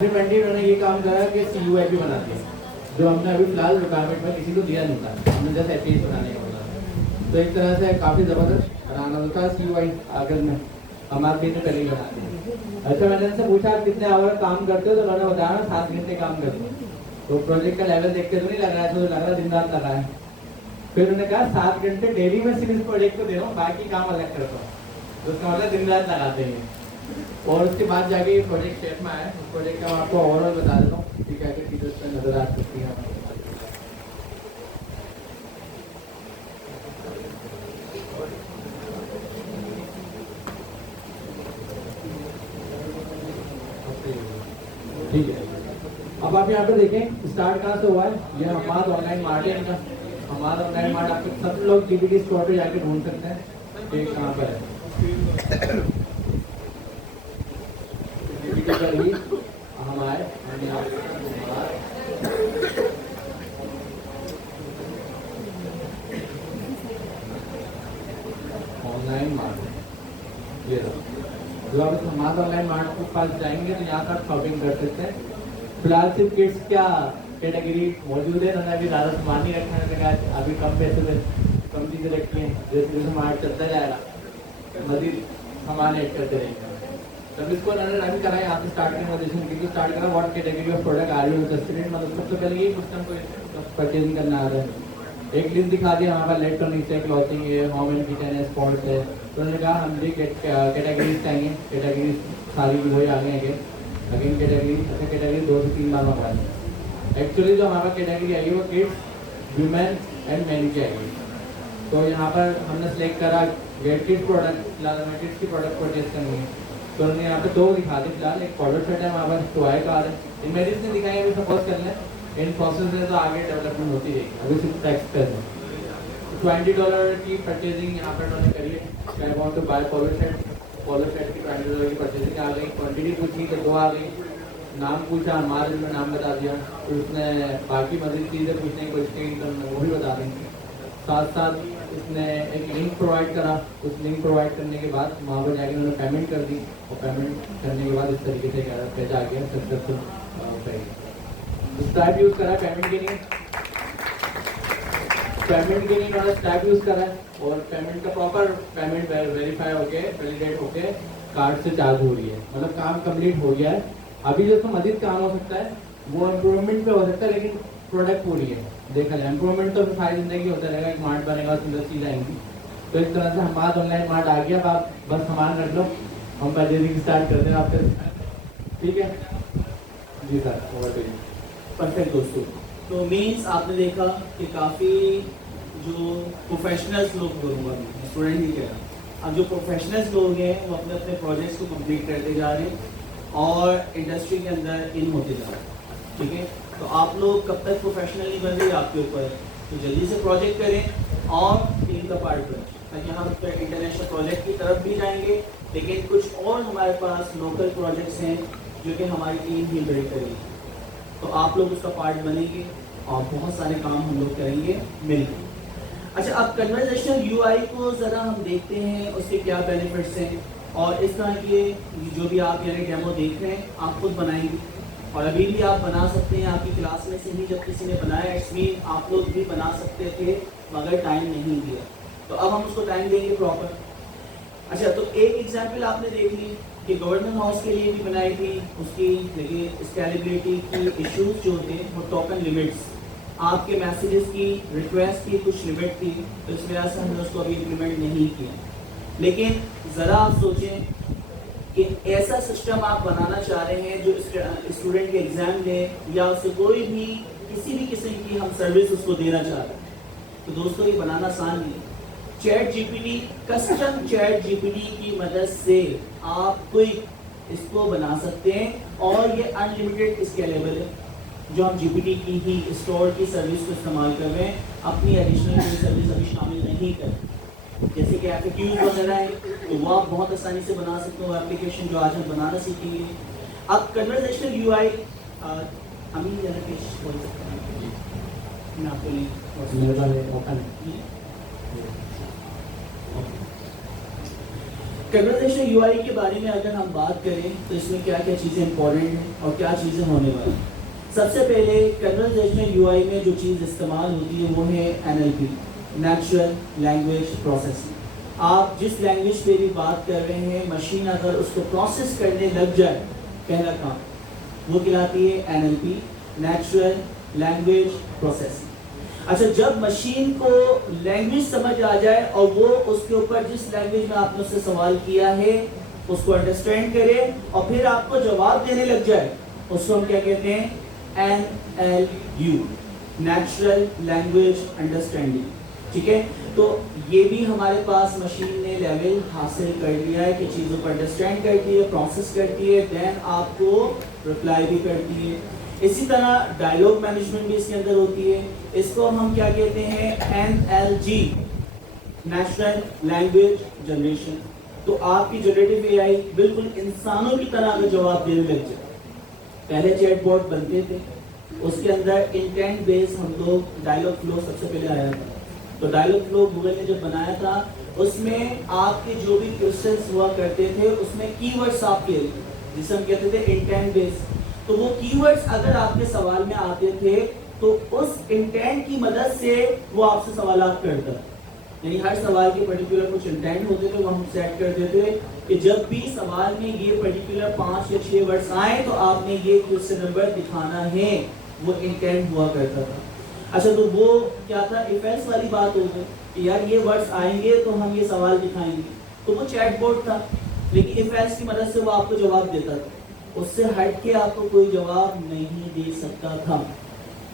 Implemented उन्होंने ये काम करा कि CUI बना दिया, जो हमने अभी फिलहाल रिक्वायरमेंट में किसी को दिया नहीं था, हमने जस्ट APIs बनाने का बोला। तो एक तरह से काफ़ी ज़बरदस्त बनाना होता है CUI अगर में हमारे भी पहले ही बनाते हैं। अच्छा, मैंने उनसे पूछा आप कितने आवर काम करते हो, तो उन्होंने बताया ना 7 घंटे काम करते हो। तो प्रोजेक्ट का लेवल देख के तो नहीं लग रहा है, तो लग रहा है दिन रात लगा है। फिर उन्होंने कहा 7 घंटे डेली में सिर्फ इस प्रोजेक्ट को दे रहा हूँ, बाकी काम अलग करता हूँ। तो उसका मतलब दिन रात लगाते हैं। और उसके बाद जाके ये प्रोजेक्ट शेप में आया। उस प्रोजेक्ट का मैं आपको ओवरऑल बता देता हूँ कि क्या क्या चीज़ें उसमें नजर आ सकती हैं। ठीक है, अब आप यहाँ पे देखें स्टार्ट कहाँ से हुआ है। ये हमारा ऑनलाइन मार्ट है इनका। हमारा ऑनलाइन मार्ट आपके सब लोग GPT स्टोर पे जाके ढूंढ सकते हैं कि कहाँ पर है। हमारे ऑनलाइन मार्ट ये जो आप हमारे ऑनलाइन मार्ट के पास जाएंगे तो यहाँ पर शॉपिंग कर सकते हैं। फिलहाल सिर्फ किड्स क्या कैटेगरी मौजूद है, उन्होंने अभी ज़्यादा सामान नहीं रखा है, अभी कम पैसे में कम चीज़ें रखी हैं। जैसे जैसे मार्ट चलता जाएगा मजीद सामान ऐड करते रहेंगे। तब इसको उन्होंने रन करा यहाँ से स्टार्ट करना स्टार्ट करा what category of product are you interested in. मतलब सबसे पहले ये क्वेश्चन को परचेजिंग करना आ रहा है। एक लिस्ट दिखा दिया हमारे पास इलेक्ट्रॉनिक्स है, क्लॉथिंग है, होम एंड किचन है, स्पोर्ट्स है। तो उन्होंने कहा हम भी कैटेगरीज चाहिए। कैटेगरीज सारी वही आ गए हैं अगेन कैटेगरी। अच्छा, कैटेगरी 2 से 3 बार मंगवाई। एक्चुअली जो हमारा कैटेगरी आई है वो किड्स, वुमेन एंड मैन की आएगी। तो यहाँ पर हमने सेलेक्ट करा गेट किड्स प्रोडक्ट। फिलहाल हमें किड्स की प्रोडक्ट परचेज करनी है, तो उन्होंने यहाँ पे 2 दिखा दी। फिलहाल एक कॉलर सेट है हमारे पास, टॉय कार है। इन मेडिस ने दिखाई अभी सपोज कर लें इन प्रोसेस है तो आगे डेवलपमेंट होती रहेगी। अभी सिर्फ टैक्स पे है। $20 की परचेजिंग यहाँ पर उन्होंने करी है। I want to buy collar set की $20 की परचेजिंग आ गई। क्वांटिटी पूछी तो 2 आ गई। नाम पूछा, हमारे में नाम बता दिया। फिर उसने बाकी मजीद चीज़ें पूछने की कोशिश की तो वो भी बता देंगे। साथ साथ उसने एक लिंक प्रोवाइड करा। उस लिंक प्रोवाइड करने के बाद वहाँ पर जाके उन्होंने पेमेंट कर दी, और पेमेंट करने के बाद इस तरीके से पैसा आ गया सक्सेसफुल पेमेंट। स्टैप यूज़ करा पेमेंट के लिए, उन्होंने स्टैप यूज़ करा है। और पेमेंट का प्रॉपर पेमेंट वेरीफाई होके वैलिडेट होके कार्ड से चार्ज हो रही है। मतलब काम कंप्लीट हो गया है। अभी जो तो मजीद काम हो सकता है वो इम्प्रूवमेंट पे हो सकता है, लेकिन प्रोडक्ट पूरी है। देखा जाए इम्प्रूवमेंट तो सारी जिंदगी होता रहेगा। एक मार्ट बनेगा, सुंदर चीज़ आएंगी। तो इस तरह से हमारा ऑनलाइन मार्ट आ गया। आप बस सामान रख लो, हम परचेजिंग स्टार्ट कर दें आपसे। ठीक है जी sir, over to you. Perfect दोस्तों, तो मीन्स आपने देखा कि काफ़ी जो प्रोफेशनल्स लोग बोलूँगा, स्टूडेंट नहीं कह रहा, अब जो प्रोफेशनल्स लोग हैं वो अपने अपने प्रोजेक्ट्स को कंप्लीट करते जा रहे हैं और इंडस्ट्री के अंदर इन होते जा रहे हैं। ठीक है, तो आप लोग कब तक प्रोफेशनल नहीं बन रहे आपके ऊपर है। तो जल्दी से प्रोजेक्ट करें और टीम का पार्ट बनें, ताकि हम इंटरनेशनल प्रोजेक्ट की तरफ भी जाएंगे। लेकिन कुछ और हमारे पास लोकल प्रोजेक्ट्स हैं जो कि हमारी टीम ही बिल्ड करेगी। तो आप लोग उसका पार्ट बनेंगे और बहुत सारे काम हम लोग करेंगे मिलकर। अच्छा, अब कन्वर्सेशनल UI को ज़रा हम देखते हैं, उसके क्या बेनिफिट्स हैं। और इस तरह के जो भी आप यानी डेमो देख रहे हैं आप खुद बनाएंगे, और अभी भी आप बना सकते हैं। आपकी क्लास में से ही जब किसी ने बनाया, इट्स मीन आप लोग भी बना सकते थे मगर टाइम नहीं दिया। तो अब हम उसको टाइम देंगे प्रॉपर। अच्छा, तो एक एग्जाम्पल आपने देख ली कि गवर्नमेंट हाउस के लिए भी बनाई थी उसकी, लेकिन स्केलेबिलिटी की इश्यूज जो थे वो टोकन लिमिट्स, आपके मैसेजेस की रिक्वेस्ट की कुछ लिमिट थी, तो इस वजह से हमने उसको अभी इम्प्लीमेंट नहीं किया। लेकिन ज़रा आप सोचें कि ऐसा सिस्टम आप बनाना चाह रहे हैं जो स्टूडेंट के एग्ज़ाम में या उससे कोई भी किसी भी किस्म की हम सर्विस उसको देना चाह रहे हैं। तो दोस्तों ये बनाना आसान नहीं है। Chat GPT, custom chat GPT की मदद से आप क्विक इसको बना सकते हैं और ये अनलिमिटेड स्केलेबल है। जो हम GPT की ही स्टोर की सर्विस को इस्तेमाल कर रहे हैं, अपनी एडिशनल सर्विस अभी शामिल नहीं कर। जैसे कि FAQs वगैरह है तो वो आप बहुत आसानी से बना सकते हो एप्लीकेशन जो आज हम बनाना सीखेंगे। अब कन्वर्सेशनल UI अमीन जरा पेश बोल सकते हैं, मैं आपको लिंक कन्वर्सेशनल यूआई के बारे में अगर हम बात करें तो इसमें क्या क्या चीज़ें इंपॉर्टेंट हैं और क्या चीज़ें होने वाली हैं। सबसे पहले कन्वर्सेशनल यूआई में जो चीज़ इस्तेमाल होती है वो है एनएलपी, नेचुरल लैंग्वेज प्रोसेसिंग। आप जिस लैंग्वेज पे भी बात कर रहे हैं, मशीन अगर उसको प्रोसेस करने लग जाए, पहला काम वो कहलाती है एनएलपी, नेचुरल लैंग्वेज प्रोसेसिंग। अच्छा, जब मशीन को लैंग्वेज समझ आ जाए और वो उसके ऊपर जिस लैंग्वेज में आपने उससे सवाल किया है उसको अंडरस्टैंड करे और फिर आपको जवाब देने लग जाए, उसको हम क्या कहते हैं, NLU, नेचुरल लैंग्वेज अंडरस्टैंडिंग। ठीक है, तो ये भी हमारे पास मशीन ने लेवल हासिल कर लिया है कि चीज़ों को अंडरस्टैंड करती है, प्रोसेस करती है, देन आपको रिप्लाई भी करती है। इसी तरह डायलॉग मैनेजमेंट भी इसके अंदर होती है, इसको हम क्या कहते हैं, NLG, नेचुरल लैंग्वेज जनरेशन। तो आपकी जनरेटिव एआई बिल्कुल इंसानों की तरह अगर जवाब देने लग जाए। पहले चैटबॉट बनते थे, उसके अंदर इंटेंट बेस हम लोग डायलॉग फ्लो सबसे पहले आया था। तो डायलॉग फ्लो गूगल ने जब बनाया था, उसमें आपके जो भी क्वेश्चंस हुआ करते थे उसमें कीवर्ड्स आपके, जिसे हम कहते थे इंटेंट बेस। तो वो कीवर्ड्स अगर आपके सवाल में आते थे तो उस इंटेंट की मदद से वो आपसे सवालात करता, यानी हर सवाल के पर्टिकुलर कुछ इंटेंट होते थे, वो हम सेट कर देते थे कि जब भी सवाल में ये पर्टिकुलर 5 या 6 वर्ड्स आए तो आपने ये क्वेश्चन नंबर दिखाना है, वो इंटेंट हुआ करता था। अच्छा, तो वो क्या था, इफ एल्स वाली बात हो गई कि यार ये वर्ड्स आएंगे तो हम ये सवाल दिखाएंगे, तो वो चैटबॉट था, लेकिन इफ एल्स की मदद से वो आपको जवाब देता था, उससे हट के आपको कोई जवाब नहीं दे सकता था।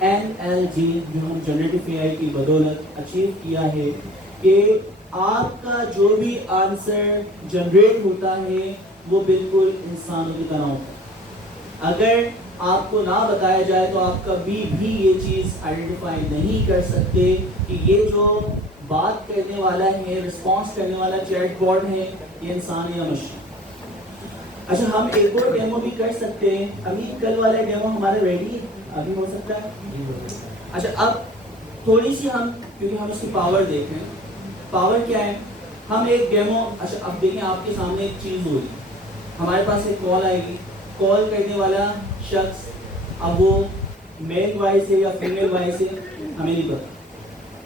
NLG जो हम जनरेटिव एआई की बदौलत अचीव किया है कि आपका जो भी आंसर जनरेट होता है वो बिल्कुल इंसानों की तरह होता है। अगर आपको ना बताया जाए तो आप कभी भी ये चीज़ आइडेंटिफाई नहीं कर सकते कि ये जो बात करने वाला है, रिस्पॉन्स करने वाला चैटबॉट है, ये इंसान है या मशीन। अच्छा, हम एक और डेमो भी कर सकते हैं। अभी कल वाला डेमो हमारा रेडी है, अभी हो सकता है। अच्छा, अब थोड़ी सी हम, क्योंकि हम इसकी पावर देख रहे हैं, पावर क्या है, हम एक डेमो, अच्छा अब देखिए आपके सामने एक चीज़ होगी, हमारे पास एक कॉल आएगी, कॉल करने वाला शख्स, अब वो मेल वॉइस है या फीमेल वॉइस है हमें नहीं पता,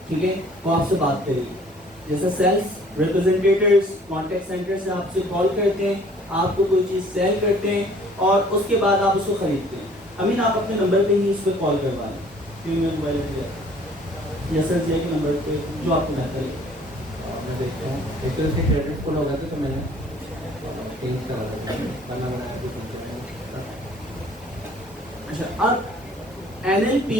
ठीक है, वो आपसे बात करेगी। जैसे सेल्स रिप्रेजेंटेटिव्स कॉन्टैक्ट सेंटर से आपसे कॉल करते हैं, आपको कोई चीज़ सेल करते हैं और उसके बाद आप उसको खरीदते हैं। अमीन, आप अपने नंबर पे ही इस पर कॉल करवा लें, क्योंकि मैं मोबाइल दिया या सर जी के नंबर पे जो आपको बेहतर है। मैं देखता हूँ, एक तरह से क्रेडिट फुल हो गया था तो मैंने चेंज करा था, अच्छा, अब NLP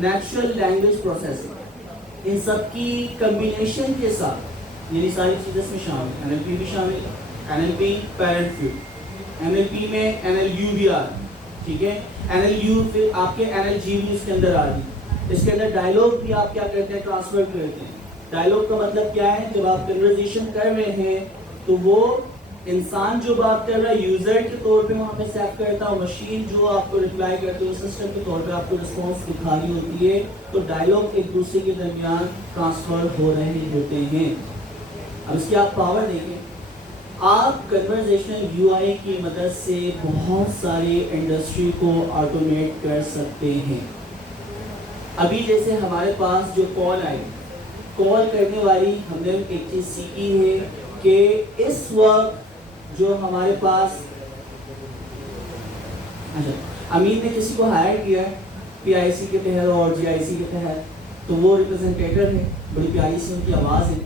नेचुरल लैंग्वेज प्रोसेसिंग, इन सब की कम्बिनेशन के साथ ये सारी चीज़ें इसमें शामिल है। NLP भी शामिल है, NLP पैरेंटहुड, NLP में NLU भी आ रही, ठीक है, NLU फिर आपके NLG भी इसके अंदर आ रही। इसके अंदर डायलॉग भी आप क्या करते हैं, ट्रांसफर करते हैं। डायलॉग का मतलब क्या है, जब आप कन्वर्सेशन कर रहे हैं तो वो इंसान जो बात कर रहा है यूजर के तौर पे वहाँ पे सेव करता है, मशीन जो आपको रिप्लाई करती है सिस्टम के तौर पे आपको रिस्पॉन्स दिखा रही होती है, तो डायलॉग एक दूसरे के दरमियान ट्रांसफर हो रहे होते हैं। अब इसकी आप पावर देखें, आप कन्वर्सेशनल यूआई की मदद से बहुत सारे इंडस्ट्री को ऑटोमेट कर सकते हैं। अभी जैसे हमारे पास जो कॉल आई, कॉल करने वाली हमने एक चीज़ सीखी है कि इस वक्त जो हमारे पास, अच्छा, अमीन ने किसी को हायर किया है PIC के तहत और GIC के तहत, तो वो रिप्रेजेंटेटिव है, बड़ी प्यारी सी उनकी आवाज़ है,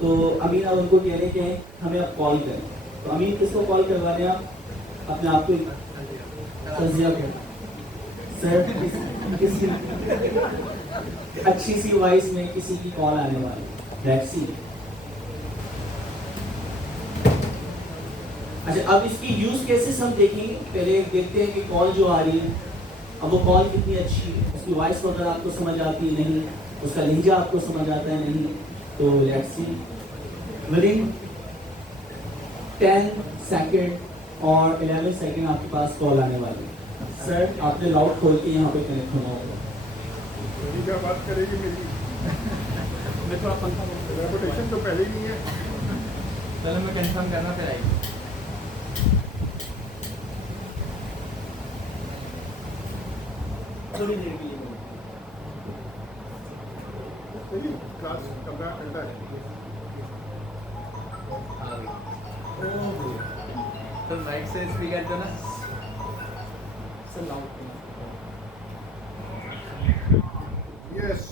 तो अमीन अब उनको कह रहे हैं कि हमें आप कॉल करें, तो अमीन किसको कॉल करवा रहे हैं आप, अपने आप को तजिया करें सर, किसी अच्छी सी वॉइस में किसी की कॉल आने वाली, लेट्स सी। अच्छा, अब इसकी यूज केसेस हम देखेंगे, पहले देखते हैं कि कॉल जो आ रही है, अब वो कॉल कितनी अच्छी है, उसकी वॉइस वगैरह आपको समझ आती है नहीं, उसका लहजा आपको समझ आता है नहीं, तो लेट्स सी। विदिन 10 सेकंड और 11 सेकंड आपके पास कॉल आने वाली है। सर आपने लाउड खोल के यहाँ पे कनेक्ट होना होगा। क्या बात करेगी मेरी? मैं थोड़ा पंखा रेपुटेशन तो पहले ही नहीं है। चलो मैं कंफर्म करना फिर आइए। थोड़ी देर के लिए चलिए क्लास कमरा ठंडा है तो माइक से स्पीकर दो ना। Sir loud yes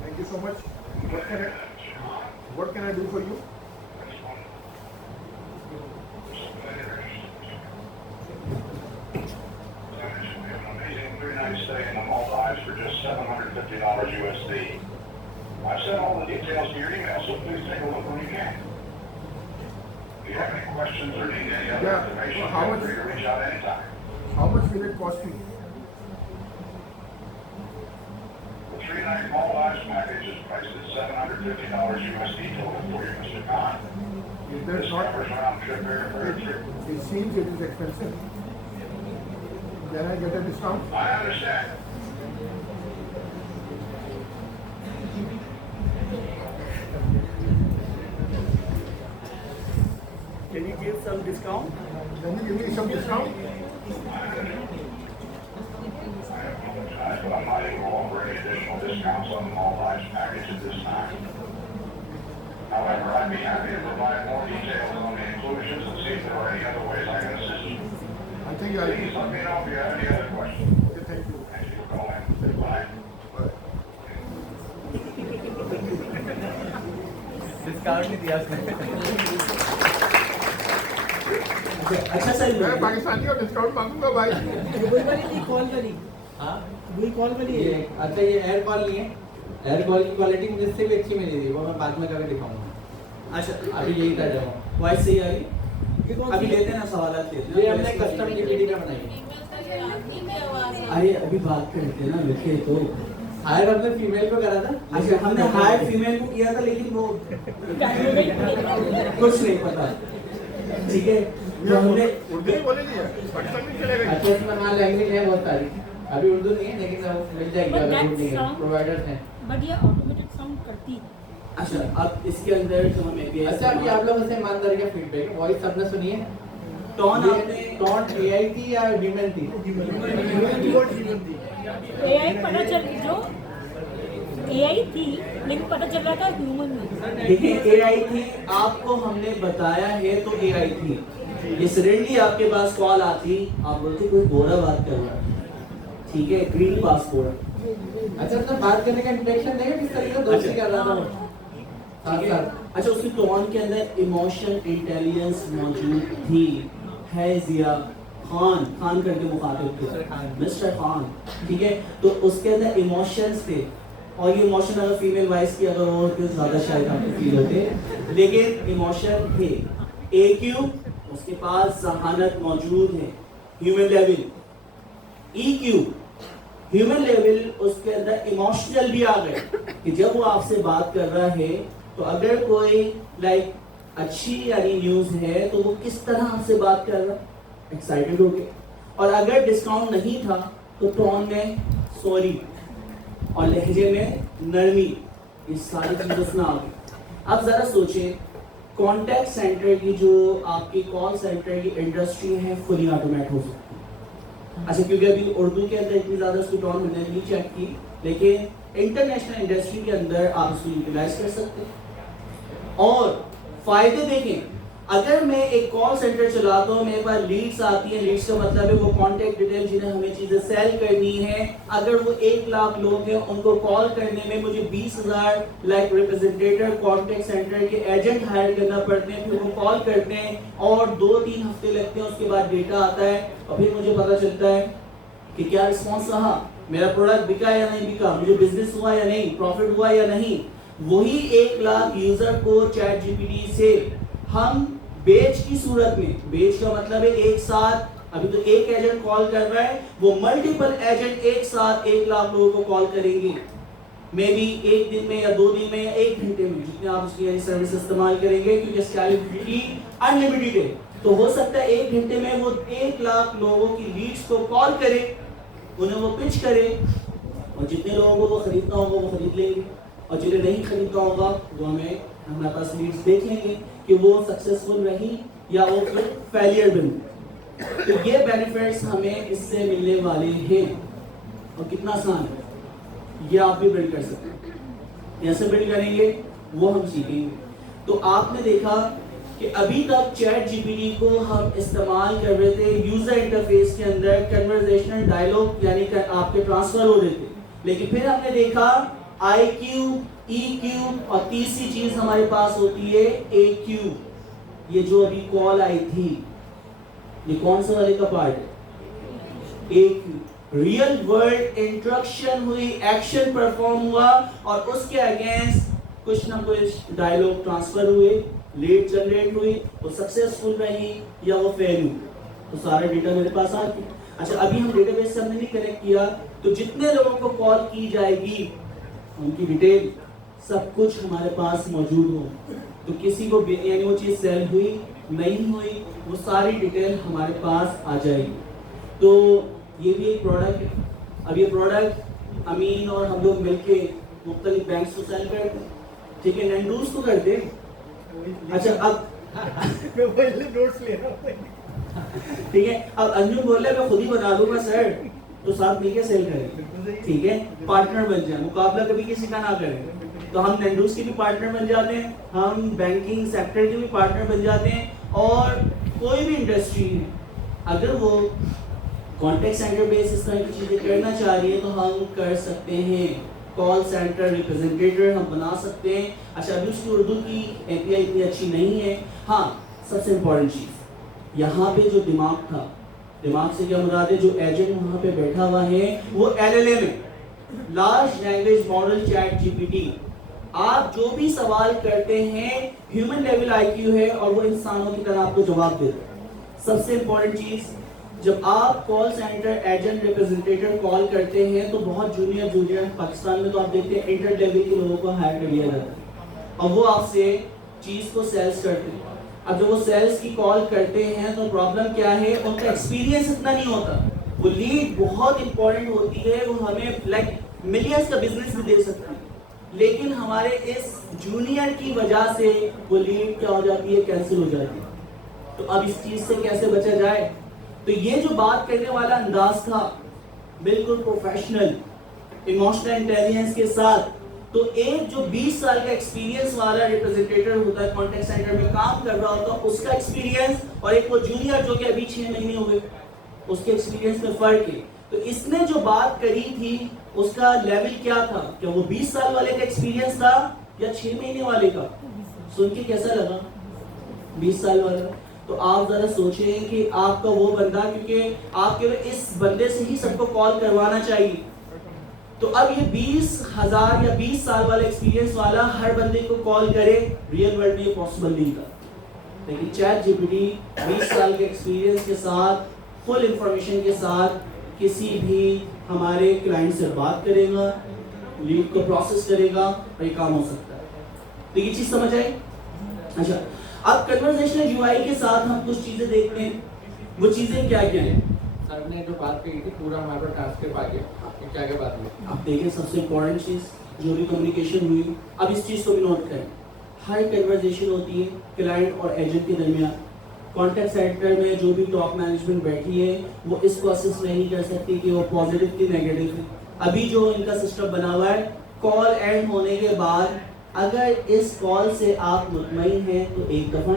thank you so much what can I do for you Stay in the Maldives for just $750 USD. I've sent all the details to your email, so please take a look when you can. If you have any questions or need any other Yeah, information, how feel much- free to reach out anytime. How much will it cost me The 3-night Maldives package is priced at $750 USD total for you, Mr. Khan. Is that This not covers round trip airfare through. It seems it is expensive. Can I get a discount? I understand. Can you give some discount? Can you give me some discount? But I'm not able to offer any additional discounts on the Maldives package at this time. However, I'd be happy to provide more details on the inclusions and see if there are any other ways I can assist you. I think Please let me know if you have any other questions. Okay, thank you. Thank you for calling. Bye. Discount नहीं दिया उसने। अच्छा sir मैं पाकिस्तानी और discount मांगूंगा भाई call करी हाँ वही कॉल करी ये अच्छा ये एयर कॉल नहीं है। एयर कॉल की क्वालिटी मुझे इससे भी अच्छी मिली थी, वो मैं बाद में कभी दिखाऊंगा। अच्छा अभी यही था जब वॉइस सही आ रही अभी लेते हैं ना सवालात लेते हैं ये हमने कस्टम जीपीटी में बनाई है। अरे अभी बात करते हैं ना लिखे तो हायर हमने फीमेल को करा था। अच्छा हमने हायर फीमेल को किया था लेकिन वो कुछ नहीं पता ठीक है तो हमने उर्दू में बोलेगी पाकिस्तानी चलेगा अच्छा इसमें हाँ लैंग्वेज है बहुत सारी। अभी उर्दू नहीं है लेकिन अब मिल जाएगी But अगर that उर्दू नहीं है sound- प्रोवाइडर्स हैं। बट ये ऑटोमेटिक साउंड करती है। अच्छा अब इसके अंदर जो हमें भी अच्छा अभी आप लोगों से ईमानदारी का फीडबैक है। वॉइस सबने सुनी है? टोन आपने टोन एआई थी या ह्यूमन थी? एआई पता चल जो एआई थी लेकिन पता चल रहा था ह्यूमन नहीं। देखिए एआई थी आपको हमने बताया है तो एआई थी ये सडनली आपके पास कॉल आती आप बोलते कोई गोरा बात कर रहा है ठीक है ग्रीन पासपोर्ट अच्छा अपना बात करने का इंटेंशन देगा किस तरीके से दोस्ती कर रहा था वो? साथ साथ अच्छा उसकी टोन के अंदर इमोशन इंटेलिजेंस मौजूद थी है जिया खान खान करके मुखातिब थे मिस्टर खान ठीक है तो उसके अंदर इमोशंस थे और ये इमोशन अगर फीमेल वॉइस की अगर हो तो ज़्यादा शायद आपको फील होते लेकिन इमोशन थे AQ उसके पास जहानत मौजूद है human level EQ human level उसके अंदर इमोशनल भी आ गए कि जब वो आपसे बात कर रहा है तो अगर कोई लाइक अच्छी यानी न्यूज़ है तो वो किस तरह आपसे बात कर रहा है एक्साइटेड हो गए और अगर डिस्काउंट नहीं था तो टोन में सॉरी और लहजे में नरमी ये सारी चीज़ें उसमें आ गई अब ज़रा सोचें कॉन्टैक्ट सेंटर की जो आपकी कॉल सेंटर की इंडस्ट्री है फुली ऑटोमेट हो सकती है अच्छा क्योंकि अभी उर्दू के अंदर इतनी ज़्यादा उसकी टोन मैंने नहीं चेक की लेकिन इंटरनेशनल इंडस्ट्री के अंदर आप इसको यूटिलाइज कर सकते हैं और फायदे देखें अगर मैं एक कॉल सेंटर चलाता हूँ मेरे पास लीड्स आती है लीड्स का मतलब है वो कॉन्टैक्ट डिटेल जिन्हें हमें चीजें सेल करनी है अगर वो 1 लाख लोग हैं उनको कॉल करने में मुझे 20,000 लाइक रिप्रेजेंटेटिव कॉन्टैक्ट सेंटर के एजेंट हायर करना पड़ते हैं फिर वो कॉल करते हैं और 2-3 हफ्ते लगते हैं उसके बाद डेटा आता है और फिर मुझे पता चलता है कि क्या रिस्पॉन्स रहा मेरा प्रोडक्ट बिका या नहीं बिका मुझे बिजनेस हुआ या नहीं प्रॉफिट हुआ या नहीं वही 1 लाख यूजर को चैट जीपीटी से हम बेच की सूरत में बेच का मतलब है एक साथ अभी तो एक एजेंट कॉल कर रहा है वो मल्टीपल एजेंट एक साथ 1 लाख लोगों को कॉल करेंगे मे बी 1 दिन में या 2 दिन में या 1 घंटे में जितने आप उसकी सर्विस इस्तेमाल करेंगे क्योंकि स्केलेबिलिटी अनलिमिटेड है तो हो सकता है 1 घंटे में वो 1 लाख लोगों की लीड्स को कॉल करे उन्हें वो पिच करे और जितने लोगों को वो खरीदना होगा वो खरीद लेंगे और जिन्हें नहीं खरीदना होगा वो हमें हमारे पास लीड्स देख लेंगे कि वो सक्सेसफुल रही या वो फिर फेलियर बनी। तो ये बेनिफिट्स हमें इससे मिलने वाले हैं और कितना आसान है ये आप भी बिल्ड कर सकते हैं। कैसे बिल्ड करेंगे वो हम सीखेंगे। तो आपने देखा कि अभी तक चैट जीपीटी को हम इस्तेमाल कर रहे थे यूजर इंटरफेस के अंदर, कन्वर्सेशनल डायलॉग यानी कि आपके ट्रांसफर हो रहे थे, लेकिन फिर हमने देखा IQ, EQ और तीसरी चीज हमारे पास होती है AQ। ये जो अभी कॉल आई थी ये कौन सा वाले का पार्ट है? AQ। रियल वर्ल्ड इंटरेक्शन हुई, एक्शन परफॉर्म हुआ और उसके अगेंस्ट कुछ ना कुछ डायलॉग ट्रांसफर हुए, लीड जनरेट हुई, वो सक्सेसफुल रही या वो फेल हुई। तो सारा डेटा मेरे पास आ गया। अच्छा, अभी हम डेटाबेस से हमने नहीं कनेक्ट किया, तो जितने लोगों को कॉल की जाएगी उनकी डिटेल सब कुछ हमारे पास मौजूद हो। तो किसी को यानी वो चीज सेल हुई नहीं हुई, वो सारी डिटेल हमारे पास आ जाएगी। तो ये भी एक प्रोडक्ट है। अब ये प्रोडक्ट अमीन और हम लोग मिलके मुख्तलिफ बैंक्स को सेल करते हैं, ठीक है, नैंडूज को करते हैं। अच्छा, अब मैं पहले नोट्स ले रहा हूँ। ठीक है, अब अंजुम बोल रहे मैं खुद ही बना दूंगा सर, तो साथ मिलके सेल करें, ठीक है, पार्टनर बन जाए, मुकाबला कभी किसी का ना करें। तो हम नैंडूज के भी पार्टनर बन जाते हैं, हम बैंकिंग सेक्टर के भी पार्टनर बन जाते हैं, और कोई भी इंडस्ट्री है अगर वो कॉन्टेक्ट सेंटर बेस इस तरह की चीजें करना चाह रही है तो हम कर सकते हैं। कॉल सेंटर रिप्रेजेंटेटिव हम बना सकते हैं। अच्छा, अभी उसकी उर्दू की API इतनी अच्छी नहीं है। हाँ, सबसे इम्पोर्टेंट चीज यहाँ पे जो दिमाग था, दिमाग से क्या मुराद है, जो एजेंट वहाँ पे बैठा हुआ है वो LLM है, large language model chat GPT। आप जो भी सवाल करते हैं ह्यूमन लेवल IQ है और वो इंसानों की तरह आपको जवाब देता है। सबसे इम्पोर्टेंट चीज, जब आप call centre agent representative call करते हैं तो बहुत जूनियर पाकिस्तान में तो आप देखते हैं इंटर लेवल के लोगों को हायर कर लिया जाता है और वो आपसे चीज को सेल्स करते हैं। अब जब वो सेल्स की कॉल करते हैं तो प्रॉब्लम क्या है, उनका एक्सपीरियंस इतना नहीं होता। वो लीड बहुत इंपॉर्टेंट होती है, वो हमें लाइक मिलियंस का बिजनेस भी दे सकती है, लेकिन हमारे इस जूनियर की वजह से वो लीड क्या हो जाती है, कैंसिल हो जाती है। तो अब इस चीज से कैसे बचा जाए? तो ये जो बात करने वाला अंदाज था बिल्कुल प्रोफेशनल, इमोशनल इंटेलिजेंस के साथ, तो एक जो 20 साल का एक्सपीरियंस वाला रिप्रेजेंटेटिव होता है, कॉन्टेक्ट सेंटर में काम कर रहा होता है, उसका एक्सपीरियंस और एक वो जूनियर जो कि अभी 6 महीने हुए उसके एक्सपीरियंस में फर्क है। तो इसने जो बात करी थी उसका लेवल क्या था? क्या वो 20 साल वाले का एक्सपीरियंस था या 6 महीने वाले का? सुन के कैसा लगा? 20 साल वाला। तो आप जरा सोचें कि आपका वो बंदा, क्योंकि आपके इस बंदे से ही सबको कॉल करवाना चाहिए, तो अब ये 20,000 या 20 साल वाला एक्सपीरियंस वाला हर बंदे को कॉल करे, रियल वर्ल्ड में ये पॉसिबल नहीं था। लेकिन चैट जीपीटी 20 साल के एक्सपीरियंस के साथ, फुल इंफॉर्मेशन के साथ किसी भी हमारे क्लाइंट से बात करेगा, लीड को प्रोसेस करेगा और ये काम हो सकता है। तो ये चीज समझ आई? अच्छा, अब कन्वर्सेशनल यूआई के साथ हम कुछ चीजें देखते हैं, वो चीजें क्या क्या हैं? सर ने जो बात कही थी पूरा हमारे पास ट्रांसक्रिप्ट आ गया, क्या क्या बात हुई? आप देखें, सबसे इम्पोर्टेंट चीज जो भी कम्युनिकेशन हुई, अब इस चीज को भी नोट करें। हर कन्वर्सेशन होती है क्लाइंट और एजेंट के दरमियान। कॉन्टैक्ट सेंटर में जो भी टॉप मैनेजमेंट बैठी है वो इसको असेस नहीं कर सकती कि वो पॉजिटिव थी नेगेटिव थी। अभी जो इनका सिस्टम बना हुआ है, कॉल एंड होने के बाद अगर इस कॉल से आप मुतमईन हैं तो एक दफा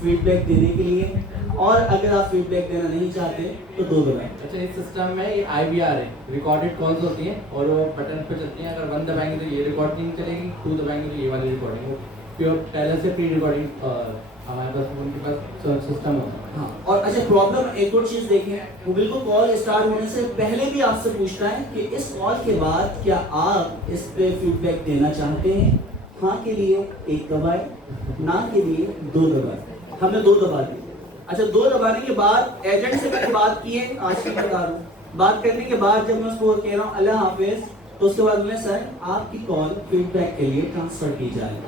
फीडबैक देने के लिए, और अगर आप फीडबैक देना नहीं चाहते तो 2 दफा। अच्छा, इस सिस्टम में ये IVR है, रिकॉर्डेड कॉल्स होती हैं और वो बटन पे चलती हैं। अगर 1 दबाएंगे तो ये रिकॉर्डिंग चलेगी, 2 दबाएंगे तो ये वाली रिकॉर्डिंग। प्योर पहले से प्री रिकॉर्डिंग हमारे पास उनके पास सिस्टम होता है। हाँ, और अच्छा प्रॉब्लम एक और चीज देखें, वो बिल्कुल कॉल स्टार्ट होने से पहले भी आपसे पूछता है कि इस कॉल के बाद क्या आप इस पे फीडबैक देना चाहते हैं? हाँ के लिए 1 दबाए, ना के लिए 2 दबाए। हमने 2 दबा दी। अच्छा, 2 दबाने के बाद एजेंट से मैंने बात की है, आज की बता रहा हूँ। बात करने के बाद जब मैं उसको कह रहा हूँ अल्लाह हाफिज, तो उसके बाद में सर आपकी कॉल फीडबैक के लिए ट्रांसफर की जाए।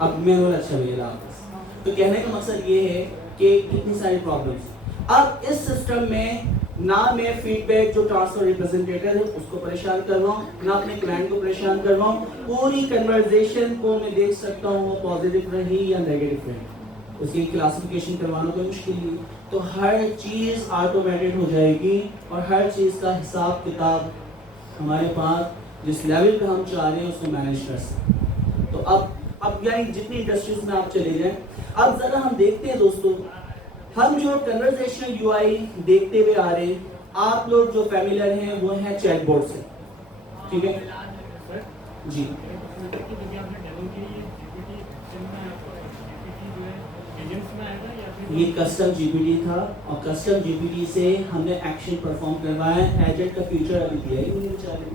अब मैं बोला अच्छा भैया हाफिज। तो कहने का मकसद ये है कि कितनी सारी प्रॉब्लम्स। अब इस सिस्टम में ना मैं फीडबैक जो ट्रांसफर रिप्रेजेंटेटिव है उसको परेशान कर रहा हूँ, ना अपने क्लाइंट को परेशान कर रहा हूँ। पूरी कन्वर्सेशन को मैं देख सकता हूँ वो पॉजिटिव रही या नेगेटिव रही, उसकी क्लासिफिकेशन करवाना कोई मुश्किल नहीं। तो हर चीज़ ऑटोमेटेड हो जाएगी और हर चीज़ का हिसाब किताब हमारे पास जिस लेवल पे हम चाह रहे हैं उसको मैनेज कर सकते। तो अब यानी जितनी इंडस्ट्रीज में आप चले जाएं, अब ज़रा हम देखते हैं दोस्तों, हम जो कन्वर्सेशनल यूआई देखते हुए आ रहे हैं, आप लोग जो फैमिलियर हैं वो हैं चैटबॉट से, ठीक है जी। ये कस्टम जीपीटी था और कस्टम जीपीटी से हमने एक्शन परफॉर्म करवाया है। एजेंट का फ्यूचर अभी दिया ही नहीं बेचारे,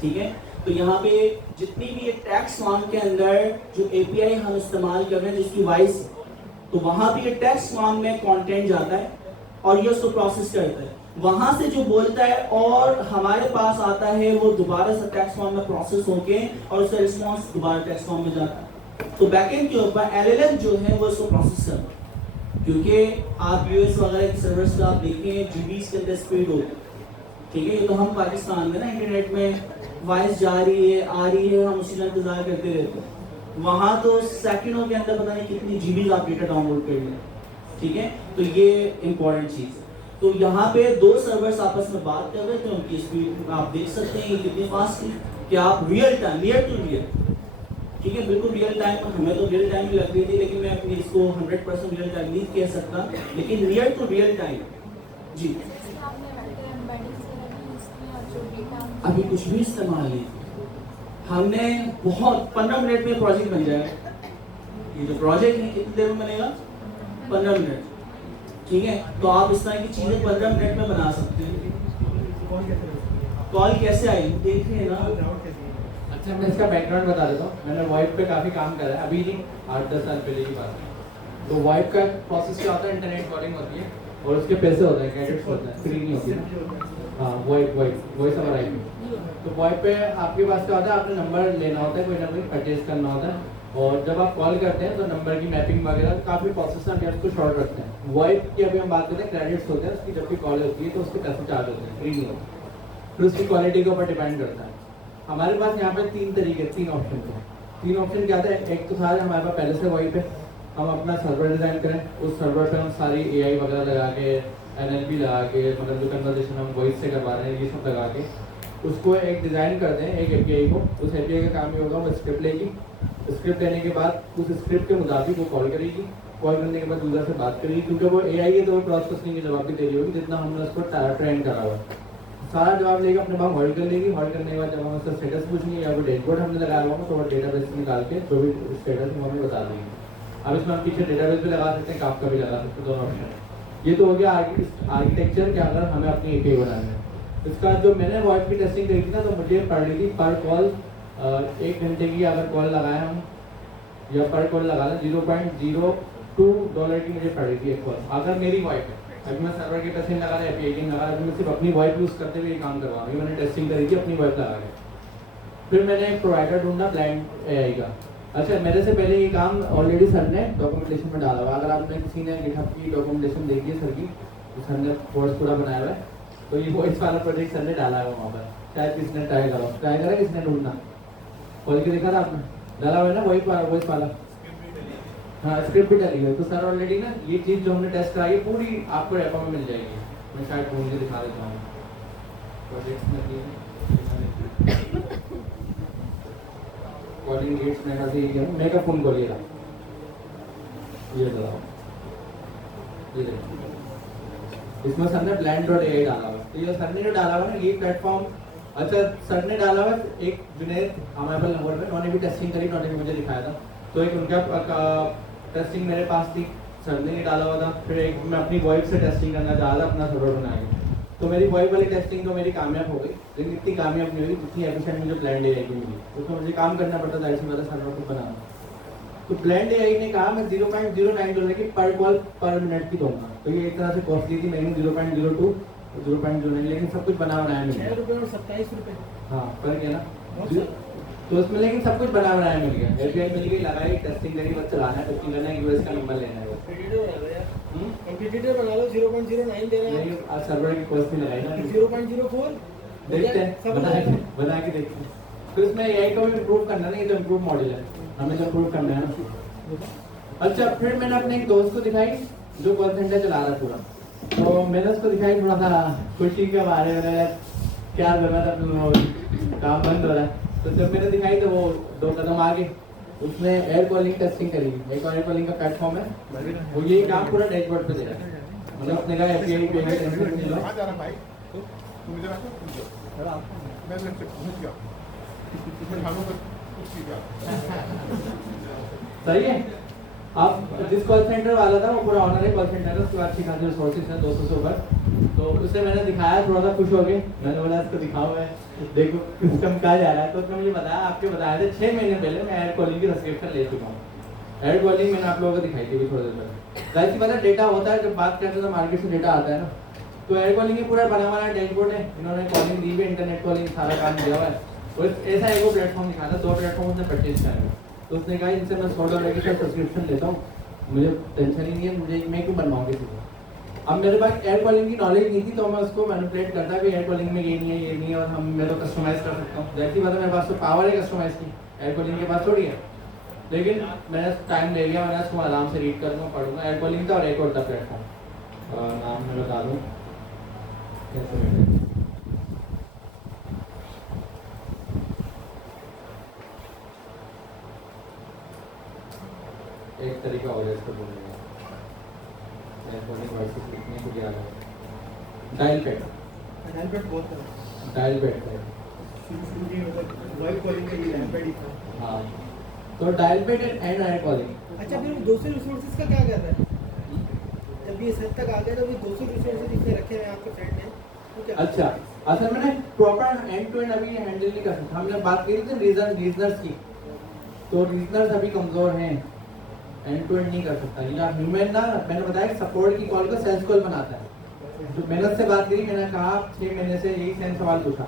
ठीक है। तो यहाँ पे जितनी भी ये टैक्स फॉर्म के अंदर जो एपीआई हम इस्तेमाल कर रहे हैं जिसकी वॉइस, तो वहाँ पे ये टैक्स फॉर्म में कंटेंट जाता है और ये उसको प्रोसेस करता है, वहाँ से जो बोलता है और हमारे पास आता है वो दोबारा से टैक्स फॉर्म में प्रोसेस होके और उसका रिस्पॉन्स दोबारा टैक्स फॉर्म में जाता है। तो बैकएंड के ऊपर एलएलएम जो है वो इसको प्रोसेस करता है, क्योंकि आप यूएस वगैरह के सर्वर्स का आप देखें जीबीस के अंदर स्पीड होती है, ठीक है। ये तो हम पाकिस्तान में ना इंटरनेट में वॉइस जा रही है आ रही है, हम उसी का इंतजार करते रहते हैं। वहाँ तो सेकंडों के अंदर पता नहीं कितनी जीबी आप डेटा डाउनलोड कर लें, ठीक है। तो ये इंपॉर्टेंट चीज़ है। तो यहाँ पे दो सर्वर्स आपस में बात कर रहे थे, उनकी स्पीड आप देख सकते हैं कितनी फास्ट है कि आप real time near to real, ठीक है, बिल्कुल रियल टाइम। हमें तो रियल टाइम लग रही थी, लेकिन मैं अपनी इसको 100% रियल टाइम नहीं कह सकता, लेकिन रियल टू रियल टाइम जी। अभी कुछ भी इस्तेमाल नहीं, हमने बहुत 15 मिनट में प्रोजेक्ट बन जाएगा। ये जो प्रोजेक्ट है कितनी देर में बनेगा? 15 मिनट, ठीक है। तो आप इस तरह की चीजें 15 मिनट में बना सकते हैं। कॉल कैसे आई देख रहे हैं ना। अच्छा, मैं इसका बैकग्राउंड बता देता हूँ। मैंने वाइप पे काफ़ी काम करा है, अभी नहीं 8-10 साल पहले की बात है। तो वाइप का प्रोसेस क्या होता है, इंटरनेट कॉलिंग होती है और उसके पैसे होते हैं, क्रेडिट्स होते हैं, फ्री नहीं होती है। हाँ, वॉइस ओवर आईपी। तो वाइप पे आपके पास क्या होता है, आपने नंबर लेना होता है, कोई ना कोई परचेज करना होता है, और जब आप कॉल करते हैं तो नंबर की मैपिंग वगैरह काफ़ी प्रोसेस है, उसको शॉर्ट रखते हैं। वॉइप की अभी हम बात करते हैं, क्रेडिट्स होते हैं, उसकी जब भी कॉल होती है तो उसके पैसे चार्ज होते हैं, फ्री नहीं होते। फिर उसकी क्वालिटी के ऊपर डिपेंड करता है। हमारे पास यहाँ पे 3 ऑप्शन थे। 3 ऑप्शन क्या था, एक तो था हमारे पास पहले से वॉइप है, हम अपना सर्वर डिज़ाइन करें, उस सर्वर पे हम सारी एआई वगैरह लगा के, एनएलपी लगा के, मतलब जो कन्वर्सेशन हम वॉइस से करवा रहे हैं ये सब लगा के उसको एक डिज़ाइन कर दें, एक एपीआई को। उस एपीआई का काम ये होगा, वो स्क्रिप्ट लेगी, स्क्रिप्ट लेने के बाद उस स्क्रिप्ट के मुताबिक वो कॉल करेगी, कॉल करने के बाद यूज़र से बात करेगी, क्योंकि वो एआई है तो वो क्रॉस क्वेश्चनिंग के जवाब भी दे रही होगी जितना हमने उसको ट्रेन करा हुआ है। सारा जवाब लेगी, अपने पास होल्ड कर लेगी, होल्ड करने के बाद जब हम उसका स्टेटस पूछेंगे या वो डैशबोर्ड हमने लगाया हुआ तो वो डेटाबेस से निकाल के जो भी स्टेटस है वो हमें बता देंगे। अब इसमें हम पीछे डेटाबेस भी लगा सकते हैं, काफका भी लगा सकते हैं, दोनों ऑप्शन। ये तो हो गया आर्किटेक्चर के अगर हमें अपनी एपीआई बनाना है। इसका जो मैंने वॉइस की टेस्टिंग करी थी ना, तो मुझे पड़ रही थी पर कॉल 1 घंटे की अगर कॉल लगाए हम या पर कॉल लगाना $0.02 की मुझे पड़ रही थी एक कॉल, अगर मेरी वॉइस है। अभी मैं सर्वर की टेस्टिंग लगा रहा है, एपीआई लगा रहा है, मैं सिर्फ अपनी वॉइस यूज़ करते हुए ये काम करवा रहा हूँ। मैंने टेस्टिंग करी थी अपनी वॉइस लगा के। फिर मैंने एक प्रोवाइडर ढूंढा ब्लाइंड एआई का। अच्छा, मेरे से पहले ये काम ऑलरेडी सर ने डॉक्यूमेंटेशन में डाला हुआ। अगर आपने किसी ने गिटहब की डॉक्यूमेंटेशन देखी है सर की, तो सर ने कोर्स पूरा बनाया हुआ है, तो ये वॉइस वाला प्रोजेक्ट सर ने डाला है वहाँ पर। शायद किसने ट्राई करा किसने ढूंढना, खोल के देखा था आपने, डाला हुआ है ना वॉइस वाला। हाँ, स्क्रिप्ट भी डाली है, तो सर ऑलरेडी ना ये चीज़ जो हमने टेस्ट कराई है पूरी आपको रेपो में मिल जाएगी। मैं शायद ढूंढ के दिखा देता हूँ प्रोजेक्ट्स में। कॉलिंग रेट्स में ऐसे ही है, मैं का फ़ोन कॉलिएगा ये चलाओ, ये देखो इसमें सर ने blend.ai डाला हुआ। तो ये सर ने जो डाला हुआ ना ये प्लेटफॉर्म, अच्छा सर ने डाला हुआ एक जुनेद हमारे पास नंबर पे, उन्होंने भी टेस्टिंग करी, उन्होंने भी मुझे दिखाया था। तो एक उनका टेस्टिंग मेरे पास थी, सर ने डाला हुआ था। फिर एक मैं अपनी वॉइस से टेस्टिंग करना चाह रहा था अपना सर्वर बना के, तो मेरी वॉइस वाली टेस्टिंग तो मेरी कामयाब हो गई, लेकिन इतनी कामयाब नहीं हुई जितनी एफिशिएंट मुझे ब्लेंड एआई की मिली। उसमें मुझे काम करना पड़ता था, ऐसे वाला सर्वर को बनाना। तो ब्लेंड एआई ने कहा मैं $0.09 की पर कॉल पर मिनट की दूंगा। तो ये एक तरह से कॉस्टली थी, मैंने 0.02 0.09, लेकिन सब कुछ बना बनाया मिल गया। ₹27 हाँ, पर गया ना तो उसमें, लेकिन सब कुछ बना बनाया मिल गया। एपीआई मिल गई, लगाई, टेस्टिंग करी, बस चलाना है, टेस्टिंग करना है, यूएस का नंबर लेना है। कॉम्पिटिटर बना लो 0.09 दे रहे नहीं हैं आज सर्वर की कॉस्ट भी लगाई ना 0.04 देखते हैं सब बना के देखते हैं। तो इसमें एआई को भी इम्प्रूव करना है, ये तो इम्प्रूव मॉडल है, हमें तो इम्प्रूव करना है ना। अच्छा फिर मैंने अपने एक दोस्त को दिखाई जो कॉल सेंटर चला रहा है पूरा, तो मैंने उसको दिखाई थोड़ा सा खुशी के बारे में क्या जरूरत है, काम बंद हो रहा है। तो जब मैंने दिखाई तो वो 2 कदम आगे उसने एयर कॉलिंग टेस्टिंग करी, एक एयर कॉलिंग का प्लेटफॉर्म है, वो यही काम पूरा डैशबोर्ड पे दे रहा है। मतलब अपने का एपीआई पेमेंट कहाँ जा रहा भाई तुम इधर आके तुम जाओ मैं पहुँच गया मैं ढालूंगा कुछ भी सही है। अब जिस कॉल सेंटर वाला था वो पूरा ऑनर कॉल सेंटर है, उसके बाद अच्छी खासी रिसोर्सेज हैं 200 से ऊपर। तो उसे मैंने दिखाया, थोड़ा सा खुश हो गए, मैंने बोला इसको दिखाओ है देखो सिस्टम कहाँ जा रहा है। तो उसने मुझे बताया आपके बताया थे 6 महीने पहले मैं एयर कॉलिंग की सब्सक्रिप्शन ले चुका हूँ। एयर कॉलिंग मैंने आप लोगों को दिखाई थी थोड़ी देर पहले। जाहिर सी बात है डेटा होता है, जब बात करते हैं तो मार्केट से डेटा आता है ना। तो एयर कॉलिंग पूरा बना हुआ डैशबोर्ड है, इन्होंने कॉलिंग दी है, इंटरनेट कॉलिंग सारा काम दिया हुआ है। और ऐसा एक प्लेटफॉर्म दिखाना, 2 प्लेटफॉर्म उसने परचेज किया है। तो उसने कहा इनसे मैं $100 की सब्सक्रिप्शन लेता हूँ, मुझे टेंशन ही नहीं है, मुझे मैं क्यों बनवाऊँ किसी को। अब मेरे पास एयर कॉलिंग की नॉलेज नहीं थी तो मैं उसको मैनिपुलेट करता कि एयर कॉलिंग में ये नहीं है, ये नहीं है, और मैं तो कस्टमाइज़ कर सकता हूँ। जैसी बात है मेरे पास तो पावर है कस्टमाइज़ की, एयर कॉलिंग के पास थोड़ी है। लेकिन मैंने टाइम ले लिया, मैंने उसको आराम से रीड करूँगा, पढ़ूंगा। एयर कॉलिंग था और एक और था प्लेटफॉर्म, नाम मैं बता दूँ कैसे। एक तरीका हो गया इसको बोलने का, लिखने को क्या है, डायल पैड हाँ। तो dial pad and air calling. अच्छा फिर 200 रिसोर्सेज का क्या कर रहा है? जब ये सब तक आ गया तो ये 200 रिसोर्सेज इसने रखे हैं आपके फ्रेंड ने, तो क्या? अच्छा असल में प्रॉपर एंड टू एंड अभी हैंडल नहीं कर सकता। हमने बात की थी रीजनर्स की, तो रीजनर्स अभी कमजोर हैं, एंड टू एंड नहीं कर सकता। या ह्यूमन ना, मैंने बताया सपोर्ट की कॉल को सेल्स कॉल बनाता है। तो मेहनत से बात करी, मैंने कहा 6 महीने से यही सेम सवाल पूछा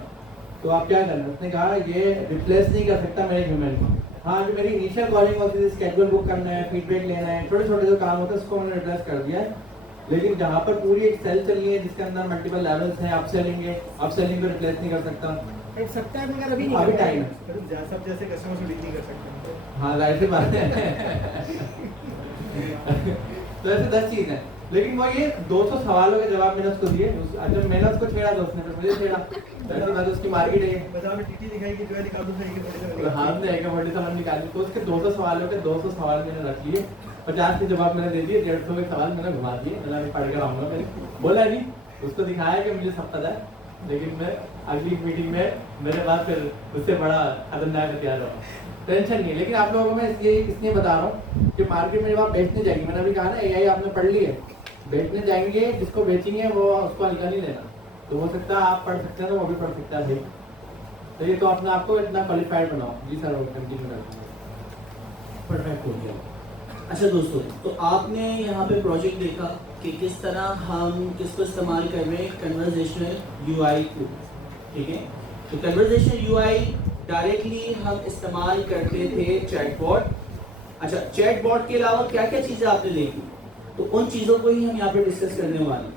तो आप क्या करना, उसने कहा ये रिप्लेस नहीं कर सकता मेरे ह्यूमन को। हाँ जो मेरी इनिशियल कॉलिंग होती थी, स्केड्यूल बुक करना है, फीडबैक लेना है, छोटे छोटे जो काम होते हैं उसको मैंने एड्रेस कर दिया है। लेकिन जहाँ पर पूरी एक सेल चल रही है जिसके अंदर मल्टीपल लेवल्स हैं, अपसेलिंग है, अपसेलिंग को रिप्लेस नहीं कर सकता। कर सकता है मगर अभी नहीं, अभी टाइम है। सब जैसे कस्टमर से डील नहीं कर सकते। हाँ जाहिर सी बात है। तो ऐसे 10 चीज़ है, लेकिन वो ये 200 सवालों के जवाब मैंने उसको दिए। जब मैंने उसको छेड़ा तो उसने मुझे छेड़ा। ऐसी बात उसकी मार्केट है, बाजार में टीटी दिखाई कि जो है निकाल दो सही के हाथ में एक बड़ी समझ निकाली। तो उसके 200 सवालों के 200 सवाल मैंने रख लिए, 50 के जवाब मैंने दे दिए, 150 के सवाल मैंने घुमा दिए। मैंने पढ़ कर आऊँगा, मैंने बोला नहीं, उसको दिखाया कि मुझे सब पता है, लेकिन मैं अगली मीटिंग में मेरे पास फिर उससे बड़ा खतरनाक हथियार रहा। टेंशन नहीं। लेकिन आप लोगों को मैं ये इसलिए बता रहा हूँ कि मार्केट में जब आप बेचने जाएंगे, मैंने अभी कहा ना एआई आपने पढ़ ली है, बेचने जाएंगे जिसको बेचेंगे वो उसको हल्का नहीं लेना। तो हो सकता है आप पढ़ सकते हैं तो वो भी पढ़ सकता है भाई। तो ये तो अपने आपको इतना क्वालिफाइड बनाओ। जी सर वो कंटिन्यू करते परफेक्ट हो गया। अच्छा दोस्तों, तो आपने यहाँ पे प्रोजेक्ट देखा कि किस तरह हम किसको इस्तेमाल कर रहे हैं, कन्वर्जेशनल यूआई को, ठीक है। तो कन्वर्जेशनल यूआई डायरेक्टली हम इस्तेमाल करते थे चैटबॉट। अच्छा, चैटबॉट के अलावा क्या क्या चीज़ें आपने देखी, तो उन चीज़ों को ही हम यहाँ पे डिस्कस करने वाले हैं।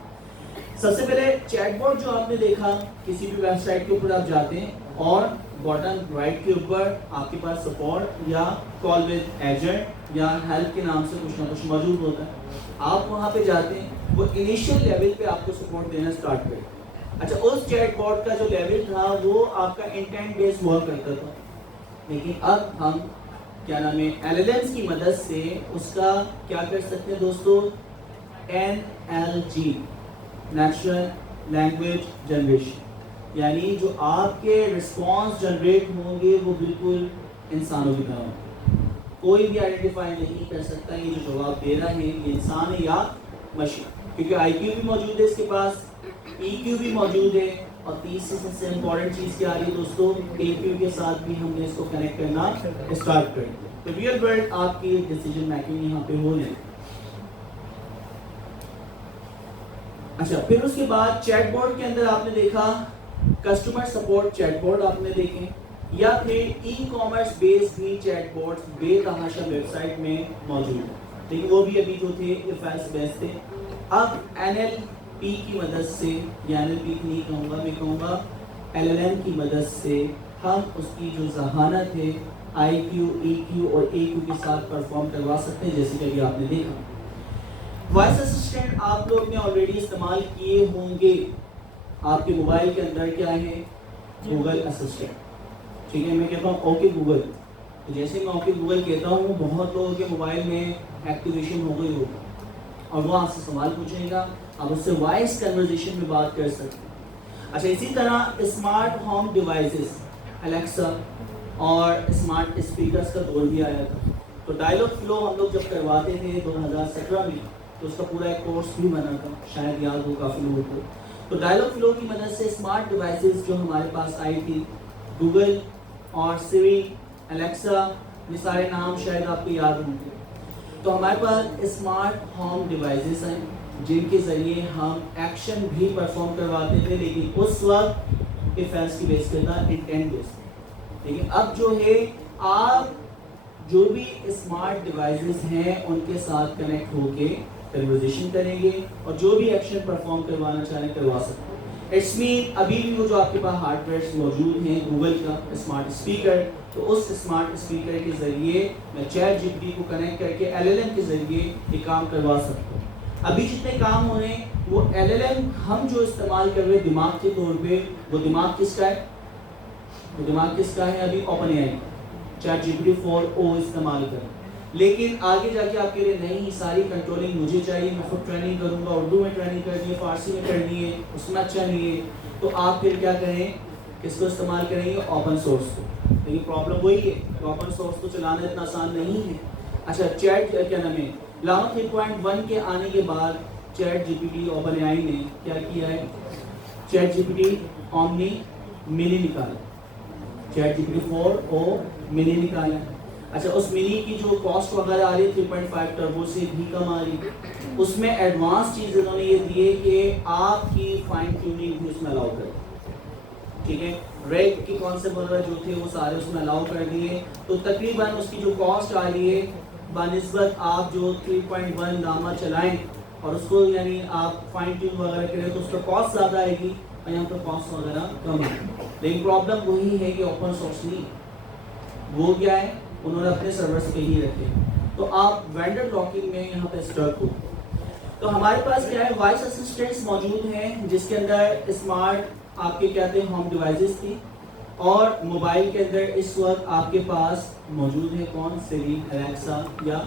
सबसे पहले चैटबॉट जो आपने देखा, किसी भी वेबसाइट के ऊपर आप जाते हैं और बॉटम राइट के ऊपर आपके पास सपोर्ट या कॉल विद एजेंट या हेल्प के नाम से कुछ ना कुछ मौजूद होता है। आप वहाँ पे जाते हैं, वो इनिशियल लेवल पे आपको सपोर्ट देना स्टार्ट करे। अच्छा, उस चैटबॉट का जो लेवल था वो आपका इंटेंट बेस्ड हुआ करता था, लेकिन अब हम क्या नाम है एलएलएम्स की मदद से उसका क्या कर सकते हैं दोस्तों, NLG नेचुरल लैंग्वेज जनरेशन, यानी जो आपके रिस्पॉन्स जनरेट होंगे वो बिल्कुल इंसानों की तरह होंगे। कोई भी आइडेंटिफाई नहीं कर सकता ये जो जवाब दे रहा है ये इंसान है या मशीन, क्योंकि IQ भी मौजूद है इसके पास, EQ भी मौजूद है, और तीसरी सबसे इम्पोर्टेंट चीज़ क्या आ रही है दोस्तों, AQ के साथ भी हमने इसको कनेक्ट करना स्टार्ट कर दिया। तो रियल वर्ल्ड आपकी डिसीजन मेकिंग यहाँ पे हो रही है। अच्छा, फिर उसके बाद चैटबॉट के अंदर आपने देखा कस्टमर सपोर्ट चैटबॉट आपने देखे, या फिर ई-कॉमर्स बेस्ड भी चैटबॉट्स बेतहाशा वेबसाइट में मौजूद है, लेकिन वो भी अभी जो थे इफेक्ट्स बेस्ड थे। अब NLP की मदद से, या NLP नहीं कहूँगा, मैं कहूँगा LLM की मदद से हम उसकी जो जहानत है IQ, EQ और AQ के साथ परफॉर्म करवा सकते हैं, जैसे कि अभी आपने देखा। वॉइस असिस्टेंट आप लोग ने ऑलरेडी इस्तेमाल किए होंगे। आपके मोबाइल के अंदर क्या है? Google assistant. ठीक है, मैं कहता हूँ ओके गूगल, तो जैसे मैं ओके गूगल कहता हूँ बहुत लोगों के मोबाइल में एक्टिवेशन हो गई होगी और वो आपसे सवाल पूछेगा, आप उससे वॉइस कन्वर्सेशन में बात कर सकते हैं। अच्छा, इसी तरह स्मार्ट होम डिवाइसेस, अलेक्सा और स्मार्ट स्पीकर्स का दौर भी आया था। तो डायलॉग फ्लो हम लोग जब करवाते थे 2017 में, तो उसका पूरा एक कोर्स भी बना था, शायद याद हो काफ़ी लोगों को। तो डायलॉग फ्लो की मदद से स्मार्ट डिवाइसेस जो हमारे पास आई थी, गूगल और सिरी, अलेक्सा, ये सारे नाम शायद आपको याद होंगे। तो हमारे पास स्मार्ट होम डिवाइसेस हैं जिनके ज़रिए हम एक्शन भी परफॉर्म करवाते थे, लेकिन उस वक्त इफ एल्स की बेस पे था, इंटेंट बेस पे। लेकिन अब जो है, आप जो भी स्मार्ट डिवाइसेस हैं उनके साथ कनेक्ट होके कन्वर्सेशन करेंगे और जो भी एक्शन परफॉर्म करवाना चाहें करवा सकते हैं। इट्स मीन अभी भी वो जो आपके पास हार्डवेयर मौजूद हैं, गूगल का स्मार्ट स्पीकर, तो उस स्मार्ट स्पीकर के ज़रिए मैं चैट जीपीटी को कनेक्ट करके LLM के ज़रिए ये काम करवा सकता हूँ। अभी जितने काम हो रहे हैं वो LLM हम जो इस्तेमाल कर रहे हैं दिमाग के तौर पे, वो दिमाग किसका है? वो दिमाग किसका है? अभी OpenAI का चैट जीपीटी 4o इस्तेमाल करें। लेकिन आगे जाके आपके लिए नहीं, सारी कंट्रोलिंग मुझे चाहिए, मैं खुद ट्रेनिंग करूँगा, उर्दू में ट्रेनिंग करनी है, फारसी में करनी है, उसमें अच्छा नहीं है, तो आप फिर क्या करें? किसको इस्तेमाल करेंगे? ओपन सोर्स को। लेकिन प्रॉब्लम वही है कि ओपन सोर्स को चलाना इतना आसान नहीं है। अच्छा, चैट क्या नाम है, लामा 3.1 के आने के बाद चैट जीपीटी OpenAI ने क्या किया है? चैट जीपीटी ओमनी मिनी निकाला, चैट जीपीटी 4o मिनी निकाला। अच्छा, उस मिनी की जो कॉस्ट वगैरह आ रही है 3.5 टर्बो से भी कम आ रही, उसमें एडवांस चीज़ इन्होंने ये दी है कि आपकी फाइन ट्यूनिंग भी उसमें अलाउ करें। ठीक है, रेग की कॉन्सेप्ट वगैरह जो थे वो सारे उसमें अलाउ कर दिए। तो तकरीबन उसकी जो कॉस्ट आ रही है बनिस्बत आप जो 3.1 लामा चलाएं और उसको यानी आप फाइन ट्यून वगैरह करें तो उसका कॉस्ट ज़्यादा आएगी और यहाँ पर कॉस्ट वगैरह कम आएगी। लेकिन प्रॉब्लम वही है कि ओपन सोर्स नहीं, वो क्या है, उन्होंने अपने सर्वर्स पे ही रखे, तो आप वेंडर लॉकिंग में यहाँ पे स्टक हो। तो हमारे पास क्या है, वॉइस असिस्टेंट्स मौजूद हैं जिसके अंदर स्मार्ट आपके क्या थे, होम डिवाइसेस थी, और मोबाइल के अंदर इस वक्त आपके पास मौजूद है कौन? सिरी, अलेक्सा या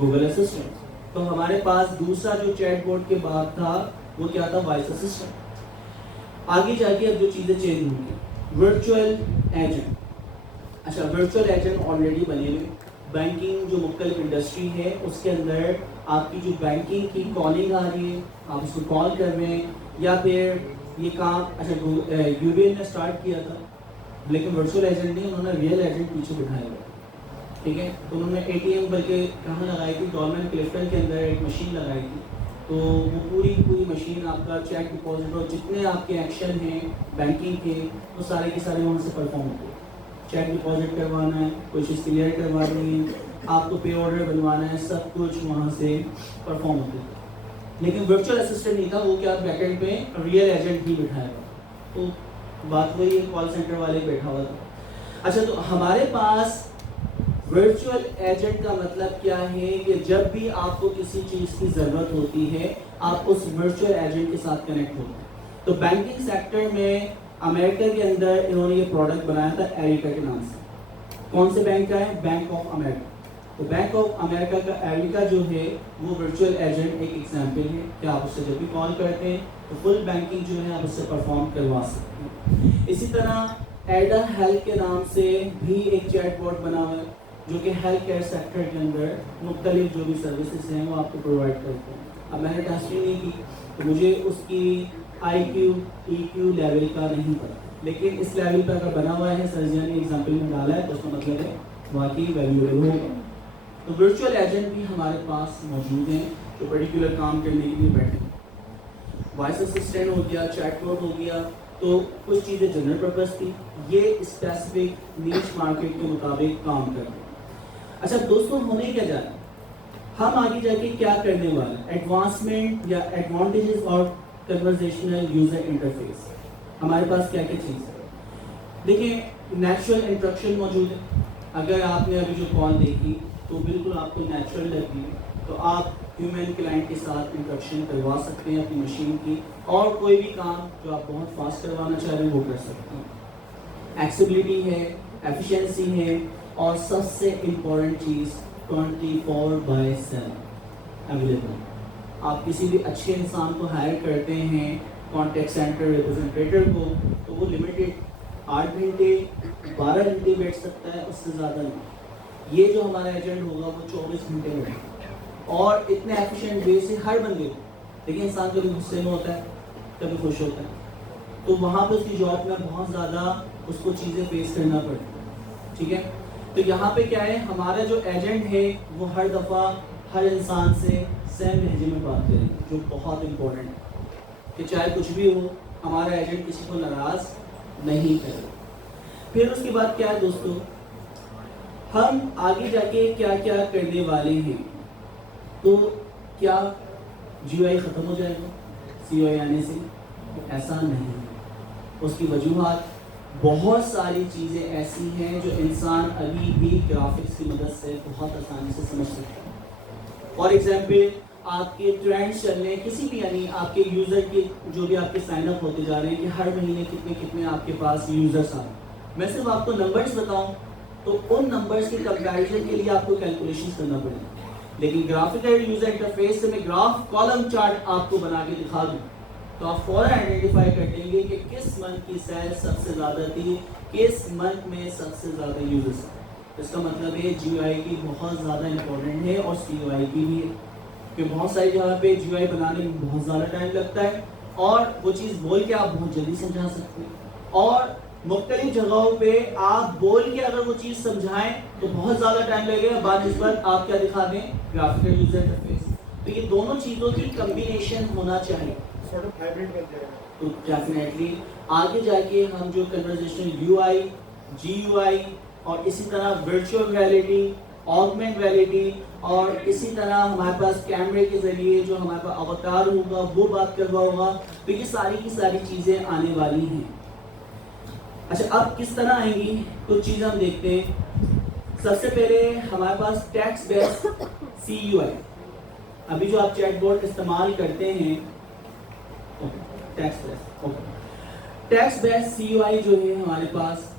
गूगल असिस्टेंट। तो हमारे पास दूसरा जो चैटबॉट के बाद था वो क्या था? Voice assistant. आगे जाके अब जो चीज़ें चेंज होंगी, वर्चुअल एजेंट। अच्छा, वर्चुअल एजेंट ऑलरेडी बने हुए। बैंकिंग जो मुख्तलिफ इंडस्ट्री है उसके अंदर आपकी जो बैंकिंग की कॉलिंग आ रही है, आप उसको कॉल कर रहे हैं, या फिर ये काम, अच्छा यूबीएन ने स्टार्ट किया था, लेकिन वर्चुअल एजेंट नहीं, उन्होंने रियल एजेंट पीछे बिठाया हुआ। ठीक है, तो उन्होंने ATM बल्कि कहाँ लगाई थी? गवर्नमेंट क्लिफ्टन के अंदर एक मशीन लगाई थी। तो वो पूरी मशीन आपका चेक डिपॉजिट और जितने आपके एक्शन हैं बैंकिंग के, वो सारे के सारे वहाँ से परफॉर्म होते हैं। चेक डिपॉजिट करवाना है, कोई चीज़ क्लियर करवानी है, आपको पे ऑर्डर बनवाना है, सब कुछ वहाँ से परफॉर्म होते हैं। लेकिन वर्चुअल असिस्टेंट नहीं था, वो क्या बैकएंड पे रियल एजेंट ही बिठाया था। तो बात वही है, कॉल सेंटर वाले बैठा हुआ था। अच्छा, तो हमारे पास वर्चुअल एजेंट का मतलब क्या है कि जब भी आपको किसी चीज़ की ज़रूरत होती है आप उस वर्चुअल एजेंट के साथ कनेक्ट होते हैं। तो बैंकिंग सेक्टर में अमेरिका के अंदर इन्होंने ये प्रोडक्ट बनाया था एरिका के नाम से। कौन से बैंक का है? Bank of America. तो बैंक ऑफ अमेरिका का एरिका जो है वो वर्चुअल एजेंट एक एग्जाम्पल है कि आप उससे जब भी कॉल करते हैं तो फुल बैंकिंग जो है आप उससे परफॉर्म करवा सकते हैं। इसी तरह एडा हेल्थ के नाम से भी एक चैटबॉट बना हुआ है जो कि हेल्थ केयर सेक्टर के अंदर मुख्तलिफ जो भी सर्विसेज हैं वो आपको प्रोवाइड करते हैं। अब मैंने टेस्टिंग नहीं की तो मुझे उसकी IQ EQ लेवल का नहीं पता, लेकिन इस लेवल पर अगर बना हुआ है, सर्जिया ने एग्जाम्पल में डाला है, तो उसका मतलब है वाकई वैल्यूएबल होगा। तो वर्चुअल एजेंट भी हमारे पास मौजूद हैं जो पर्टिकुलर काम करने के लिए बैठे। वॉइस असिस्टेंट हो गया, चैटबॉट हो गया, तो कुछ चीज़ें जनरल पर्पस थी, ये स्पेसिफिक नीश मार्केट के मुताबिक काम कर रहे हैं। अच्छा दोस्तों, होने क्या जा रहा है? हम आगे जाके क्या करने वाले हैं, एडवांसमेंट या advantages of conversational user interface, हमारे पास क्या क्या चीज़ है। देखिए नेचुरल इंट्रक्शन मौजूद है। अगर आपने अभी जो कॉल देखी तो बिल्कुल आपको नेचुरल लगी, तो आप ह्यूमन क्लाइंट के साथ इंट्रक्शन करवा सकते हैं अपनी मशीन की, और कोई भी काम जो आप बहुत फास्ट करवाना चाह रहे हैं वो कर सकते हैं। एक्सेसिबिलिटी है, एफिशिएंसी है, और सबसे इम्पोर्टेंट चीज़ 24/7 अवेलेबल। आप किसी भी अच्छे इंसान को हायर करते हैं, कॉन्टैक्ट सेंटर रिप्रेजेंटेटिव को, तो वो लिमिटेड 8 घंटे 12 घंटे बैठ सकता है, उससे ज़्यादा नहीं। ये जो हमारा एजेंट होगा वो 24 घंटे बैठेगा, और इतने एफिशिएंट वे से हर बंदे को। देखिए इंसान कभी गुस्से में होता है, कभी खुश होता है, तो वहाँ पे उसकी जॉब में बहुत ज़्यादा उसको चीज़ें फेस करना पड़ती है, ठीक है। तो यहाँ पे क्या है, हमारा जो एजेंट है वो हर दफ़ा हर इंसान से सेम लहजे में बात करेंगे, जो बहुत इम्पोर्टेंट है कि चाहे कुछ भी हो हमारा एजेंट किसी को नाराज़ नहीं करे। फिर उसके बाद क्या है दोस्तों, हम आगे जाके क्या क्या करने वाले हैं। तो क्या GUI ख़त्म हो जाएगा CUI आने से? ऐसा नहीं, उसकी वजूहात बहुत सारी चीज़ें ऐसी हैं जो इंसान अभी भी ग्राफिक्स की मदद से बहुत आसानी से समझ सकता है। फॉर एग्जाम्पल आपके ट्रेंड्स चल रहे हैं किसी भी, यानी आपके यूज़र के जो भी आपके साइन अप होते जा रहे हैं कि हर महीने कितने कितने आपके पास यूज़र्स आ रहे हैं। मैं सिर्फ आपको नंबर्स बताऊं तो उन नंबर्स के कंपैरिजन के लिए आपको कैलकुलेशन करना पड़ेगा, लेकिन ग्राफिकल यूज़र इंटरफेस से मैं ग्राफ कॉलम चार्ट आपको बना के दिखा दूँ तो आप फौरन आइडेंटिफाई कर लेंगे कि किस मंथ की सेल सबसे ज़्यादा थी, किस मंथ में सबसे ज़्यादा यूजर्स। इसका मतलब है GUI की बहुत ज़्यादा इंपॉर्टेंट है, और CUI की भी है, कि बहुत सारी जगह पे GUI बनाने में बहुत ज़्यादा टाइम लगता है, और वो चीज़ बोल के आप बहुत जल्दी समझा सकते हैं, और मुख्तलिफ जगहों पे आप बोल के अगर वो चीज़ समझाएं तो बहुत ज़्यादा टाइम लगेगा, बानिस्बत आप क्या दिखा दें, ग्राफिकल यूजर इंटरफेस। तो ये दोनों चीज़ों की कम्बिनेशन होना चाहिए, सॉर्ट ऑफ हाइब्रिड बन जाएगा। तो डेफिनेटली आगे जाके हम जो कन्वर्सेशनल UI, GUI और इसी तरह वर्चुअल रियलिटी, ऑगमेंट रियलिटी, और इसी तरह हमारे पास कैमरे के जरिए जो हमारे पास अवतार होगा वो बात करवा होगा, तो ये सारी की सारी चीज़ें आने वाली हैं। अच्छा, अब किस तरह आएंगी कुछ चीज़ें हम देखते हैं। सबसे पहले हमारे पास टेक्स्ट बेस्ड CUI, अभी जो आप चैटबॉट इस्तेमाल करते हैं, टेक्स्ट बेस्ड CUI जो है हमारे पास,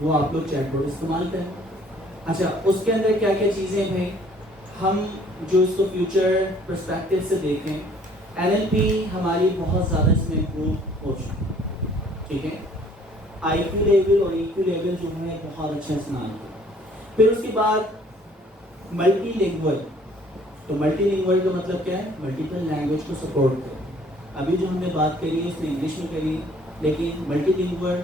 वो आप लोग चैटबॉट इस्तेमाल करें। अच्छा, उसके अंदर क्या क्या चीज़ें हैं, हम जो इसको फ्यूचर पर्सपेक्टिव से देखें, NLP हमारी बहुत ज़्यादा इसमें इम्प्रूव हो चुकी है, ठीक है। IQ लेवल और EQ लेवल जो है बहुत अच्छा इस्तेमाल किया। फिर उसके बाद मल्टीलिंगुअल, तो मल्टीलिंगुअल का मतलब क्या है, मल्टीपल लैंग्वेज को सपोर्ट करें। अभी जो हमने बात करी है उसने इंग्लिश में करी, लेकिन मल्टीलिंगुअल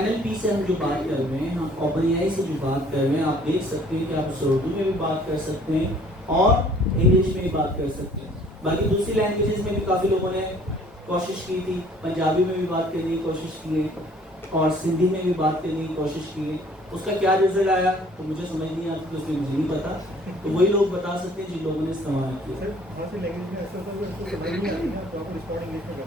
NLP से हम जो बात कर रहे हैं, हम OpenAI से जो बात कर रहे हैं, आप देख सकते हैं कि आप उससे उर्दू में भी बात कर सकते हैं और इंग्लिश में भी बात कर सकते हैं। बाकी दूसरी लैंग्वेजेस में भी काफ़ी लोगों ने कोशिश की थी, पंजाबी में भी बात करने की कोशिश की है, और सिंधी में भी बात करने की कोशिश की है। उसका क्या रिजल्ट आया तो मुझे समझ नहीं आता, तो इसलिए मुझे नहीं पता, तो वही लोग बता सकते हैं जिन लोगों ने इस्तेमाल किया। सर बहुत सी लैंग्वेज में ऐसा होता है कि उसको समझ नहीं आती है, तो आप रिस्पॉन्ड इंग्लिश में करते हैं,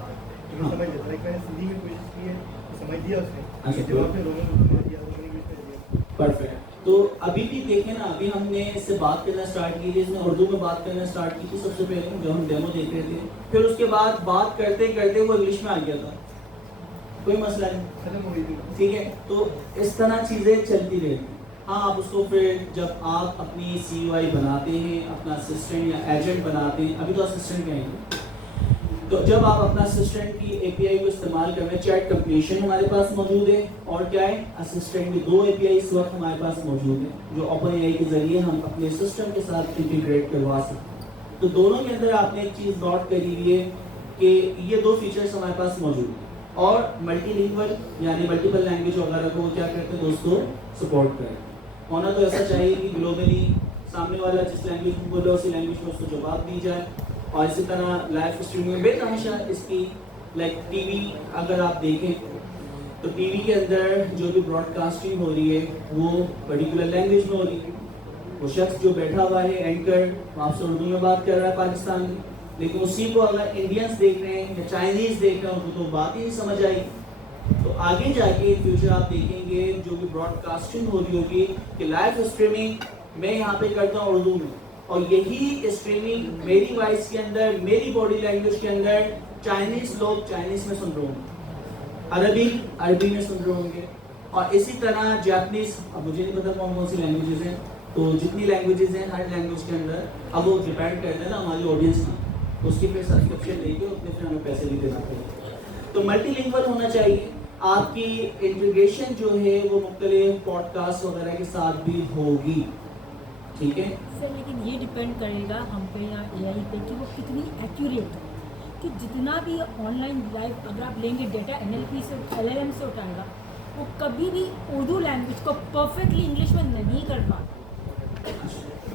तो समझ लेता है। मैंने सिंधी में कोशिश की है तो समझ दिया उसने, अच्छा, जवाब में रोमन में दिया, रोमन इंग्लिश में दिया। परफेक्ट। तो अभी भी देखें ना, अभी हमने इससे बात करना स्टार्ट की थी, इसने उर्दू में बात करना स्टार्ट की थी सबसे पहले जब हम डेमो देख रहे थे, फिर उसके बाद बात करते करते वो इंग्लिश में आ गया था, कोई मसला नहीं, खत्म हो गई थी। ठीक है। तो इस तरह चीज़ें चलती रहती। हाँ, आप उसको फिर जब आप अपनी CUI बनाते हैं, अपना असिस्टेंट या एजेंट बनाते हैं, अभी तो असिस्टेंट कहेंगे, तो जब आप अपना असिस्टेंट की API को इस्तेमाल कर रहे हैं, चैट कंप्लीशन हमारे पास मौजूद है, और क्या है, असिस्टेंट की 2 API इस वक्त हमारे पास मौजूद है जो OpenAI के जरिए हम अपने सिस्टम के साथ इंटीग्रेट करवा सकते हैं। तो दोनों के अंदर आपने एक चीज़ नोट करी हुई है कि ये 2 फीचर्स हमारे पास मौजूद है, और मल्टीलिंगुअल यानी मल्टीपल लैंग्वेज वगैरह को क्या करते हैं दोस्तों, सपोर्ट करें। होना तो ऐसा चाहिए कि ग्लोबली सामने वाला जिस लैंग्वेज में बोले उसी लैंग्वेज में उसको जवाब दी जाए, और इसी तरह लाइव स्ट्रीमिंग में बेतहाशा इसकी लाइक TV अगर आप देखें तो TV के अंदर जो भी ब्रॉडकास्टिंग हो रही है वो पर्टिकुलर लैंग्वेज में हो रही है, वो शख्स जो बैठा हुआ है एंकर, वो आपसे उर्दू में बात कर रहा है पाकिस्तान में, लेकिन उसी को अगर इंडियंस देख रहे हैं या चाइनीज देख रहे हैं उनको तो बात ही नहीं समझ आई। तो आगे जाके इन फ्यूचर आप देखेंगे जो भी ब्रॉडकास्टिंग हो रही होगी कि लाइव स्ट्रीमिंग मैं यहाँ पे करता हूँ उर्दू में, और यही स्ट्रीमिंग मेरी वॉइस के अंदर, मेरी बॉडी लैंग्वेज के अंदर चाइनीज लोग चाइनीज में सुन रहे होंगे, अरबी अरबी में सुन रहे होंगे, और इसी तरह जापानीज, अब मुझे नहीं पता कौन कौन सी लैंग्वेजेस हैं, तो जितनी लैंग्वेजेस हैं हर लैंग्वेज के अंदर अब वो डिपेंड करते हैं ना हमारी ऑडियंस में, तो उसकी फिर सब्सक्रिप्शन लेके उतने फिर हमें पैसे भी देना पड़ेगा। तो मल्टीलिंगुअल होना चाहिए। आपकी इंटीग्रेशन जो है वो मुख्तलिफ पॉडकास्ट वगैरह के साथ भी होगी, ठीक है सर। लेकिन ये डिपेंड करेगा हम पे या AI पे कि वो कितनी एक्यूरेट है, कि जितना भी ऑनलाइन लाइव अगर आप लेंगे डेटा NLP से LLM से उठाएगा, वो कभी भी उर्दू लैंग्वेज को परफेक्टली इंग्लिश में नहीं कर पाता।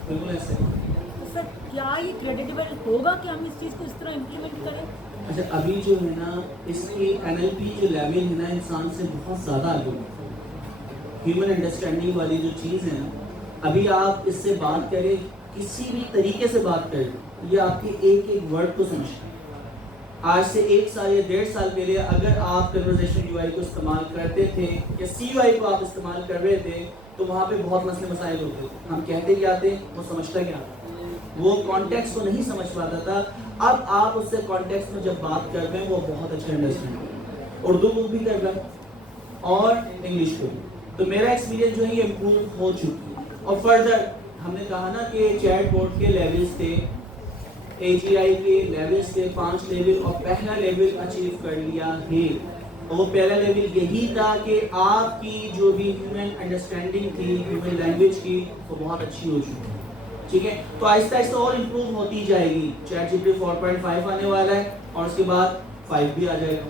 बिल्कुल ऐसे। तो सर क्या ये क्रेडिटेबल होगा कि हम इस चीज़ को इस तरह इम्प्लीमेंट करें? अच्छा, अभी जो है ना इसकी NLP जो लेवल है ना इंसान से बहुत ज़्यादा आगे है। ह्यूमन अंडरस्टैंडिंग वाली जो चीज़ है ना, अभी आप इससे बात करें, किसी भी तरीके से बात करें, ये आपके एक एक वर्ड को समझते हैं। आज से 1 साल या 1.5 साल पहले अगर आप कन्वर्सेशन UI को इस्तेमाल करते थे या CUI को आप इस्तेमाल कर रहे थे, तो वहाँ पे बहुत मसले मसाइल होते थे। हम कहते क्या थे, वो समझता क्या था, वो कॉन्टेक्स्ट को नहीं समझ पाता था। अब आप उससे कॉन्टेक्स्ट में जब बात कर रहे हैं, वो बहुत अच्छा अंडरस्टैंड कर रहे हैं, उर्दू को भी कर रहे हैं और इंग्लिश को भी। तो मेरा एक्सपीरियंस जो है ये इम्प्रूव हो चुकी है। और फर्दर हमने कहा ना कि चैट बोर्ड के लेवल्स थे, AGI के लेवल्स थे 5 लेवल, और पहला लेवल अचीव कर लिया है। और वो पहला लेवल यही था कि आपकी जो भी ह्यूमन अंडरस्टैंडिंग थी, ह्यूमन लैंग्वेज की, वो बहुत अच्छी हो चुकी है, ठीक है। तो आहिस्ता आहिस्ता और इम्प्रूव होती जाएगी। ChatGPT 4.5 आने वाला है और उसके बाद 5 भी आ जाएगा।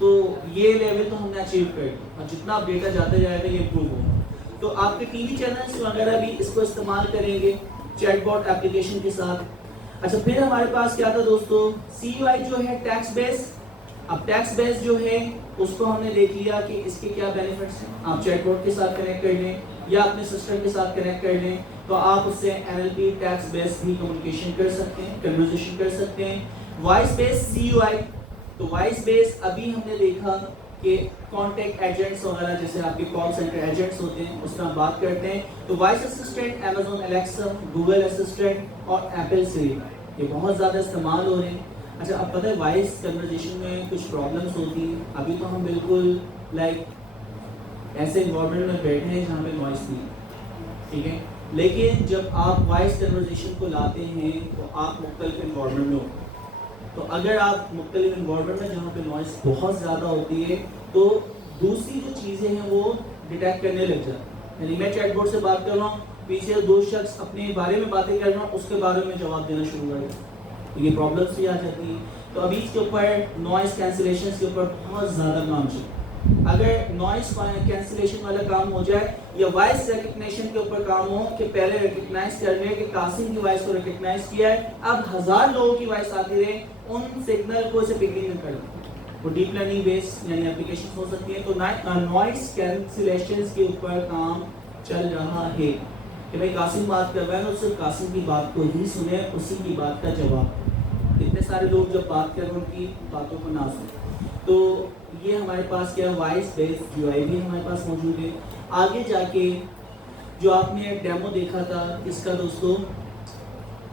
तो ये लेवल तो हमने अचीव कर लिया, और जितना डेटा जाता जाएगा ये इम्प्रूव होगा। तो आपके टीवी चैनल्स वगैरह भी इसको इस्तेमाल करेंगे चैटबॉट एप्लीकेशन के साथ। अच्छा, फिर हमारे पास क्या था दोस्तों, CUI जो है टैक्स बेस। अब टैक्स बेस जो है उसको हमने देख लिया कि इसके क्या बेनिफिट्स हैं। आप चैटबॉट के साथ कनेक्ट कर लें या अपने सिस्टम के साथ कनेक्ट कर लें, तो आप उससे NLP टैक्स बेस भी कम्युनिकेशन कर सकते हैं, कन्वर्सेशन कर सकते हैं। वॉइस बेस CUI, तो वॉइस बेस अभी हमने देखा कि कॉन्टैक्ट एजेंट्स वगैरह जैसे आपके कॉल सेंटर एजेंट्स होते हैं, उसमें आप बात करते हैं। तो voice assistant Amazon Alexa, Google assistant और Apple Siri ये बहुत ज़्यादा इस्तेमाल हो रहे हैं। अच्छा, अब पता है वॉइस कन्वर्सेशन में कुछ प्रॉब्लम्स होती हैं। अभी तो हम बिल्कुल ऐसे इन्वायरमेंट में बैठे हैं जहाँ पे नॉइस नहीं है, ठीक है। लेकिन जब आप वॉइस कन्वर्सेशन को लाते हैं तो आप मुख्तलिफ इन्वायरमेंट में हो। तो अगर आप मुख्तलिफ इन्वायरमेंट में जहाँ पे नॉइस बहुत ज़्यादा होती है, तो दूसरी जो चीज़ें हैं वो डिटेक्ट करने लग जाती हैं। यानी मैं चैटबॉट से बात कर रहा हूँ, पीछे 2 शख्स अपने बारे में बातें कर रहा हूँ, उसके बारे में जवाब देना शुरू कर दें, तो ये प्रॉब्लम्स भी आ जाती है। तो अभी इसके ऊपर नॉइस कैंसिलेशन के ऊपर बहुत ज़्यादा काम चाहिए। अगर नॉइस कैंसिलेशन वाला काम हो जाए या वॉइस रिकग्निशन के ऊपर काम हो कि पहले रिकग्नाइज कर ले कि कासिम की वॉइस को रिकग्नाइज किया है, अब 1000 लोगों की वॉइस आती रहे, उन सिग्नल को इसे पिकनिंग में कर वो डीप लर्निंग बेस्ड यानी एप्लीकेशन हो सकती है। तो नॉइस कैंसिलेशन के ऊपर काम चल रहा है कि भाई कासिम बात कर रहा है ना, सिर्फ कासिम की बात को ही सुने, उसी की बात का जवाब। इतने सारे लोग जब बात कर रहे हैं उनकी बातों को ना सुने। तो ये हमारे पास क्या वॉइस बेस्ड UI भी हमारे पास मौजूद है। आगे जाके जो आपने एक डेमो देखा था इसका दोस्तों,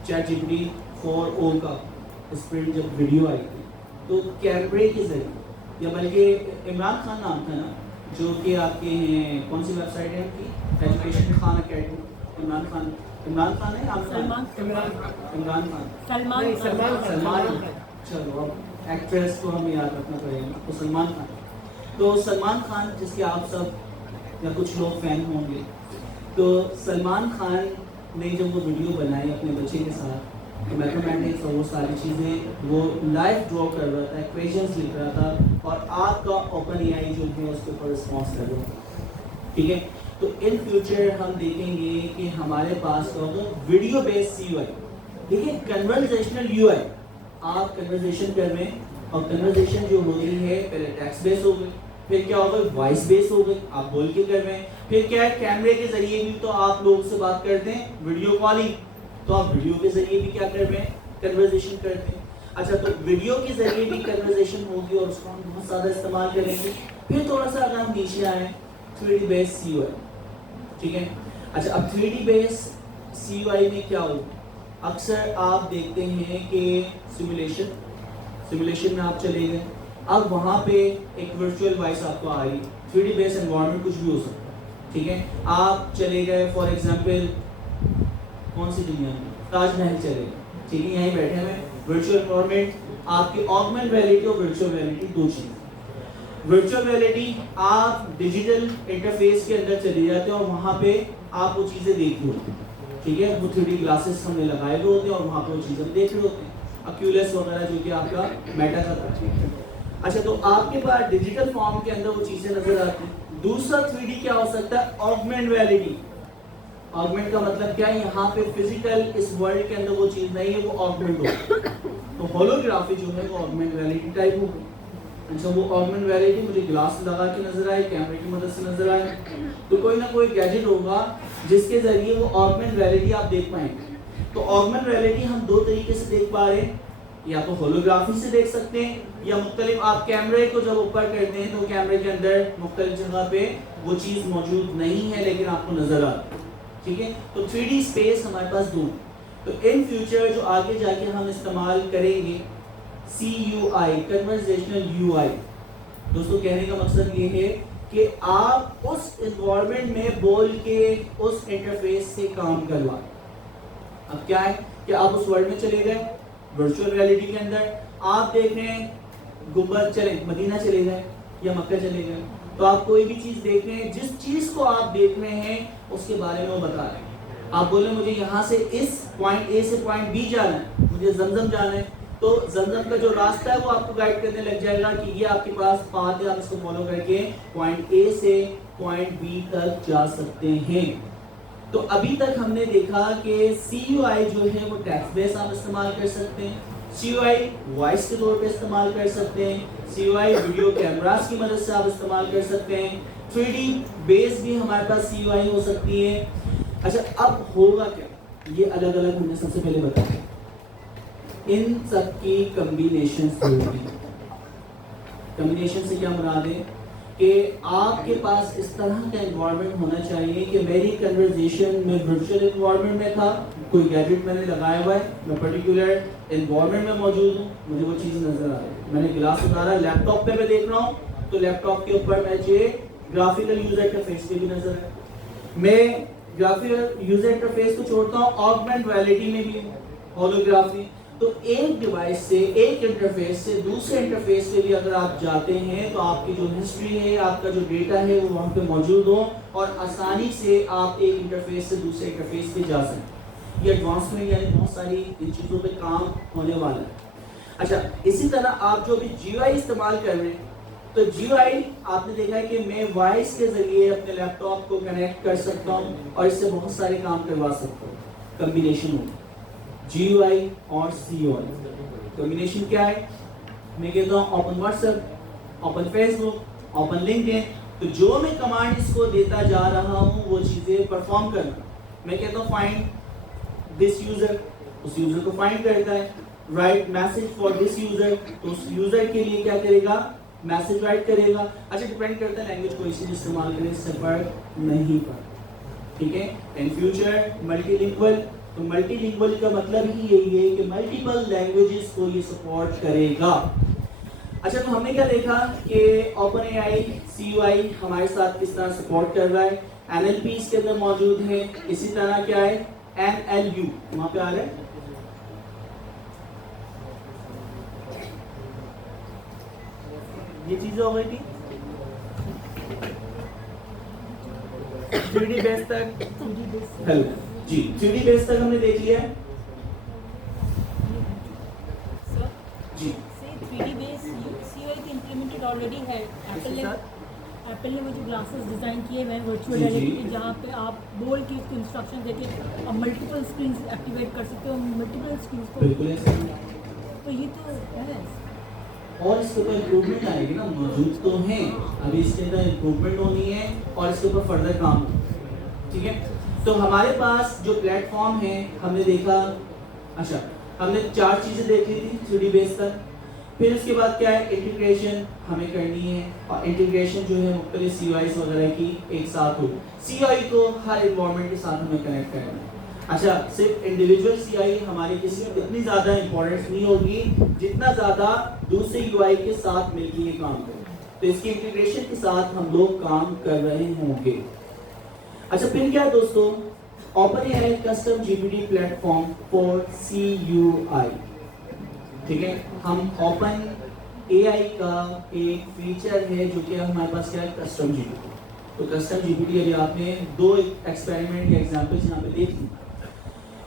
ChatGPT 4o का स्प्रिंट जब वीडियो आई थी, तो कैमरे के जरिए, या बल्कि इमरान खान नाम था ना, जो कि आपके हैं, कौन सी वेबसाइट है आपकी, एजुकेशन खान अकेडमी। इमरान खान है आप? सलमान। चलो अब एक्ट्रेस को हमें याद रखना पड़ेगा, तो सलमान खान। तो सलमान खान जिसके आप सब या कुछ लोग फैन होंगे, तो सलमान खान ने जब वो वीडियो बनाई अपने बच्चे के साथ, तो मैथमेटिक्स और वो सारी चीज़ें वो लाइव ड्रॉ कर रहा था, इक्वेशंस लिख रहा था, और आपका OpenAI जो है उसके ऊपर रिस्पॉन्स कर रहा था, ठीक है। तो इन फ्यूचर हम देखेंगे कि हमारे पास होगा वीडियो बेस्ड CUI, ठीक है, कन्वर्सेशनल UI। आप कन्वर्सेशन कर रहे हैं और कन्वर्सेशन जो हो रही है पहले टेक्स्ट बेस्ड हो गई, फिर क्या होगा, वॉइस बेस हो गई, आप बोल के कर रहे हैं। फिर क्या है, कैमरे के जरिए भी तो आप लोगों से बात करते हैं, वीडियो कॉलिंग, तो आप वीडियो के जरिए भी क्या कर रहे हैं, कन्वर्सेशन करते हैं। अच्छा, तो वीडियो के जरिए भी कन्वर्सेशन होगी और उसको हम बहुत ज़्यादा इस्तेमाल करेंगे। फिर थोड़ा सा अगर हम नीचे आए, 3D बेस्ड CUI, ठीक है। अच्छा, अब 3D बेस्ड CUI में क्या होगा, अक्सर आप देखते हैं कि सिमुलेशन में आप चले गए, अब वहाँ पे एक वर्चुअल वॉइस आपको आ रही, 3D बेस्ड एनवायरनमेंट कुछ भी हो सकता है, ठीक है। आप चले गए फॉर एग्जांपल कौन सी दुनिया में, ताजमहल चले गए, ठीक है, यहीं बैठे हैं, वर्चुअल एनवायरनमेंट, आपकी ऑगमेंटेड रियलिटी और वर्चुअल रियलिटी दो चीज़। वर्चुअल रियलिटी आप डिजिटल इंटरफेस के अंदर चले जाते हैं और वहाँ पे आप वो चीज़ें देख रहे होते हैं, ठीक है, वो 3D ग्लासेस हमने लगाए हुए होते हैं और वहाँ पे वो चीज़ें देख रहे होते हैं, अक्यूलेस वगैरह जो कि आपका मेटा का था। अच्छा, तो आपके पास डिजिटल फॉर्म के अंदर वो चीज़ें नजर आती हैं। दूसरा 3D क्या हो सकता है, ऑगमेंटेड रियलिटी। ऑगमेंट का मतलब क्या है, यहाँ पे फिजिकल इस वर्ल्ड के अंदर वो चीज़ नहीं है, वो ऑगमेंट हो, तो होलोग्राफी जो है वो ऑगमेंट रियलिटी टाइप होगी। अच्छा, वो ऑगमेंट रियलिटी मुझे ग्लास लगा के नजर आए, कैमरे की मदद से नजर आए, तो कोई ना कोई गैजेट होगा जिसके जरिए वो ऑगमेंट रियलिटी आप देख पाएंगे। तो ऑगमेंट रियलिटी हम दो तरीके से देख पा रहे हैं, या तो होलोग्राफी से देख सकते हैं, या मुख्तलिफ आप कैमरे को जब ऊपर करते हैं तो कैमरे के अंदर मुख्तलिफ जगह पे वो चीज़ मौजूद नहीं है लेकिन आपको नजर आ रही है, ठीक है। तो 3D स्पेस हमारे पास दो। तो इन फ्यूचर जो आगे जाके हम इस्तेमाल करेंगे CUI, कन्वर्सेशनल UI। दोस्तों, कहने का मकसद ये है कि आप उस एनवायरनमेंट में बोल के उस इंटरफेस से काम करवाएं। अब क्या है कि आप उस वर्ल्ड में चले गए, वर्चुअल रियलिटी के अंदर आप देख रहे हैं गुंबद, चले मदीना चले गए या मक्का चले गए, तो आप कोई भी चीज देख रहे हैं, जिस चीज को आप देख रहे हैं उसके बारे में वो बता रहे हैं। आप बोले मुझे यहाँ से इस पॉइंट A से पॉइंट B जाना है, मुझे जमजम जाना है, तो जमजम का जो रास्ता है वो आपको गाइड करने लग जाएगा कि ये आपके पास पाथ है, आप इसको फॉलो करके पॉइंट A से पॉइंट B तक जा सकते हैं। तो अभी तक हमने देखा कि CUI जो है वो टेक्स्ट बेस आप इस्तेमाल कर सकते हैं, CUI वॉइस के तौर पे इस्तेमाल कर सकते हैं, CUI वीडियो कैमरास की मदद से आप इस्तेमाल कर सकते हैं, 3D बेस भी हमारे पास CUI हो सकती है। अच्छा, अब होगा क्या, ये अलग अलग हमने सबसे पहले बताया, इन सब की कम्बिनेशन होगी। कम्बिनेशन से क्या मुराद है कि आपके पास इस तरह का एनवायरनमेंट होना चाहिए कि मेरी कन्वर्सेशन में वर्चुअल एनवायरनमेंट में था, कोई गैजेट मैंने लगाया हुआ है, मैं पर्टिकुलर एनवायरनमेंट में मौजूद हूँ, मुझे वो चीज़ नजर आ रही है, मैंने ग्लास उतारा, लैपटॉप पे मैं देख रहा हूँ, तो लैपटॉप के ऊपर मुझे ग्राफिकल यूजर इंटरफेस पे भी नजर है। मैं ग्राफिकल यूजर इंटरफेस को छोड़ता हूँ, ऑगमेंट रियलिटी में भी होलोग्राफी। तो एक डिवाइस से, एक इंटरफेस से दूसरे इंटरफेस पे भी अगर आप जाते हैं तो आपकी जो हिस्ट्री है, आपका जो डेटा है वो वहाँ पे मौजूद हो और आसानी से आप एक इंटरफेस से दूसरे इंटरफेस पे जा सकते। ये एडवांसमेंट यानी बहुत सारी इन चीज़ों पे काम होने वाला है। अच्छा, इसी तरह आप जो भी GUI इस्तेमाल कर रहे हैं, तो GUI आपने देखा है कि मैं वॉइस के जरिए अपने लैपटॉप को कनेक्ट कर सकता हूँ और इससे बहुत सारे काम करवा सकता हूँ। कम्बिनेशन होगी GUI और CUI। कॉम्बिनेशन क्या है, मैं कहता हूँ open WhatsApp, open Facebook, open LinkedIn, तो जो मैं कमांड इसको देता जा रहा हूँ वो चीज़ें परफॉर्म करना। मैं कहता हूँ फाइंड दिस यूजर, उस यूजर को फाइंड करता है, right message for this user, तो उस यूजर के लिए क्या करेगा, मैसेज राइट करेगा। अच्छा, डिपेंड करता है लैंग्वेज को इसी इस्तेमाल करें, इससे फर्क नहीं पड़ता, ठीक है। इन फ्यूचर मल्टीलिंगुअल, तो मल्टीलिंगुअल का मतलब ही यही है कि मल्टीपल लैंग्वेजेस को ये सपोर्ट करेगा। अच्छा, तो हमने क्या देखा कि OpenAI CUI हमारे साथ किस तरह सपोर्ट कर रहा है, NLP इसके अंदर मौजूद है, इसी तरह क्या है NLU वहां पे आ रहा है, ये चीजें हो गई थी। 3D बेस तक हेलो जी, 3D बेस तक हमने देख लिया है जी। से 3D बेस CUI की इम्प्लीमेंटेड ऑलरेडी है। एप्पल ने वो जो ग्लासेस डिज़ाइन किए हुए हैं वर्चुअल रियलिटी के, जहाँ पे आप बोल के उसको इंस्ट्रक्शन देके और मल्टीपल स्क्रीन एक्टिवेट कर सकते हो, मल्टीपल स्क्रीन को, बिल्कुल तो ये तो है। और इसके ऊपर इम्प्रूवमेंट आएगी ना, मौजूद तो हैं, अभी इसके अंदर इम्प्रूवमेंट होनी है और इसके ऊपर फर्दर काम, ठीक है। तो हमारे पास जो प्लेटफॉर्म है, हमने देखा, अच्छा हमने 4 चीज़ें देखी थी 3D बेस तक। फिर उसके बाद क्या है, इंटीग्रेशन हमें करनी है, और इंटीग्रेशन जो है मुख्तलिफ CUIs वगैरह की एक साथ हो। CUI को हर इन्वायरमेंट के साथ हमें कनेक्ट करना है। अच्छा, सिर्फ इंडिविजुअल CUI हमारे किसी इतनी ज़्यादा इंपॉर्टेंस नहीं होगी जितना ज़्यादा दूसरे UI के साथ मिलकर ये काम करें। तो इसकी इंटीग्रेशन के साथ हम लोग काम कर रहे होंगे। अच्छा, फिर क्या है दोस्तों, OpenAI custom GPT platform for CUI, ठीक है। हम OpenAI का एक फीचर है जो कि हमारे पास क्या है, कस्टम GPT। तो कस्टम GPT अभी आपने 2 एक्सपेरिमेंट या एग्जांपल्स यहाँ पे देख ली,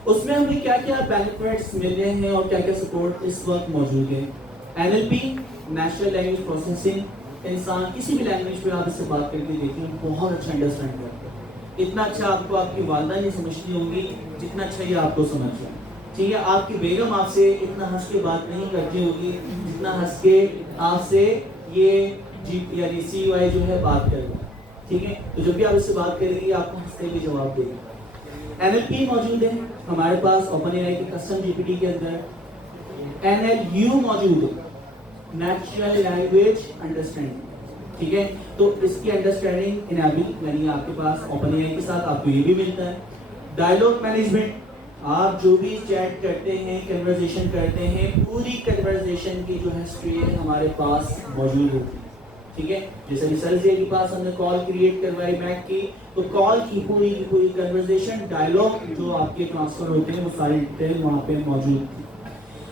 उसमें हमें क्या क्या बेनिफिट्स मिल रहे हैं और क्या क्या सपोर्ट इस वक्त मौजूद है। NLP, नेचुरल लैंग्वेज प्रोसेसिंग, इंसान किसी भी लैंग्वेज पे आप इससे बात करके देखिए, बहुत अच्छा अंडरस्टैंड करते हैं। इतना अच्छा आपको आपकी वालदा नहीं समझती होंगी जितना अच्छा ये आपको समझ जाए, ठीक है। आपकी बेगम आपसे इतना हंस के बात नहीं करती होगी जितना हंस के आपसे ये यानी CUI जो है बात करेगा, ठीक है। तो जब भी आप इससे बात करेंगे आपको हंसते हुए जवाब देगा। NLP मौजूद है हमारे पास OpenAI के कस्टम GPT के अंदर। NLU मौजूद है, नेचुरल लैंग्वेज अंडरस्टैंडिंग, ठीक है। तो इसकी अंडरस्टैंडिंग इनेबल यानी आपके पास OpenAI के साथ आपको ये भी मिलता है। डायलॉग मैनेजमेंट, आप जो भी चैट करते हैं, कन्वर्सेशन करते हैं, पूरी कन्वर्सेशन की जो हिस्ट्री है हमारे पास मौजूद होती है, ठीक है। जैसे रिसर्च के पास हमने कॉल क्रिएट करवाई मैक की, तो कॉल की पूरी कन्वर्सेशन, डायलॉग जो आपके ट्रांसफर होते हैं वो सारी डिटेल वहाँ पे मौजूद थी।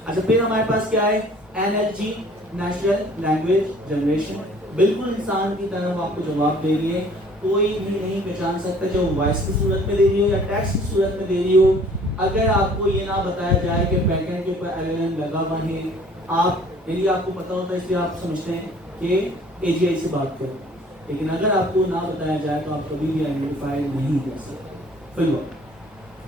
अच्छा, फिर हमारे पास क्या है, NLG, नेचुरल लैंग्वेज जनरेशन, बिल्कुल इंसान की तरह वो आपको जवाब दे रही है, कोई भी नहीं पहचान सकता जो वॉइस की सूरत में दे रही हो या टेक्स्ट की सूरत में दे रही हो। अगर आपको ये ना बताया जाए कि बैकएंड के ऊपर LLM लगा हुआ है, आप यदि आपको पता होता है इसलिए आप समझते हैं कि AGI से बात करो, लेकिन अगर आपको ना बताया जाए तो आप कभी भी आइडेंटिफाई नहीं कर सकते, फिर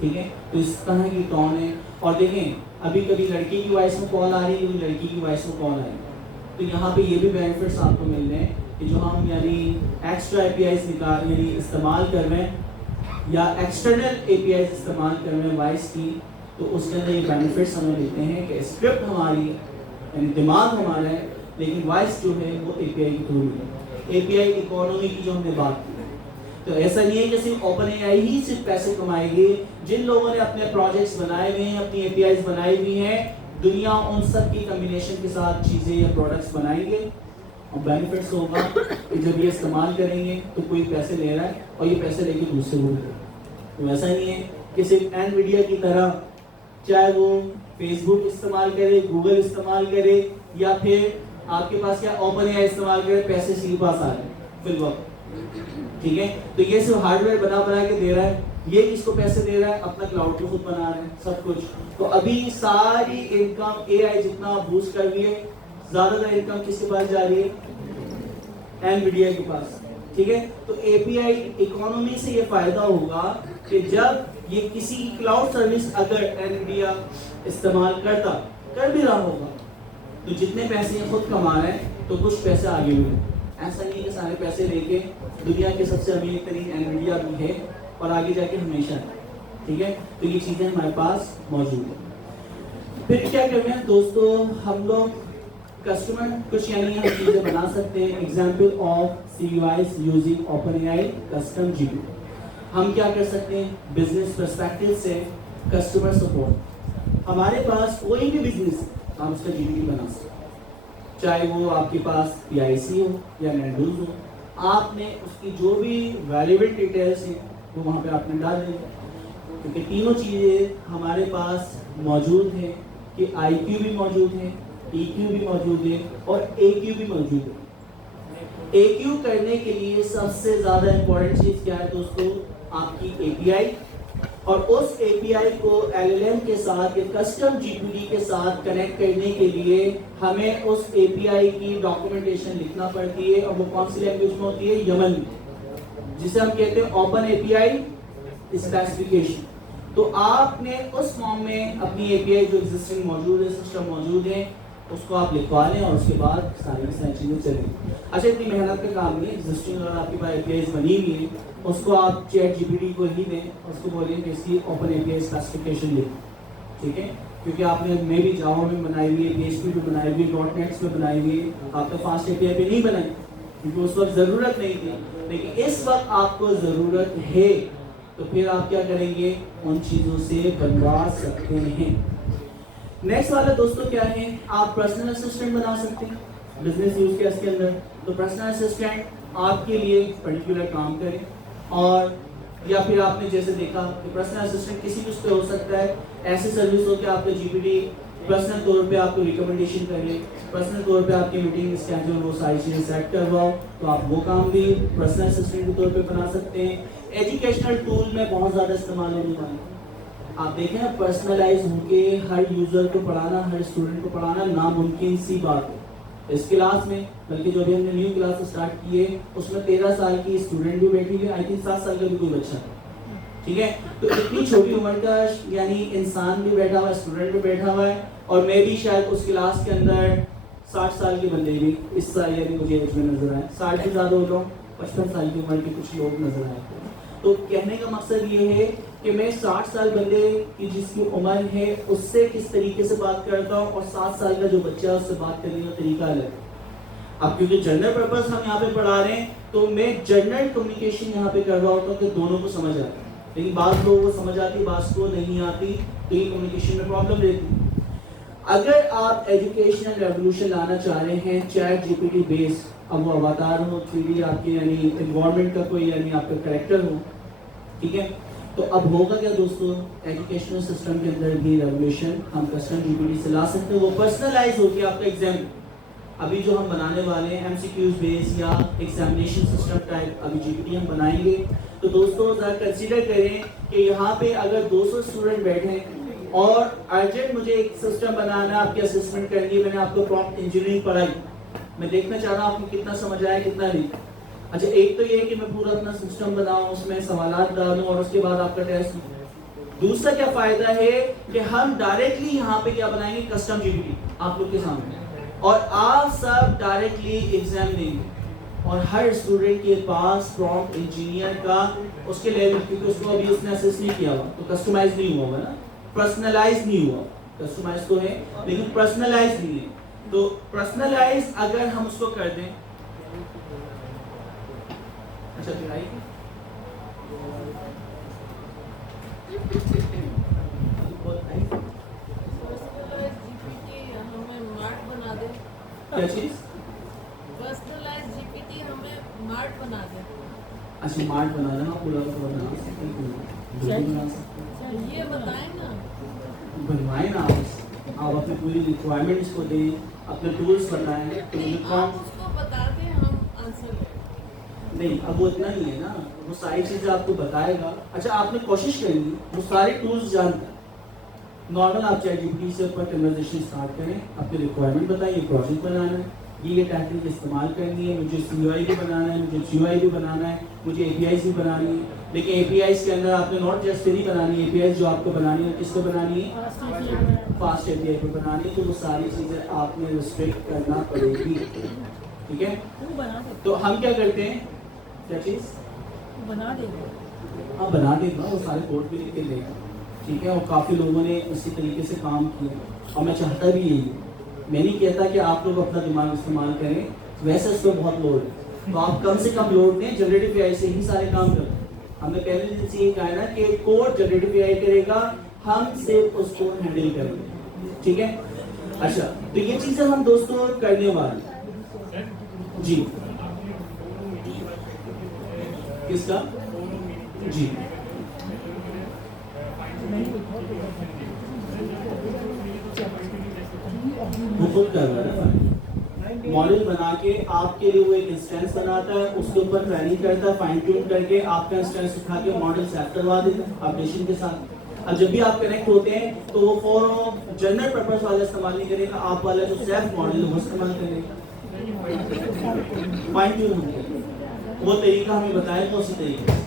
ठीक है। तो इस तरह की टोन है। और देखें, अभी कभी लड़की की वॉइस में कॉल आ रही है, कभी लड़की की वॉइस में कॉल आ रही है, तो यहाँ पे ये भी बेनिफिट्स आपको मिल रहे हैं कि जो हम यानी एक्स्ट्रा APIs निकाल यानी इस्तेमाल कर रहे हैं या एक्सटर्नल APIs इस्तेमाल कर रहे हैं वॉइस की, तो उसके अंदर ये बेनिफिट्स हमें मिलते हैं कि स्क्रिप्ट हमारी यानी दिमाग हमारा है, लेकिन वॉइस जो है वो API के थ्रू है। API इकोनॉमी की जो हमने बात की, तो ऐसा नहीं है कि सिर्फ OpenAI ही सिर्फ पैसे कमाएगी। जिन लोगों ने अपने प्रोजेक्ट्स बनाए हुए हैं, अपनी APIs बनाई हुई हैं, दुनिया उन सब की कम्बिनेशन के साथ चीज़ें या प्रोडक्ट्स बनाएंगे और बेनिफिट्स होगा कि जब ये इस्तेमाल करेंगे तो कोई पैसे ले रहा है और ये पैसे लेके दूसरे को दे। तो ऐसा नहीं है कि सिर्फ NVIDIA की तरह चाहे वो फेसबुक इस्तेमाल करे, गूगल इस्तेमाल करे या फिर आपके पास क्या OpenAI इस्तेमाल करे, पैसे सीधे पास आ रहे हैं फिल वक्त, ठीक है। तो ये सिर्फ हार्डवेयर बना के दे रहा है, ये किसको पैसे दे रहा है, अपना क्लाउड को खुद बना रहे हैं सब कुछ। तो अभी सारी इनकम AI जितना बूस्ट कर रही है, ज्यादातर इनकम किसके पास जा रही है, NVIDIA के पास, ठीक है। तो API इकोनॉमी से ये फायदा होगा कि जब ये किसी क्लाउड सर्विस अगर NVIDIA इस्तेमाल कर भी रहा होगा, तो जितने पैसे खुद कमा रहे हैं तो कुछ पैसे आगे भी, ऐसा नहीं कि सारे पैसे लेके दुनिया के सबसे अमीर तरीन NVIDIA भी है और आगे जाके हमेशा है, ठीक है। तो ये चीजें हमारे पास मौजूद है। फिर क्या कर रहे हैं दोस्तों, हम लोग कस्टमर कुछ यानी हम चीजें बना सकते हैं। Example of CUIs using OpenAI custom GPT। हम क्या कर सकते हैं, बिजनेस पर्सपेक्टिव से कस्टमर सपोर्ट, हमारे पास कोई भी बिजनेस आप उसका GPT बना सकते हैं, चाहे वो आपके पास PIC हो या Nando's हो, आपने उसकी जो भी वैल्यूएबल डिटेल्स हैं वो वहाँ पे आपने डाल देंगे, क्योंकि तीनों चीज़ें हमारे पास मौजूद हैं कि IQ भी मौजूद है, EQ भी मौजूद है और AQ भी मौजूद है। AQ करने के लिए सबसे ज़्यादा इम्पोर्टेंट चीज़ क्या है दोस्तों, आपकी API, और उस API को LLM के साथ या कस्टम GPT के साथ कनेक्ट करने के लिए हमें उस API की डॉक्यूमेंटेशन लिखना पड़ती है, और वो कौन सी लैंग्वेज में होती है, यमन, जिसे हम कहते हैं ओपन API स्पेसिफिकेशन। तो आपने उस फॉर्म में अपनी API जो एग्जिस्टिंग मौजूद है, सिस्टम मौजूद है, उसको आप लिखवा लें और उसके बाद सारी चीज़ें चलेंगी। अच्छा, इतनी मेहनत का काम नहीं है, एग्जिस्टिंग अगर आपके पास APIs बनी हुई है उसको आप ChatGPT को ही दें, उसको बोलिए कि इसकी ओपन API स्पेसिफिकेशन लिखें, ठीक है, क्योंकि आपने मे भी जावा में बनाई हुई है, PHP में बनाई हुई है, .NET में बनाई हुई है, आप तो फास्ट API पे नहीं बनाई क्योंकि उस वक्त ज़रूरत नहीं थी, लेकिन इस वक्त आपको ज़रूरत है, तो फिर आप क्या करेंगे, उन चीज़ों से बनवा सकते हैं। नेक्स्ट वाला दोस्तों क्या है, आप पर्सनल असिस्टेंट बना सकते हैं बिजनेस यूज केस के अंदर। तो पर्सनल असिस्टेंट आपके लिए पर्टिकुलर काम करे, और या फिर आपने जैसे देखा कि पर्सनल असिस्टेंट किसी भी उस पे हो सकता है, ऐसी सर्विस हो कि आपका GPT पर्सनल तौर पे आपको रिकमेंडेशन करे, पर्सनल तौर पे आपकी मीटिंग स्केड्यूल वो सारी चीज़ें सेट करवाओ, तो आप वो काम भी पर्सनल असिस्टेंट के तौर पे बना सकते हैं। एजुकेशनल टूल में बहुत ज़्यादा इस्तेमाल होने वाले, आप देखें ना, पर्सनलाइज होके हर यूज़र को पढ़ाना, हर स्टूडेंट को पढ़ाना नामुमकिन सी बात है इस क्लास में। बल्कि जो भी हमने न्यू क्लास स्टार्ट की है उसमें 13 साल की स्टूडेंट भी बैठी है, आई थिंक 7 साल का भी कोई बच्चा है, ठीक है। तो इतनी छोटी उम्र का यानी इंसान भी बैठा हुआ है, स्टूडेंट भी बैठा हुआ है, और मैं भी शायद उस क्लास के अंदर 60 साल के बंदे भी इस साल यानी मुझे एज में नजर आए, 60 से ज़्यादा हो रहा हूँ, 55 साल की उम्र के कुछ लोग नजर आए। तो कहने का मकसद ये है कि मैं 60 साल बंदे की जिसकी उम्र है उससे किस तरीके से बात करता हूँ, और 7 साल का जो बच्चा है उससे बात करने का तरीका अलग है। अब क्योंकि जनरल पर्पस हम यहाँ पे पढ़ा रहे हैं, तो मैं जनरल कम्युनिकेशन यहाँ पे कर रहा होता हूँ कि दोनों को समझ आता है, लेकिन बात लोगों को समझ आती, बात को नहीं आती, तो ये कम्युनिकेशन में प्रॉब्लम रहती है। अगर आप एजुकेशनल रेवोल्यूशन लाना चाह रहे हैं ChatGPT बेस, अब वो अवतार हो, 3D आपके यानी एनवायरनमेंट का कोई यानी आपका करेक्टर हो, ठीक है, तो अब होगा क्या दोस्तों, एजुकेशनल सिस्टम के अंदर भी रेवोल्यूशन हम कस्टम GPT से ला सकते हैं। वो पर्सनलाइज होकर आपका एग्जाम, अभी जो हम बनाने वाले हैं MCQs बेस या एग्जामिनेशन सिस्टम टाइप अभी GPT हम बनाएंगे, तो दोस्तों ज़रा कंसीडर करें कि यहाँ पे अगर 200 स्टूडेंट बैठे हैं और अर्जेंट मुझे एक सिस्टम बनाना है, आपकी असेसमेंट करनी है, मैंने आपको प्रॉम्प्ट इंजीनियरिंग पढ़ाई, मैं देखना चाह रहा हूँ आपको कितना समझ आया कितना नहीं। अच्छा, एक तो ये है कि मैं पूरा अपना सिस्टम बनाऊं, उसमें सवालात डालूं और उसके बाद आपका टेस्ट लूं। दूसरा क्या फायदा है कि हम डायरेक्टली यहाँ पे क्या बनाएंगे, कस्टम GPT आप लोग के सामने, और आप सब डायरेक्टली एग्जाम देंगे, और हर स्टूडेंट के पास प्रॉम्प्ट इंजीनियर का उसके लेवल, क्योंकि उसको अभी उसने असेस नहीं किया हुआ, तो कस्टमाइज नहीं हुआ ना, पर्सनलाइज नहीं हुआ, कस्टमाइज तो है लेकिन पर्सनलाइज नहीं है। तो पर्सनलाइज अगर हम उसको कर दें, अच्छा फिर आई क्या चीज, पर्सनलाइज GPT हमें मार्ट बना दे। अच्छा मार्ट बना देना, पूरा बना सकते हैं, ये बताएं ना, बनवाएं ना आप अपनी पूरी रिक्वायरमेंट्स को दें, अपने टूल्स बताएं, तो मुझे आप उसको बता दें, हम आंसर लें। नहीं, अब वो इतना ही है ना, वो सारी चीजें आपको बताएगा। अच्छा, आपने कोशिश करेंगी, वो सारे टूल्स जानता है, नॉर्मल आप ChatGPT से ऊपर कन्वर्सेशन स्टार्ट करें, अपनी रिक्वायरमेंट बताइए, प्रोजेक्ट बनाना है, ये टेक्निक इस्तेमाल करनी है, मुझे CUI भी बनाना है, मुझे GUI भी बनाना है, मुझे APIs भी बनानी है, लेकिन APIs के अंदर आपने नॉट जस्ट थ्री बनानी है, APIs जो आपको बनानी है किसको बनानी है, फास्ट API पे बनानी है, तो वो सारी चीज़ें आपने रिस्ट्रिक्ट करना पड़ेगी, ठीक है। तो हम क्या करते हैं, क्या चीज़ बना देगा, हाँ बना देगा, वो सारे कोड भी लिख के देगा, ठीक है, और काफ़ी लोगों ने इसी तरीके से काम किया, और मैं चाहता भी यही, मैं नहीं कहता कि आप लोग अपना दिमाग इस्तेमाल करें, वैसे इस पर बहुत लोड है, तो आप कम से कम लोड दें, जनरेटिव AI से ही सारे काम करें। हमने पहले दिन से ये कहा है ना कि कोड जनरेटिव AI करेगा, हम सिर्फ उसको हैंडल करेंगे, ठीक है। अच्छा, तो ये चीज़ें हम दोस्तों करने वाले जी, किसका जी, वो खुद कर रहा है, मॉडल बना के आपके लिए वो एक इंस्टेंस बनाता है, उसके ऊपर ट्रेनिंग करता है, फाइन ट्यून करके आपका इंस्टेंस उठा के मॉडल सेट करवा देता है अपडेशन के साथ। अब जब भी आप कनेक्ट होते हैं तो वो फॉर जनरल पर्पस वाला इस्तेमाल नहीं करेगा, आप वाला जो सेल्फ मॉडल है वो इस्तेमाल करेगा, फाइन ट्यून होगा, वो तरीका हमें बताएगा उसी तरीके से।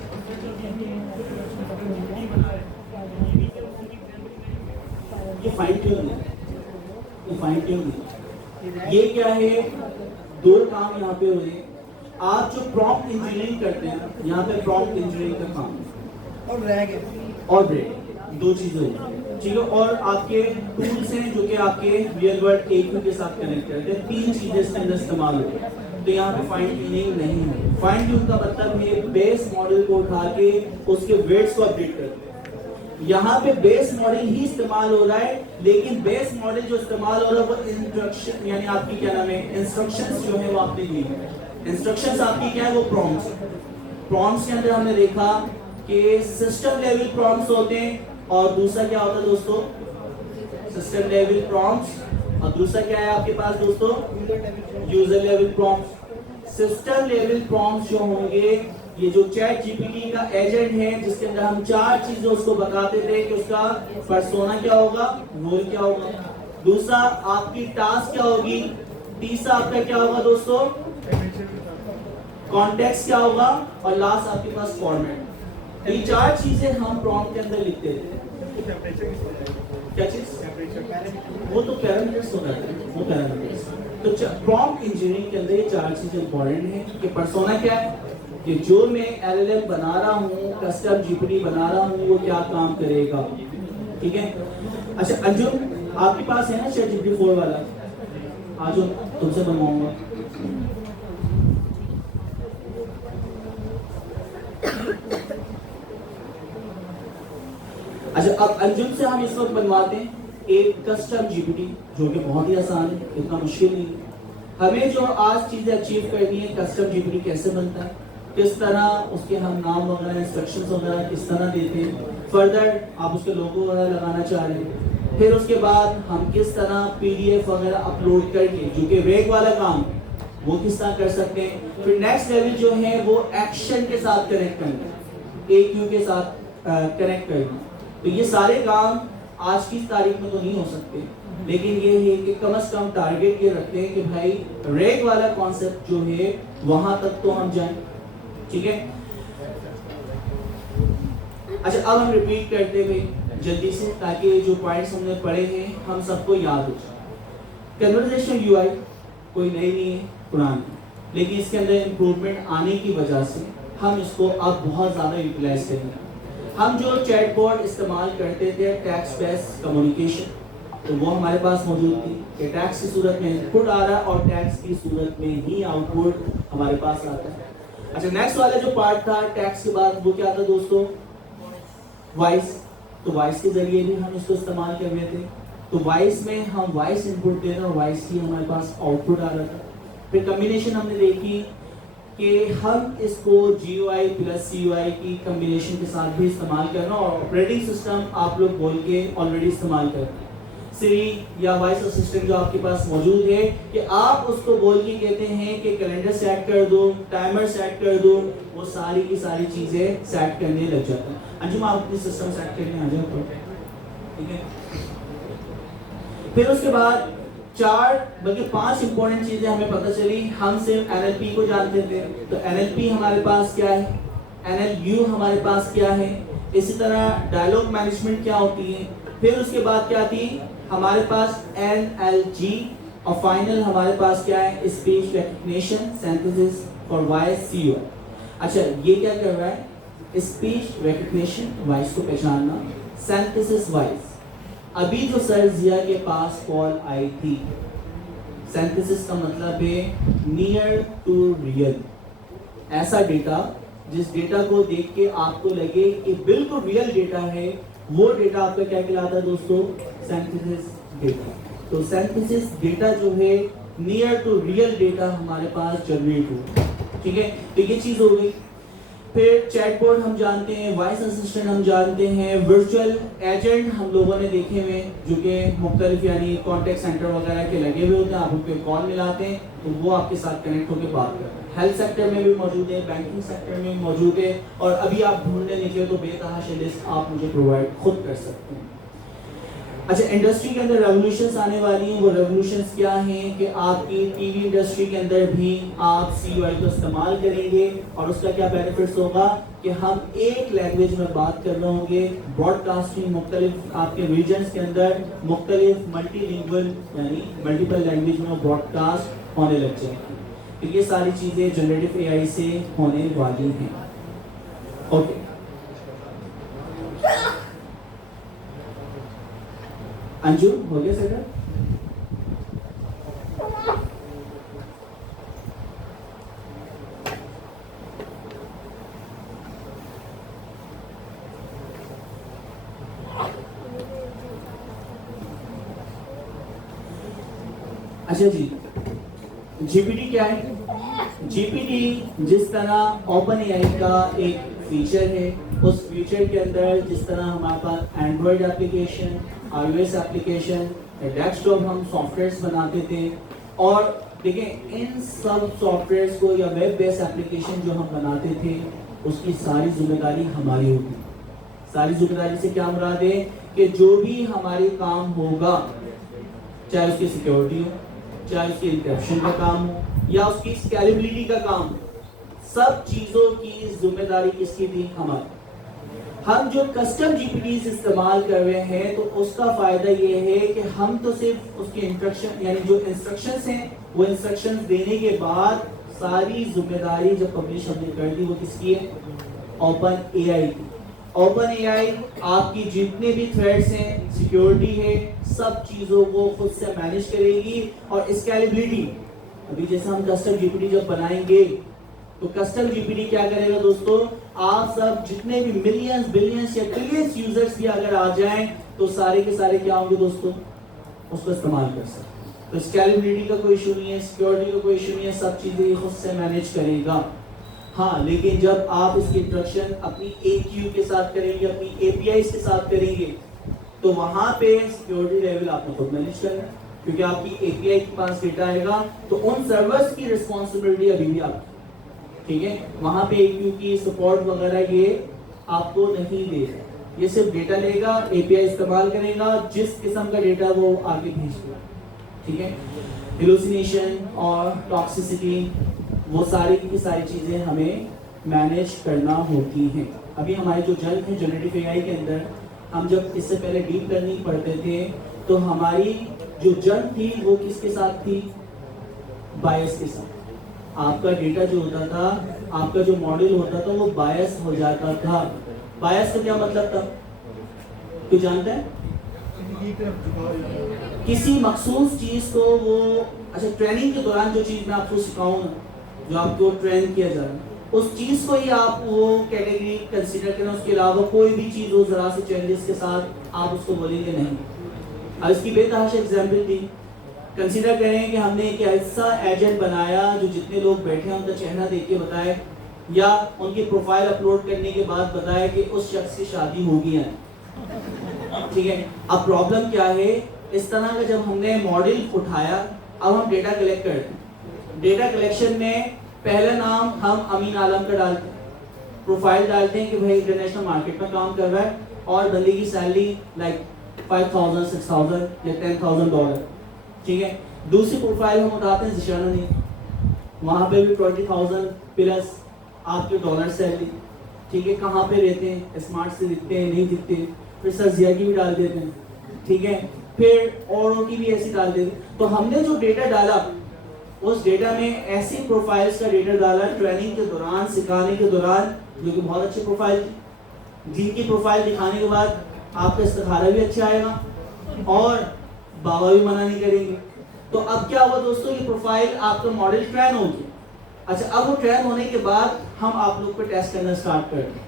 ये फाइन ट्यून है, ये फाइन ट्यून है, ये क्या है, दो काम यहाँ पे हो रहे हैं। आप जो प्रॉम्प्ट इंजीनियरिंग करते हैं, यहाँ पे प्रॉम्प्ट इंजीनियरिंग का काम और रह गए और ब्रेक, दो चीजें होती हैं, ठीक है। और आपके टूल्स हैं जो कि आपके रियल वर्ल्ड AQ के साथ कनेक्ट करते हैं। तीन चीजें इसके अंदर इस्तेमाल होती हैं। तो यहाँ पे फाइन ट्यूनिंग नहीं है। फाइन ट्यून का मतलब है बेस मॉडल को उठा के उसके वेट्स को अपडेट करते हैं। यहाँ पे बेस मॉडल ही इस्तेमाल हो रहा है, लेकिन बेस मॉडल जो इस्तेमाल हो रहा है वो इंस्ट्रक्शन, यानी आपकी क्या नाम है, इंस्ट्रक्शंस जो है वो आपने ली है। इंस्ट्रक्शंस आपकी क्या है, वो प्रॉम्प्ट्स। प्रॉम्प्ट्स के अंदर हमने देखा कि सिस्टम लेवल प्रॉम्प्ट्स होते हैं और दूसरा क्या होता है दोस्तों, सिस्टम लेवल प्रॉम्प्ट्स, और दूसरा क्या है आपके पास दोस्तों, user level prompts. System level prompts जो होंगे, ये जो चैट GPT का एजेंट है, जिसके अंदर हम चार चीजें उसको बताते थे कि उसका पर्सोना क्या होगा, रोल क्या होगा, दूसरा आपकी टास्क क्या होगी, तीसरा आपका क्या होगा दोस्तों, कॉन्टेक्स्ट क्या होगा, और लास्ट आपके पास फॉर्मेट। ये चार चीजें हम प्रॉम्प्ट के अंदर लिखते थे। क्या चीज, वो तो पैरामीटर्स हो जाते हैं, वो पैरामीटर्स। तो प्रॉम्प्ट इंजीनियरिंग के अंदर ये चार चीजें इंपॉर्टेंट है कि पर्सोना क्या है, कि जो मैं LLM बना रहा हूँ, कस्टम GPT बना रहा हूँ, वो क्या काम करेगा, ठीक है। अच्छा अंजुम, आपके पास है ना ChatGPT 4 वाला, आज तुमसे बनवाऊंगा। अच्छा अब अंजुम से हम इस वक्त बनवाते हैं एक कस्टम GPT, जो कि बहुत ही आसान है, इतना मुश्किल नहीं है। हमें जो आज चीजें अचीव करनी है, कस्टम GPT कैसे बनता है, किस तरह उसके हम नाम वगैरह, इंस्ट्रक्शंस वगैरह किस तरह देते हैं, फर्दर आप उसके लोगो वगैरह लगाना चाह रहे हैं, फिर उसके बाद हम किस तरह PDF वगैरह अपलोड करके, जो कि वेग वाला काम वो किस तरह कर सकते हैं। फिर नेक्स्ट लेवल जो है वो एक्शन के साथ कनेक्ट करना, AQ के साथ कनेक्ट करना। तो ये सारे काम आज की तारीख में तो नहीं हो सकते, लेकिन ये है कि कम से कम टारगेट ये रखते हैं कि भाई रेग वाला कॉन्सेप्ट जो है वहां तक तो हम जाएं, ठीक है। अच्छा अब हम रिपीट करते हुए जल्दी से, ताकि जो पॉइंट्स हमने पढ़े हैं हम सबको याद हो जाए। कन्वर्सेशनल UI कोई नई नहीं है, पुरानी, लेकिन इसके अंदर इम्प्रूवमेंट आने की वजह से हम इसको अब बहुत ज़्यादा यूटिलाइज करेंगे। हम जो चैटबॉट इस्तेमाल करते थे टेक्स्ट बेस्ड कम्युनिकेशन, तो वो हमारे पास मौजूद थी कि टेक्स्ट की सूरत में इनपुट आ रहा है और टेक्स्ट की सूरत में ही आउटपुट हमारे पास आता है। अच्छा नेक्स्ट वाला जो पार्ट था टेक्स्ट के बाद, वो क्या था दोस्तों, वॉइस। तो वॉइस के जरिए भी हम इसको इस्तेमाल कर रहे थे। तो वॉइस में हम वॉइस इनपुट दे रहे और वॉइस ही हमारे पास आउटपुट आ रहा था। फिर कम्बिनेशन हमने देखी कि हम इसको GUI प्लस CUI की कम्बिनेशन के साथ भी इस्तेमाल करना, और ऑपरेटिंग सिस्टम आप लोग बोल के ऑलरेडी इस्तेमाल करते हैं। सिरी या वॉइस असिस्टेंट जो आपके पास मौजूद है, कि आप उसको बोल के कहते हैं कि कैलेंडर सेट कर दो, टाइमर सेट कर दो, वो सारी की सारी चीजें सेट करने लग जाता है। अंजुम आप अपनी सिस्टम सेट करने आ जाओ, ठीक है। फिर उसके बाद चार बल्कि 5 इंपॉर्टेंट चीजें हमें पता चली। हम सिर्फ NLP को जानते थे, तो NLP हमारे पास क्या है, NLU हमारे पास क्या है, इसी तरह डायलॉग मैनेजमेंट क्या होती है। फिर उसके बाद क्या थी हमारे पास NLG, और फाइनल हमारे पास क्या है, speech recognition synthesis for voice CUI। अच्छा ये क्या कर रहा है, स्पीच रिकग्निशन वॉइस को पहचानना, सिंथेसिस वॉइस। अभी जो सर जिया के पास कॉल आई थी, सिंथेसिस का मतलब है नियर टू रियल, ऐसा डेटा जिस डेटा को देख के आपको लगे कि बिल्कुल रियल डेटा है, वो डेटा आपका क्या कहलाता है दोस्तों, सिंथेसिस डेटा। तो सिंथेसिस डेटा जो है नियर टू रियल डेटा हमारे पास जनरेट हो, ठीक है। तो ये चीज हो गई। फिर चैटबॉट हम जानते हैं, वॉइस असिस्टेंट हम जानते हैं, वर्चुअल एजेंट हम लोगों ने देखे हुए जो कि मुख्तलिफ यानी कॉन्टेक्ट सेंटर वगैरह के लगे हुए होते हैं, आप उनको कॉल मिलाते हैं तो वो आपके साथ कनेक्ट होकर बात करते हैं। हेल्थ सेक्टर में भी मौजूद है, बैंकिंग सेक्टर में भी मौजूद है, और अभी आप ढूंढने निकले तो बेतहाशा लिस्ट आप मुझे प्रोवाइड खुद कर सकते हैं। अच्छा, इंडस्ट्री के अंदर रेवोल्यूशंस आने वाली हैं। वो रेवोल्यूशंस क्या हैं कि आपकी टीवी इंडस्ट्री के अंदर भी आप CUI को इस्तेमाल करेंगे और उसका क्या बेनिफिट्स होगा कि हम एक लैंग्वेज में बात कर रहे होंगे। ब्रॉडकास्टिंग मुख्तलिफ आपके रीजन्स के अंदर मुख्तलिफ मल्टीलिंगुअल यानी मल्टीपल लैंग्वेज में ब्रॉडकास्ट होने लग जाएंगे। तो ये सारी चीज़ें जनरेटिव AI से होने वाली हैं। ओके, अंजू हो गया सर? अच्छा जी, GPT क्या है? GPT जिस तरह ओपन AI का एक फीचर है, उस फीचर के अंदर जिस तरह हमारे पास Android application, iOS application, desktop हम सॉफ्टवेयर्स बनाते थे, और देखें इन सब सॉफ्टवेयर्स को या वेब बेस्ड एप्लीकेशन जो हम बनाते थे उसकी सारी जिम्मेदारी हमारी होती। सारी जिम्मेदारी से क्या मुराद है कि जो भी हमारे काम होगा, चाहे उसकी सिक्योरिटी हो, चाहे उसकी इंक्रिप्शन का काम हो या उसकी स्केलेबिलिटी का काम हो, सब चीजों की जिम्मेदारी किसकी थी? हमारी। हम जो कस्टम GPTs इस्तेमाल कर रहे हैं तो उसका फायदा ये है कि हम तो सिर्फ उसके इंस्ट्रक्शन यानी जो इंस्ट्रक्शंस हैं वो इंस्ट्रक्शंस देने के बाद सारी जिम्मेदारी जब पब्लिश हमने कर दी वो किसकी है? ओपन AI की। ओपन AI आपकी जितने भी थ्रेड्स हैं, सिक्योरिटी है, सब चीजों को खुद से मैनेज करेगी। और स्केलेबिलिटी, अभी जैसे हम कस्टम GPT जब बनाएंगे तो कस्टम GPT क्या करेगा दोस्तों? आप सब जितने भी मिलियंस, बिलियंस या ट्रिलियंस यूजर्स भी अगर आ जाएं तो सारे के सारे क्या होंगे दोस्तों? उसको इस्तेमाल कर सकते। तो स्केलेबिलिटी का कोई इशू नहीं है, सिक्योरिटी का कोई इशू नहीं है, सब चीजें खुद से मैनेज करेगा। हाँ, लेकिन जब आप इसकी इंस्ट्रक्शन अपनी AQ के साथ करेंगे, अपनी APIs के साथ करेंगे, तो वहां पे सिक्योरिटी लेवल आपने खुद मैनेज करना है, क्योंकि आपकी API के पास डेटा आएगा तो उन सर्वर्स की रिस्पॉन्सिबिलिटी अभी भी आपकी। ठीक है, वहां पे AQ की सपोर्ट वगैरह ये आपको नहीं देगा, ये सिर्फ डेटा लेगा, API इस्तेमाल करेगा, जिस किस्म का डेटा वो आगे भेजेगा। ठीक है, हेलुसिनेशन और टॉक्सिसिटी वो सारी की सारी चीजें हमें मैनेज करना होती हैं। अभी हमारे जो जंग है जनरेटिव AI के अंदर, हम जब इससे पहले डीप लर्निंग पढ़ते थे तो हमारी जो जंग थी वो किसके साथ थी? बायस के साथ। आपका डेटा जो होता था, आपका जो मॉडल होता था वो बायस हो जाता था। बायस का क्या मतलब था? कोई जानता है? किसी मखसूस चीज को वो, अच्छा ट्रेनिंग के दौरान जो चीज मैं आपको सिखाऊं ना, जो आपको ट्रेन किया जा रहा है, उस चीज को ही आप वो कैटेगरी कंसीडर करें, उसके अलावा कोई भी चीज हो जरा से चेंजेस के साथ आप उसको बोलेंगे नहीं। अब इसकी बेतहाशा एग्जाम्पल थी, कंसीडर करें कि हमने एक ऐसा एजेंट बनाया जो जितने लोग बैठे हैं उनका चेहरा देख के बताए या उनकी प्रोफाइल अपलोड करने के बाद बताया कि उस शख्स की शादी होगी है। ठीक है, अब प्रॉब्लम क्या है? इस तरह का जब हमने मॉडल उठाया, अब हम डेटा कलेक्ट करते हैं। डेटा कलेक्शन में पहला नाम हम अमीन आलम का डालते हैं, प्रोफाइल डालते हैं कि भाई इंटरनेशनल मार्केट में काम कर रहा है और बंदे की सैलरी लाइक 5,000, 6,000 या $10,000। ठीक है, दूसरी प्रोफाइल हम उठाते हैं जिशाना ने, वहां पे भी 20,000 प्लस आपके डॉलर सैलरी। ठीक है, कहाँ पे रहते हैं, स्मार्ट से दिखते हैं नहीं दिखते, फिर सर्जिया की भी डाल देते हैं। ठीक है, फिर औरों की भी ऐसी डाल देते हैं। तो हमने जो डेटा डाला उस डेटा में ऐसी प्रोफाइल्स का डेटा डाला ट्रेनिंग के दौरान, सिखाने के दौरान, जो कि बहुत अच्छी प्रोफाइल थी, जिनकी प्रोफाइल दिखाने के बाद आपका इस्तिखारा भी अच्छा आएगा और बाबा भी मना नहीं करेंगे। तो अब क्या हुआ दोस्तों, ये प्रोफाइल आपका मॉडल ट्रेन हो गया। अच्छा, अब वो ट्रेन होने के बाद हम आप लोग पे टेस्ट करना स्टार्ट कर दें।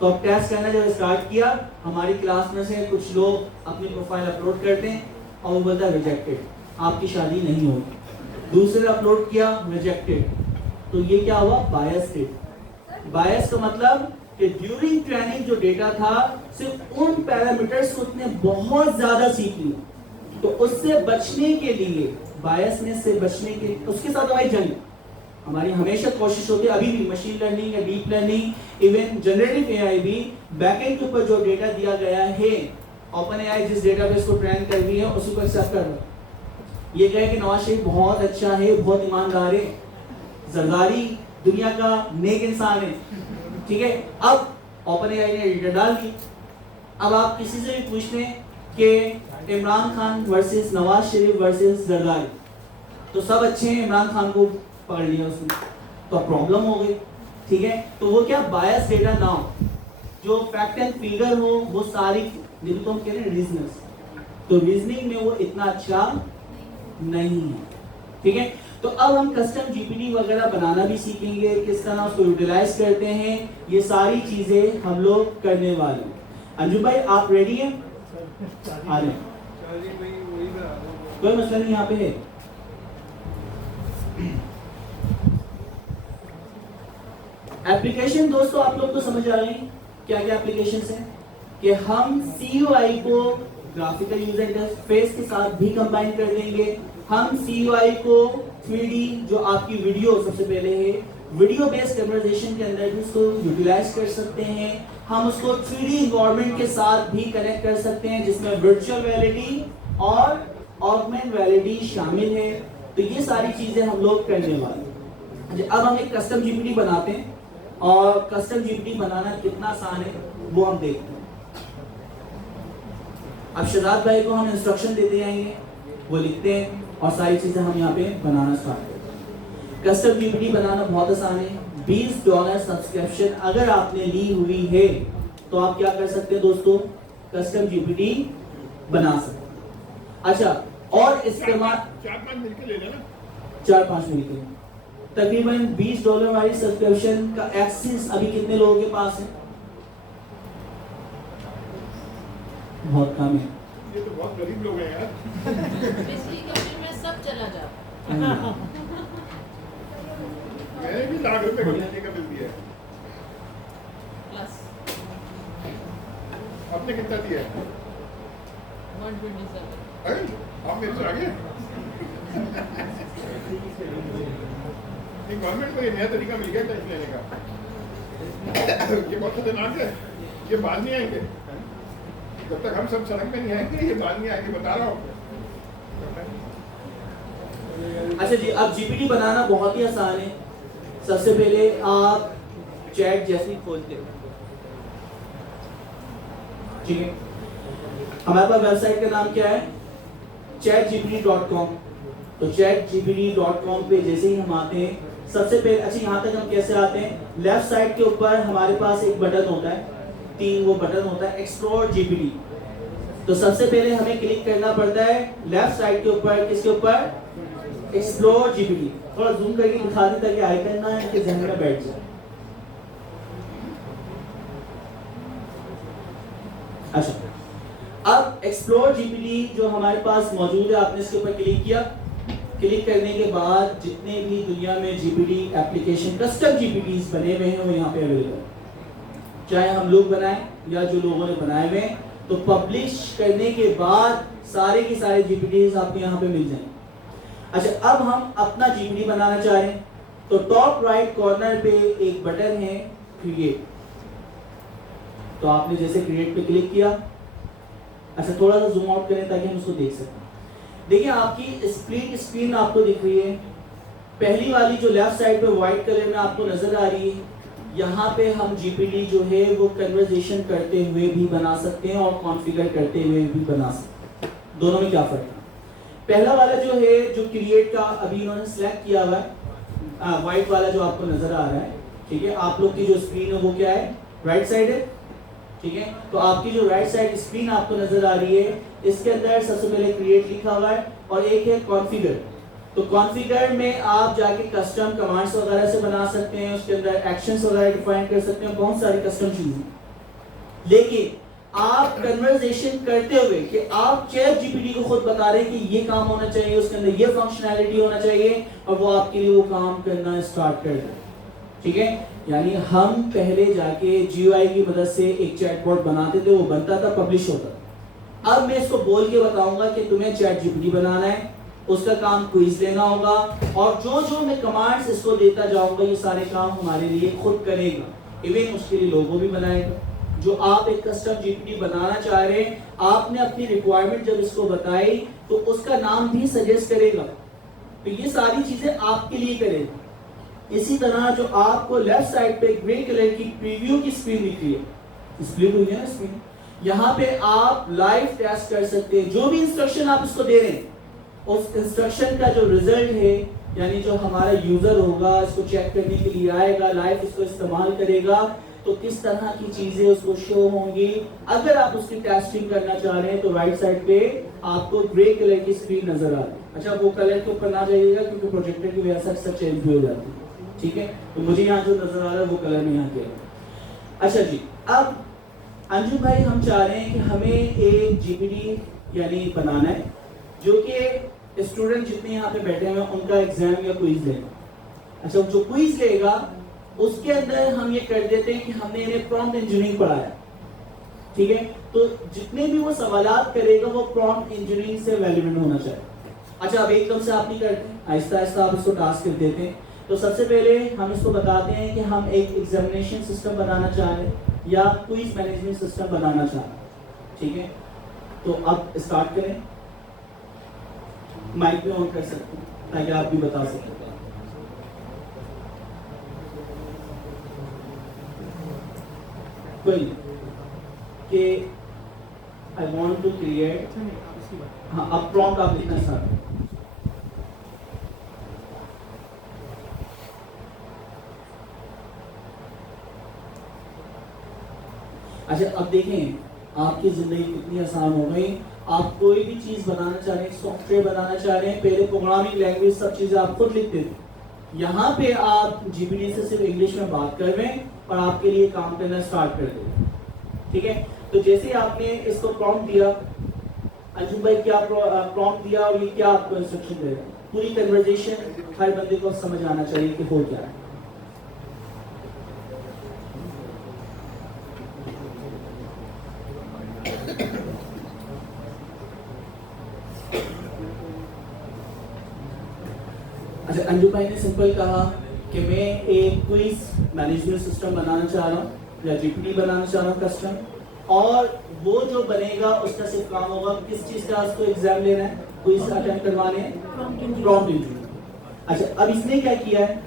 तो अब टेस्ट करना जब स्टार्ट किया, हमारी क्लास में से कुछ लोग अपनी प्रोफाइल अपलोड करते हैं और वो बोलता है रिजेक्टेड, आपकी शादी नहीं होगी। दूसरे ने अपलोड किया, रिजेक्टेड। तो ये क्या हुआ? बायस डेटा। बायस का मतलब कि ड्यूरिंग ट्रेनिंग जो डेटा था सिर्फ उन पैरामीटर्स को उसने बहुत ज्यादा सीख लिया। तो उससे बचने के लिए, बायसनेस से बचने के लिए, उसके साथ हमारी जंग, हमारी हमेशा कोशिश होती है, अभी भी मशीन लर्निंग या deep learning, even generative AI भी बैकएंड के ऊपर जो डेटा दिया गया है OpenAI जिस डेटाबेस को ट्रेन कर रही है उसी को एक्सेप्ट कर रहा है। ये कहे कि नवाज शरीफ बहुत अच्छा है, बहुत ईमानदार है, जरदारी दुनिया का नेक इंसान है, ठीक है। अब OpenAI ने एडिटर डाल दी। अब आप किसी से भी पूछ लें कि इमरान खान वर्सेस नवाज शरीफ वर्सेस जरदारी, तो सब अच्छे हैं, इमरान खान को पकड़ लिया उसने, तो प्रॉब्लम हो गई, ठीक है। तो वो क्या, बायस डेटा ना हो, जो फैक्ट एंड फिगर हो, वो सारी जिनको हम कह रहे हैं रीजनर्स, तो रीजनिंग में वो इतना अच्छा नहीं है, ठीक है। तो अब हम कस्टम जीपीटी वगैरह बनाना भी सीखेंगे, किस तरह उसको यूटिलाइज करते हैं, ये सारी चीजें हम लोग करने वाले हैं। अंजुम भाई आप रेडी हैं? आ रहे हैं, कोई मसला नहीं यहाँ पे है। एप्लीकेशन दोस्तों आप लोग तो समझ आ रहे हैं क्या क्या एप्लीकेशंस हैं, कि हम CUI को ग्राफिकल यूजर इंटरफेस के साथ भी कंबाइन कर देंगे। हम CUI को 3D जो आपकी वीडियो सबसे पहले है, वीडियो बेस्ड कन्वर्सेशन के अंदर भी उसको यूटिलाइज कर सकते हैं। हम उसको 3D इन्वायरमेंट के साथ भी कनेक्ट कर सकते हैं, जिसमें वर्चुअल रियलिटी और ऑगमेंटेड रियलिटी शामिल है। तो ये सारी चीजें हम लोग करने वाले हैं। अब हम एक कस्टम जीपीटी बनाते हैं, और कस्टम जीपीटी बनाना कितना आसान है वो हम देखते हैं। अब शहजाद भाई को हम इंस्ट्रक्शन देते जाएंगे, वो लिखते हैं और सारी चीजें हम यहाँ पे बनाना स्टार्ट करते हैं। कस्टम जीपीटी बनाना बहुत आसान है। $20 सब्सक्रिप्शन अगर आपने ली हुई है तो आप क्या कर सकते हैं दोस्तों, कस्टम जीपीटी बना सकते हैं। अच्छा, और इस्तेमाल 4-5 मिलकर ले लेना, 4-5 मिलकर तकरीबन $20 वाली सब्सक्रिप्शन का एक्सेस अभी कितने लोगों के पास है? बहुत कम है। ये तो बहुत गरीब लोग हैं यार। बिजली के बिल में सब चला जाता। मैंने भी ₹1,00,000 का बिजली का बिल दिया है। प्लस आपने कितना दिया है? 127। अरे आप मेरे से आगे। गवर्नमेंट को ये नया तरीका मिल गया टैक्स लेने का। ये बहुत खतरनाक है, ये बाल नहीं आएंगे जब तक हम सब सड़क में नहीं आएंगे, ये बाल नहीं आएंगे, बता रहा हूँ। अच्छा जी, अब जीपीटी बनाना बहुत ही आसान है। सबसे पहले आप चैट जैसी खोलते हो, ठीक है। हमारे पास वेबसाइट का नाम क्या है, chatgpt.com। तो chatgpt.com पे जैसे ही हम आते हैं, सबसे पहले अच्छा यहाँ तक हम कैसे आते हैं, लेफ्ट साइड के ऊपर हमारे पास एक बटन होता है, 3 वो बटन होता है, एक्सप्लोर जीपीटी। तो सबसे पहले हमें क्लिक करना पड़ता है लेफ्ट साइड के ऊपर, किसके ऊपर, एक्सप्लोर जीपीटी। थोड़ा जूम करके दिखा दें ताकि आइकन ना इनके जहन में बैठ जाए। अच्छा, अब एक्सप्लोर जीपीटी जो हमारे पास मौजूद है, आपने इसके ऊपर क्लिक किया। क्लिक करने के बाद जितने भी दुनिया में जीपीटी एप्लीकेशन, कस्टम जीपीटीज बने हुए हैं वो यहाँ पे अवेलेबल है, चाहे हम लोग बनाएं या जो लोगों ने बनाए हुए हैं। तो पब्लिश करने के बाद सारे के सारे जीपीटीज आपको यहाँ पे मिल जाएंगे। अच्छा, अब हम अपना जीपीटी बनाना चाह रहे हैं, तो टॉप राइट कॉर्नर पे एक बटन है क्रिएट। तो आपने जैसे क्रिएट पे क्लिक किया, अच्छा थोड़ा सा जूम आउट करें ताकि हम उसको देख सकें। देखिए आपकी स्क्रीन आपको दिख रही है। पहली वाली जो लेफ्ट साइड पे व्हाइट कलर में आपको नजर आ रही है, यहाँ पे हम जीपीटी जो है वो कन्वर्सेशन करते हुए भी बना सकते हैं और कॉन्फ़िगर करते हुए भी बना सकते हैं। दोनों में क्या फर्क है? पहला वाला जो है, जो क्रिएट का अभी इन्होंने सिलेक्ट किया हुआ है, व्हाइट वाला जो आपको नजर आ रहा है, ठीक है। आप लोग की जो स्क्रीन है वो क्या है, राइट साइड है, ठीक है। तो आपकी जो राइट साइड स्क्रीन आपको नजर आ रही है, इसके अंदर सबसे पहले क्रिएट लिखा हुआ है और एक है कॉन्फ़िगर। तो कॉन्फ़िगर में आप जाके कस्टम कमांड्स वगैरह से बना सकते हैं, उसके अंदर एक्शंस वगैरह डिफाइन कर सकते हैं, बहुत सारी कस्टम चीजें। लेकिन आप कन्वर्सेशन करते हुए कि आप चैट जीपीटी को खुद बता रहे हैं कि ये काम होना चाहिए, उसके अंदर ये फंक्शनैलिटी होना चाहिए, और वो आपके लिए वो काम करना स्टार्ट कर दे, ठीक है। यानी हम पहले जाके GUI की मदद से एक चैटबॉट बनाते थे, वो बनता था, पब्लिश होता। अब मैं इसको बोल के बताऊंगा कि तुम्हें चैट जीपीटी बनाना है, उसका काम क्विज लेना होगा, और जो जो मैं कमांड्स इसको देता जाऊंगा ये सारे काम हमारे लिए खुद करेगा। इवन उसके लिए लोगो भी बनाएगा, जो आप एक कस्टम जीपीटी बनाना चाह रहे हैं, आपने अपनी रिक्वायरमेंट जब इसको बताई तो उसका नाम भी सजेस्ट करेगा। तो ये सारी चीजें आपके लिए करेगा। इसी तरह जो आपको लेफ्ट साइड पे ग्रे कलर की प्रीव्यू की स्क्रीन दिख रही है, डिस्प्ले हुई है ना स्क्रीन, यहाँ पे आप लाइव टेस्ट कर सकते हैं। जो भी इंस्ट्रक्शन आप उसको दे रहे हैं, उस इंस्ट्रक्शन का जो रिजल्ट है, यानी जो हमारा यूजर होगा इसको चेक करने के लिए आएगा, लाइव इसको इस्तेमाल करेगा, तो किस तरह की चीजें उसको शो होंगी। अगर आप उसकी टेस्टिंग करना चाह रहे हैं तो राइट साइड पे आपको ग्रे कलर की स्क्रीन नजर आ रही है। अच्छा, वो कलर के ऊपर ना जाइएगा क्योंकि प्रोजेक्टर की वजह से अक्सर चेंज भी हो जाती है, ठीक है। तो मुझे यहाँ जो नजर आ रहा है वो कलर में यहाँ किया। अच्छा जी, अब अंजू भाई हम चाह रहे हैं कि हमें एक जीपीटी यानी बनाना है जो कि स्टूडेंट जितने यहाँ पे बैठे हैं उनका एग्जाम या क्विज लेगा। अच्छा, जो क्विज लेगा उसके अंदर हम ये कर देते हैं कि हमने इन्हें प्रॉम्प्ट इंजीनियरिंग पढ़ाया, ठीक है। तो जितने भी वो सवालात करेगा वो प्रॉम्प्ट इंजीनियरिंग से रेलेवेंट होना चाहिए। अच्छा, अब एकदम से आप नहीं करते, आहिस्ता आहिस्ता आप इसको टास्क कर देते हैं। तो सबसे पहले हम इसको बताते हैं कि हम एक एग्जामिनेशन सिस्टम बनाना चाह रहे हैं या क्विज मैनेजमेंट सिस्टम बनाना चाह रहे हैं, ठीक है। तो अब स्टार्ट करें, माइक पे ऑन कर सकते हैं ताकि आप भी बता सकें। कोई कि आई वांट टू क्रिएट, हाँ अब प्रॉम्प्ट आप लिखना स्टार्ट। अच्छा, अब देखें आपकी जिंदगी कितनी आसान हो गई। आप कोई भी चीज बनाना चाह रहे हैं, सॉफ्टवेयर बनाना चाह रहे हैं, पहले प्रोग्रामिंग लैंग्वेज सब चीजें आप खुद लिखते थे। यहाँ पे आप जीपीटी से सिर्फ इंग्लिश में बात कर रहे हैं और आपके लिए काम करना स्टार्ट कर दें, ठीक है। तो जैसे आपने इसको प्रॉम्प्ट दिया, अंजू भाई क्या प्रॉम्प्ट दिया और ये क्या आपको इंस्ट्रक्शन दे रहा है, पूरी कन्वर्सेशन हर बंदे को समझ आना चाहिए कि हो क्या है। अच्छा, अंजू भाई ने सिंपल कहा कि मैं एक क्विज मैनेजमेंट सिस्टम बनाना चाह रहा हूँ या जीपीटी बनाना चाह रहा हूँ कस्टम, और वो जो बनेगा उसका सिर्फ काम होगा किस चीज का उसको एग्जाम लेना है, क्विज अटेम्प्ट करवाने हैं, प्रॉम्प्ट इंजीनियरिंग। अच्छा, अब इसने क्या किया है,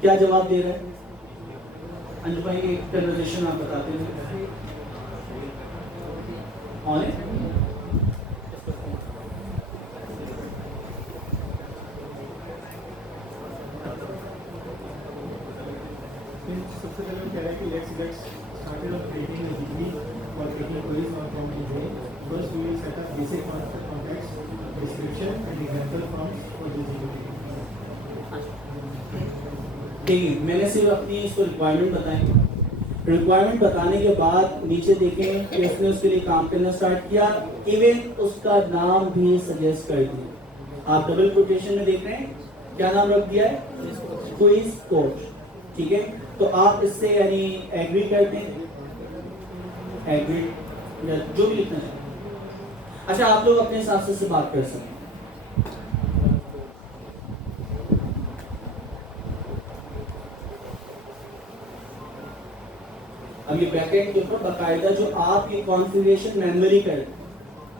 क्या जवाब दे रहा है? अंजू भाई की कन्वर्सेशन आप बताते हैं। ऑन है? सबसे पहले कह रहा है कि let's started of creating a degree or creating a quiz or prompt engineering. First we will set up basic context, description and example forms for this degree. ठीक है, मैंने सिर्फ अपनी इसको रिक्वायरमेंट बताई। रिक्वायरमेंट बताने के बाद नीचे देखें कि उसने उसके लिए काम करना स्टार्ट किया, इवन उसका नाम भी सजेस्ट कर दिया। आप डबल कोटेशन में देख रहे हैं क्या नाम रख दिया है, क्विज कोच, ठीक है। तो आप इससे यानी एग्री करते हैं, एग्री या जो भी लिखना चाहिए। अच्छा, आप लोग अपने हिसाब से बात कर सकते हैं। अब ये बैकएंड के ऊपर बाकायदा जो आप ये कॉन्फ़िगरेशन मैन्युअली करें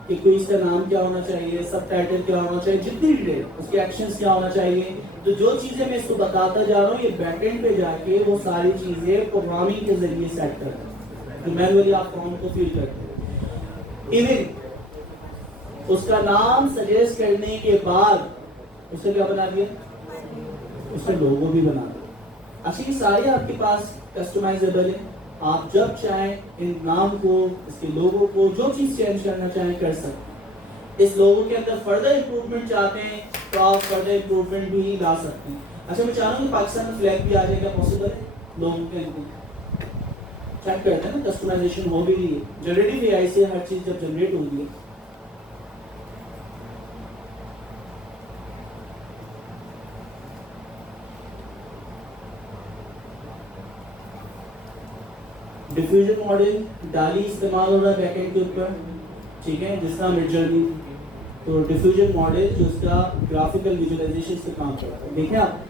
कि क्विज का नाम क्या होना चाहिए, सब टाइटल क्या होना चाहिए, जितनी डिटेल उसके एक्शंस क्या होना चाहिए, तो जो चीजें मैं इसको बताता जा रहा हूँ ये बैकएंड पे जाके वो सारी चीजें प्रोग्रामिंग के जरिए सेट करते हैं। तो मैन्युअली आप फॉर्म को फिल करते हैं। इवन उसका नाम सजेस्ट करने के बाद उससे क्या बना दिया, उसका लोगो भी बना दिया। अच्छा, ये सारे आपके पास कस्टमाइजेबल है, आप जब चाहें इन नाम को, इसके लोगो को, जो चीज चेंज करना चाहें कर सकते हैं। इस लोगो के अंदर फर्दर इंप्रूवमेंट चाहते हैं तो आप फर्दर इंप्रूवमेंट भी ला सकते हैं। अच्छा, मैं चाह रहा हूँ कि पाकिस्तान में फ्लैग भी आ जाएगा, पॉसिबल है? लोगों के चेक करते हैं ना, कस्टमाइजेशन हो भी रही है, जनरेटिव एआई से हर चीज जब जनरेट होगी है। डिफ्यूजन मॉडल डाली इस्तेमाल हो रहा है बैकएंड के ऊपर, ठीक है, जिसका मिडजर्नी। तो डिफ्यूजन मॉडल जो उसका ग्राफिकल विजुअलाइजेशन से काम करता है, देखें आप।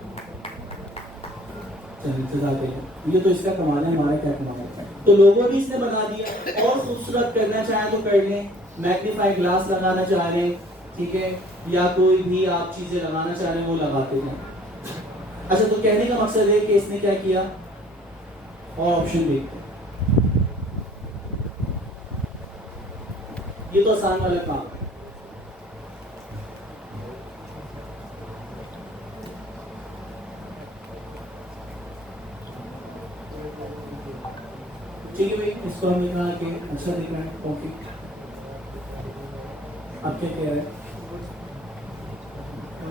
इंतजार करें, ये तो इसका कमाना है, हमारा क्या कमाना है। तो लोगो भी इसने बना दिया, और खूबसूरत करना चाहें तो कर लें, मैग्नीफाइंग ग्लास लगाना चाह रहे हैं, ठीक है, या कोई भी आप चीजें लगाना चाह रहे हैं वो लगाते हैं। अच्छा, तो कहने का मकसद है कि इसने क्या किया, और ऑप्शन देखते हैं। ये तो आसान वाला काम है। ठीक है भाई, इसको हमने कहा कि अच्छा दिख रहा है कॉफी। आप क्या कह रहे हैं?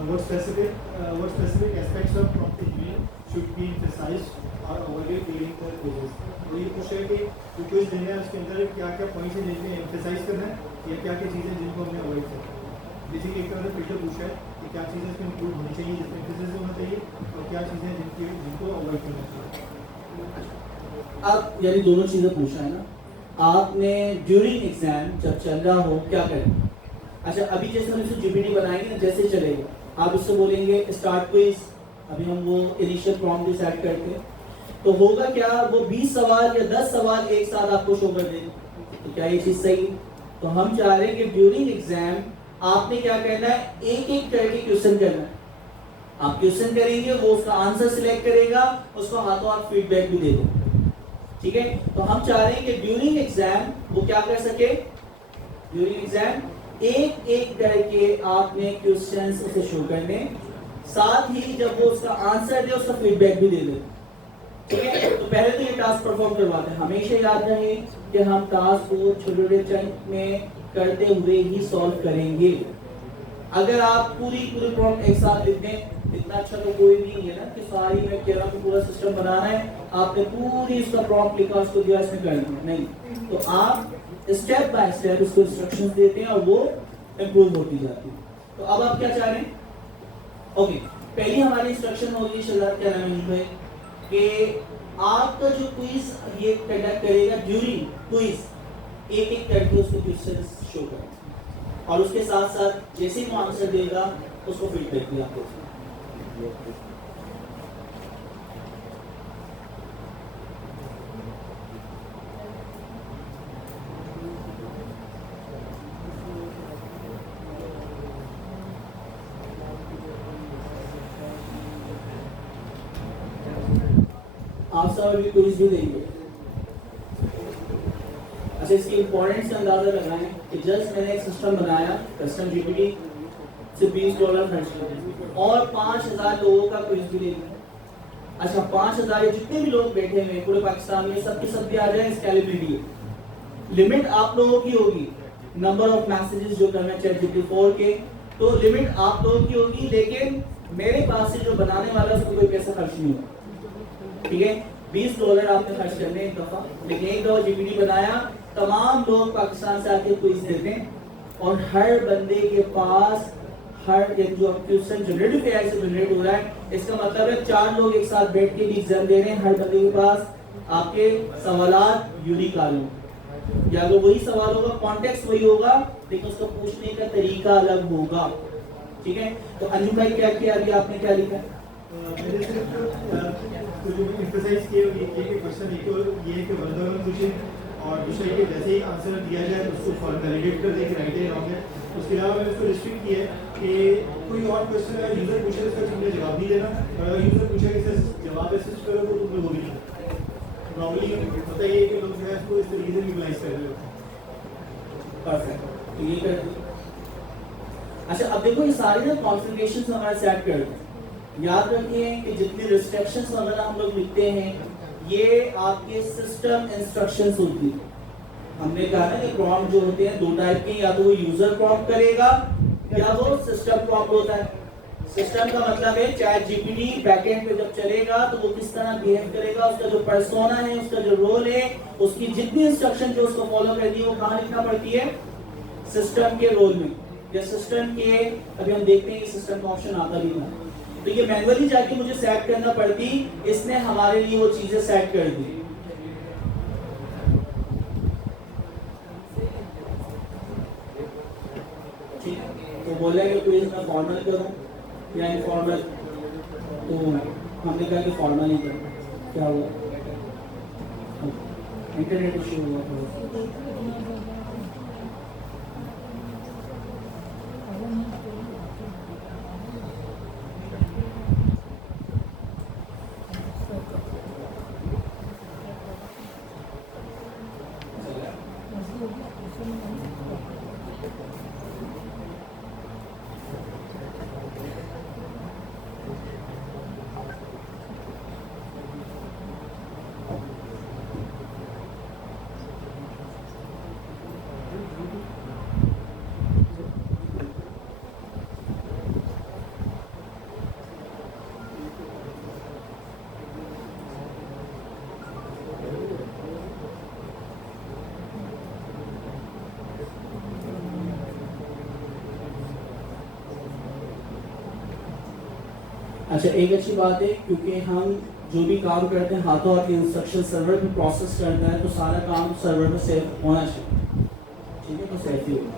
What specific aspects of prompt engineering should be emphasized or avoided during the quizzes? और ये पूछ रहे हैं कि जो क्विज देना है उसके अंदर क्या क्या पॉइंट्स हैं जिनमें एम्फेसाइज करना है, या क्या क्या चीज़ें जिनको हमने अवॉइड करना है। जैसे कि एक तरह से फिल्टर पूछा है कि क्या चीज़ें इसमें इंक्लूड होनी चाहिए, जिसमें एम्फेसिस होना चाहिए, और क्या चीज़ें जिनको अवॉइड करना चाहिए। आप यानी दोनों चीजें पूछा है ना, आपने ड्यूरिंग एग्जाम जब चल रहा हो क्या करें। अच्छा, अभी जैसे हम इसे जीपीटी बनाएंगे ना, जैसे चलेगा, आप उससे बोलेंगे स्टार्ट क्विज, अभी हम वो इनिशियल प्रॉम्प्ट डिसाइड करते हैं, तो होगा क्या, वो 20 सवाल या 10 सवाल एक साथ आपको शो कर देंगे। तो क्या ये चीज सही है? तो हम चाह रहे हैं कि ड्यूरिंग एग्जाम आपने क्या करना है, एक एक करके क्वेश्चन करना है। आप क्वेश्चन करेंगे, वो उसका आंसर सिलेक्ट करेगा, उसको हाथों हाथ फीडबैक भी दे देंगे, ठीक है। तो हम चाह रहे हैं कि ड्यूरिंग एग्जाम वो क्या कर सके, ड्यूरिंग एग्जाम एक एक करके आपने क्वेश्चंस उसे शो करने, साथ ही जब वो उसका आंसर दे उसका फीडबैक भी दे दे, ठीक है। तो पहले तो ये टास्क परफॉर्म करवाते हैं। हमेशा याद रहे कि हम टास्क को छोटे चंक में करते हुए ही सॉल्व करेंगे। अगर आप पूरी प्रॉब्लम एक साथ लिख दें, इतना अच्छा तो कोई नहीं है ना कि सारी मैं कह रहा हूँ पूरा सिस्टम बनाना है, आपने पूरी इसका प्रॉम्प्ट लिखा उसको दिया इसमें कर दिया, नहीं। तो आप स्टेप बाय स्टेप इसको इंस्ट्रक्शंस देते हैं और वो इम्प्रूव होती जाती है। तो अब आप क्या चाह रहे हैं? ओके, पहली हमारी इंस्ट्रक्शन होगी शहजाद क्या नाम है कि आपका जो क्विज ये कंडक्ट करेगा, ड्यूरिंग क्विज एक एक करके उसको क्वेश्चंस शो करें, और उसके साथ साथ जैसे ही वो आंसर देगा उसको फीडबैक भी आपको। आप सब अभी क्विज भी देंगे। अच्छा, इसकी इंपॉर्टेंस का अंदाजा लगाएं कि जस्ट मैंने एक सिस्टम बनाया, कस्टम जीपीटी से $20 खर्च किए और 5000 लोगों का क्विज भी ले लिया। अच्छा, 5000 जितने भी लोग बैठे हुए पूरे पाकिस्तान में, सबके सब भी आ जाए स्केलेबिलिटी। लिमिट आप लोगों की होगी, नंबर ऑफ मैसेजेस जो करना है ChatGPT-4 के, तो लिमिट आप लोगों की होगी, लेकिन मेरे पास से जो बनाने वाला है उसको कोई पैसा खर्च नहीं होगा, ठीक है। $20 आपने खर्च करने एक दफा, लेकिन एक दफा जीपीटी बनाया, तमाम लोग पाकिस्तान से आके क्विज देते हैं, और हर बंदे के पास हर एक जो क्वेश्चन जनरेटिव एआई से जनरेट हो रहा है, इसका मतलब है 4 लोग एक साथ बैठ के भी एग्जाम दे रहे हैं, हर बंदे के पास आपके सवालात यूनिक आ रहे होंगे, या तो वही सवाल होगा, कॉन्टेक्स्ट वही होगा, लेकिन उसका पूछने का तरीका अलग होगा, ठीक है। तो अंजुम भाई क्या किया, अभी आपने क्या लिखा? मैंने सिर्फ तो जो एम्फसाइज किए ये क्वेश्चन एक और ये है कि वर्ड क्वेश्चन, और दूसरा ये जैसे ही आंसर दिया जाए उसको वैलिडेट कर दें कि राइट है रॉन्ग है। उसके अलावा मैंने उसको रिस्ट्रिक्ट किया है कि कोई और क्वेश्चन अगर यूजर पूछे तो उसका तुमने जवाब नहीं देना, और अगर यूजर पूछे कि सर जवाब असिस्ट करो तो तुमने वो भी नहीं। नॉर्मली होता है कि लोग जो है इसको इस तरीके से यूटिलाइज कर रहे होते हैं। परफेक्ट, तो ये कर। अच्छा, अब देखो ये सारे ना कॉन्फ़िगरेशंस हमारे सेट कर हैं। याद रखिए कि जितनी रिस्ट्रिक्शंस वगैरह हम लोग लिखते हैं ये आपके सिस्टम इंस्ट्रक्शंस होती है। हमने कहा ना कि प्रॉम्प्ट जो होते हैं 2 टाइप के, या तो वो यूजर प्रॉम्प्ट करेगा या वो सिस्टम प्रॉम्प्ट होता है। सिस्टम का मतलब है ChatGPT बैकएंड पे जब चलेगा तो वो किस तरह बिहेव करेगा, उसका जो पर्सोना है, उसका जो रोल है, उसकी जितनी इंस्ट्रक्शन जो उसको फॉलो करती है वो कहाँ लिखना पड़ती है, सिस्टम के रोल में, या सिस्टम के। अभी हम देखते हैं सिस्टम का ऑप्शन आता भी था, तो ये मैनुअली जाके मुझे सेट करना पड़ती, इसने हमारे लिए वो चीजें सेट कर दी। ठीक, तो बोला कि क्विज में फॉर्मल करूं या इनफॉर्मल, तो हमने कहा कि फॉर्मल ही करूं। क्या हुआ? इंटरनेट इशू हुआ था। अच्छा, एक अच्छी बात है क्योंकि हम जो भी काम करते हैं हाथों हाथ इंस्ट्रक्शन सर्वर पे प्रोसेस करता है तो सारा काम सर्वर में सेव होना चाहिए, ठीक है, तो सेव ही होगा।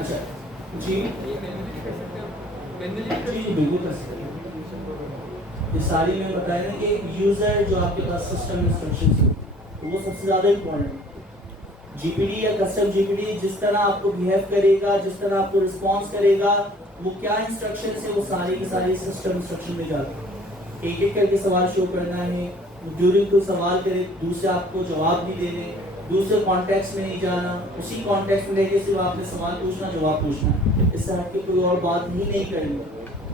अच्छा जी जी बिल्कुल कर सकते हैं। ये सारी में बताया ना कि यूजर जो आपके पास सिस्टम इंस्ट्रक्शंस है तो वो सबसे ज़्यादा इम्पोर्टेंट है। जीपीडी या कस्टम जीपीडी जिस तरह आपको बिहेव करेगा, जिस तरह आपको रिस्पॉन्स करेगा, वो क्या इंस्ट्रक्शन है वो सारी की सारी सिस्टम इंस्ट्रक्शन में जाती है। एक एक करके सवाल शो करना है, ड्यूरिंग कोई सवाल करे दूसरे आपको जवाब नहीं देने, दूसरे कॉन्टेक्स्ट में नहीं जाना, उसी कॉन्टेक्स्ट में लेके सिर्फ आपने सवाल पूछना जवाब पूछना, इससे हटके कोई और बात ही नहीं करनी,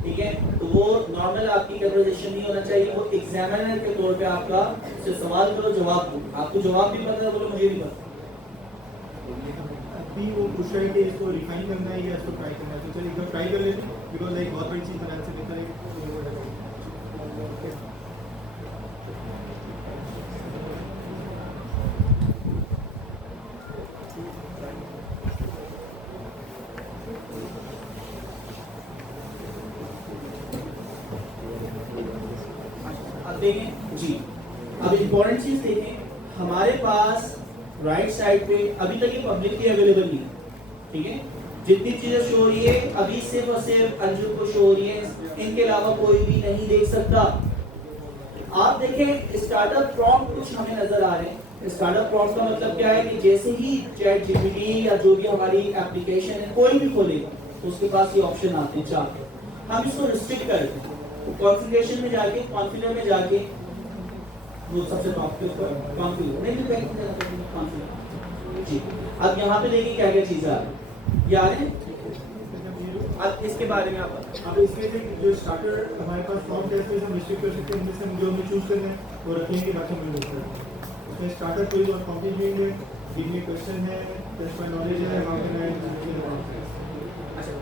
ठीक है। तो वो नॉर्मल आपकी कन्वर्सेशन नहीं होना चाहिए, वो एग्जामिनर के तौर पे आपका से सवाल करो जवाब दो, आपको जवाब भी पता है बोलो मुझे नहीं पता। अभी वो पूछ रहे हैं कि इसको रिफाइन करना है या इसको ट्राई करना है, तो चलिए एक बार ट्राई कर लेते हैं बिकॉज लाइक बहुत बड़ी चीज़ बनाने से निकल देखें जी, अब इम्पोर्टेंट चीज देखें, हमारे पास राइट साइड पे अभी तक ये पब्लिकली अवेलेबल नहीं है, ठीक है। जितनी चीजें शो हो रही है अभी सिर्फ और सिर्फ अंजुम को शो हो रही है, इनके अलावा कोई भी नहीं देख सकता। आप देखें स्टार्टअप प्रॉम्प्ट कुछ हमें नजर आ रहे हैं। स्टार्टअप प्रॉम्प्ट का मतलब क्या है कि जैसे ही चैट जीपीटी या जो भी हमारी एप्लीकेशन है कोई भी खोलेगा तो उसके पास ये ऑप्शन आते हैं चार, हम इसको रिस्ट्रिक्ट करते हैं। कॉन्फ़िगरेशन में जाके कॉन्फ़िगर में जाके वो सबसे टॉप पे ऊपर कॉन्फ़िगर नहीं बैक में जाना चाहिए कॉन्फ़िगर जी। अब यहाँ पे देखिए क्या क्या चीजें आ रही याद है, अब इसके बारे में आप अब इसके लिए जो स्टार्टर हमारे पास फॉर्म टेस्ट में हम रिस्ट्रिक्ट कर सकते हैं, जिससे जो हमें चूज करना है वो रखेंगे बाकी हम लोग उसमें स्टार्टर कोई और कॉम्प्लीमेंट है, गिव मी क्वेश्चन है, टेस्ट माय नॉलेज है, हाउ कैन आई।